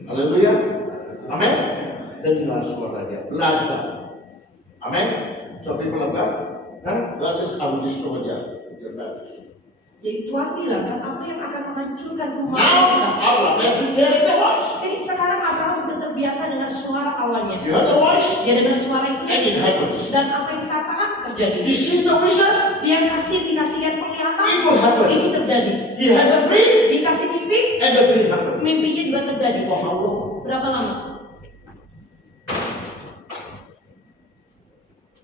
Haleluya. Amin. Dengar suara dia. Belajar. Amin. So people of God, God says, I will destroy your families. Jadi Tuhan bilang kan aku yang akan menghancurkan rumah Now, mereka. Abraham has been hearing the voice. Jadi sekarang Abraham sudah terbiasa dengan suara Allahnya. You heard the voice? Dia dengar suara itu And it happens. dan apa yang saya katakan terjadi. He sees the vision. Dia dikasih lihat penglihatan, It will happen. itu terjadi. He has a dream. Dikasih mimpi, And the dream happens. mimpinya juga terjadi. For how long? Berapa lama?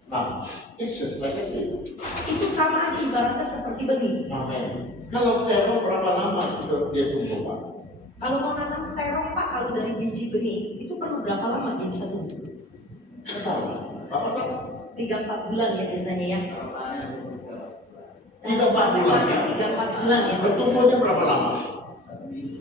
Now, it's just like I said. Itu sama aja ibaratnya seperti benih. Amin. Kalau teror berapa lama dia tumbuh, Pak? Kalau mau nanam terong Pak, kalau dari biji benih, itu perlu berapa lama dia bisa tumbuh? Saya tahu. Bapak tahu? 3-4 bulan ya biasanya ya. 3-4 bulan ya? 3-4 bulan ya. Bertumbuhnya berapa lama?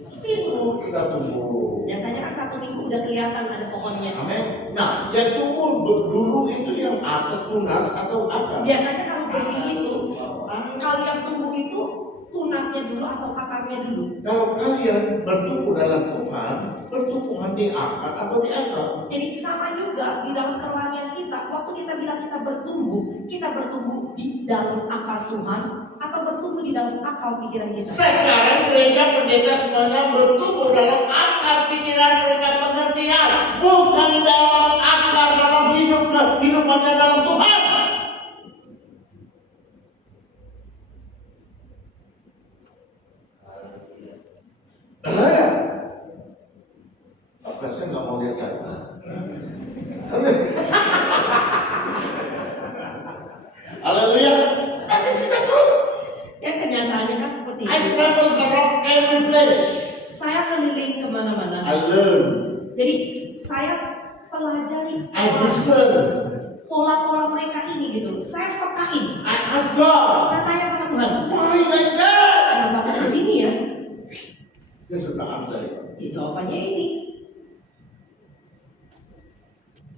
Seminggu udah tumbuh. Biasanya kan 1 minggu udah kelihatan ada pohonnya. Amin. Nah, yang tumbuh dulu itu yang atas tunas atau akar? Biasanya kalau benih itu, kalau yang tumbuh itu tunasnya dulu atau akarnya dulu. Kalau kalian bertumbuh dalam Tuhan, bertumbuhan di akar atau di akar? Jadi sama juga di dalam kerohanian kita. Waktu kita bilang kita bertumbuh di dalam akar Tuhan atau bertumbuh di dalam akal pikiran kita. Sekarang gereja pendeta semuanya bertumbuh dalam akar pikiran mereka pengertian, bukan dalam akar dalam hidupannya dalam Tuhan. Benar? Pak Fersen nggak mau lihat saya. Haleluya. And this is the truth. Ya kenyataannya kan seperti I itu. travel around every place. Saya keliling kemana-mana. I learn. Jadi saya pelajari I discern. pola-pola mereka ini gitu. Saya pekain. I ask God. Saya tanya sama Tuhan, Why like that? kenapa kok begini ya? This is the answer. Ya jawabannya ini.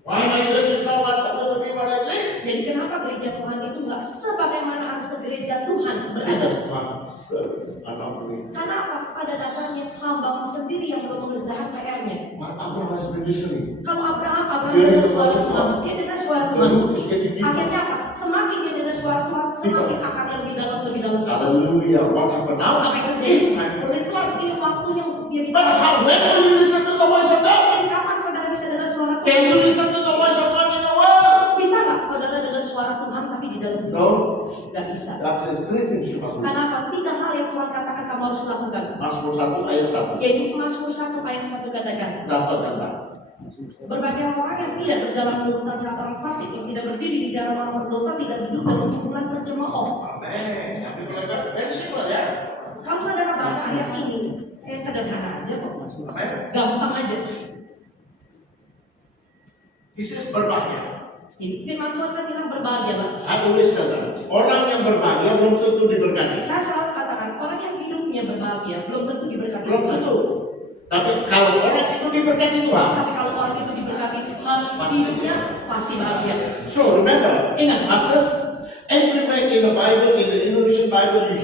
Why my church is not what's supposed to be what I think? Jadi kenapa gereja Tuhan itu nggak sebagaimana harusnya gereja Tuhan berada? Because my servants are not doing. Karena apa? Pada dasarnya hambamu sendiri yang belum mengerjakan PR-nya. But Abraham has been listening. Kalau Abraham Dia dengar dengar suara suara Tuhan, dia dengar suara The Tuhan. root is getting deeper. Akhirnya apa? Semakin dia dengar suara Tuhan, semakin akarnya lebih dalam, lebih dalam. Hallelujah. What happened now? Apa yang terjadi? It's time for reply. Ini waktunya untuk dia But how? When will you listen to the voice of God? Jadi kapan saudara bisa dengar suara Can Tuhan? you listen to the voice of God in the world? Bisa nggak saudara dengar suara Tuhan tapi di dalam jiwa? No. Nggak bisa. God says three things you must do. Karena apa? 3 hal yang Tuhan katakan kamu harus lakukan. Mazmur 1 ayat 1. Yaitu Mazmur 1 ayat 1 katakan, Dapat dan tak. berbahagia orang yang tidak berjalan menurut nasihat orang fasik, yang tidak berdiri di jalan orang berdosa, tidak duduk dalam kumpulan pencemooh. Amin. Tapi mereka very simple ya. Kalau saudara baca ayat ini, kayak sederhana aja kok, Amin. gampang aja. He says berbahagia. Jadi firman Tuhan kan bilang berbahagialah. Aku tulis kata, orang yang berbahagia belum tentu diberkati. Saya selalu katakan orang yang hidupnya berbahagia belum tentu diberkati Belum Tuhan. tentu. Tapi kalau orang itu diberkati Tuhan, Tapi kalau orang itu diberkati Tuhan, hidupnya pasti bahagia. so remember, Ingat, masters, everywhere in the Bible, in the Indonesian Bible,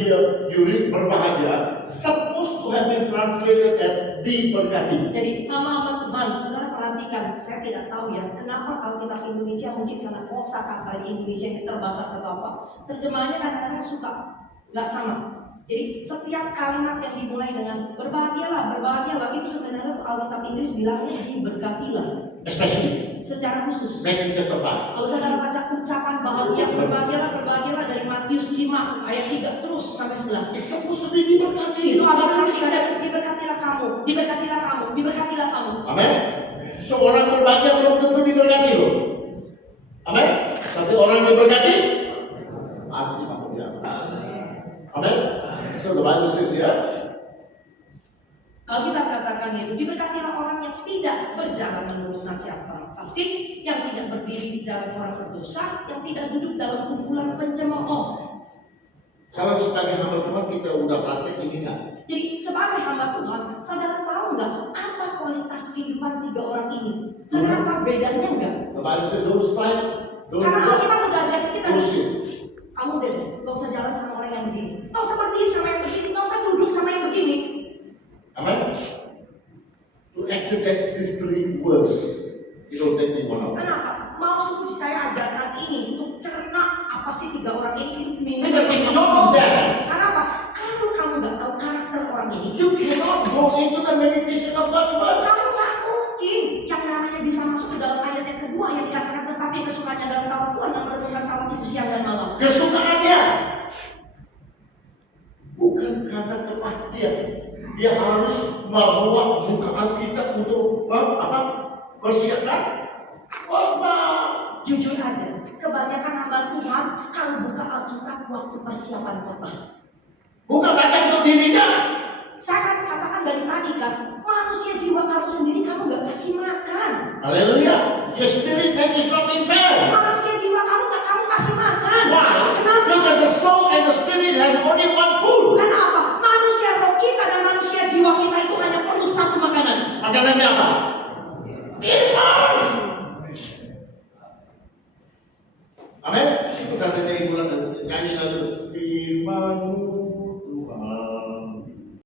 you read berbahagia, supposed to have been translated as diberkati. jadi hamba-hamba Tuhan, saudara perhatikan, saya tidak tahu ya, kenapa Alkitab Indonesia mungkin karena kosakata di Indonesia yang terbatas atau apa, terjemahannya kadang-kadang suka nggak sama. Jadi setiap kalimat yang dimulai dengan berbahagialah, berbahagialah, itu sebenarnya tuh Alkitab Inggris bilangnya diberkatilah, Especially secara khusus. Matthew chapter 5. Kalau saudara baca ucapan bahagia, berbahagialah, berbahagialah dari Matius 5 ayat 3 terus sampai 11. It's supposed to be diberkati. Itu harus diberkatilah kamu, diberkatilah kamu, diberkatilah kamu. Amin. So orang berbahagia belum tentu diberkati loh. Amin. Tapi orang yang diberkati pasti mampu dia. Amin. So the Bible says here. Alkitab katakan itu, diberkatilah orang yang tidak berjalan menurut nasihat orang fasik, yang tidak berdiri di jalan orang berdosa, yang tidak duduk dalam kumpulan pencemooh. Kalau sebagai hamba Tuhan kita udah praktek ini nggak? Jadi sebagai hamba Tuhan, saudara tahu nggak apa kualitas kehidupan 3 orang ini? Saudara tahu bedanya nggak? The Bible says don't fight, don't Karena Alkitab udah ajarin kita, bullshit. kamu udah deh, nggak usah jalan sama orang yang begini, nggak usah berdiri sama yang begini, nggak usah duduk sama yang begini. Amen. To exegete these 3 words, it will take me 1 hour. Kenapa? Mau suruh saya ajarkan ini untuk cerna apa sih 3 orang ini Because if you don't know that, Kenapa? Kalau kamu nggak tahu karakter orang ini, you cannot go into the meditation of God's word. kamu nggak mungkin yang namanya bisa masuk ke dalam ayat yang kedua yang dikatakan tetapi kesukaannya dalam tawa Tuhan dan merenungkan tawa itu siang dan malam. Kesukaannya bukan karena kepastian. Dia harus membawa bukaan kita untuk persiapan khotbah. Jujur aja, kebanyakan hamba Tuhan kalau buka Alkitab waktu persiapan khotbah. Bukan baca untuk dirinya. Saya kan katakan dari tadi kan, manusia jiwa kamu sendiri kamu nggak kasih makan. Haleluya. Your spirit man is not being fed. Manusia jiwa kamu nggak kamu kasih makan. Why? Kenapa? Because the soul and the spirit has only one food. Kenapa? Manusia roh kita dan manusia jiwa kita itu hanya perlu satu makanan. Makanannya apa? Firman.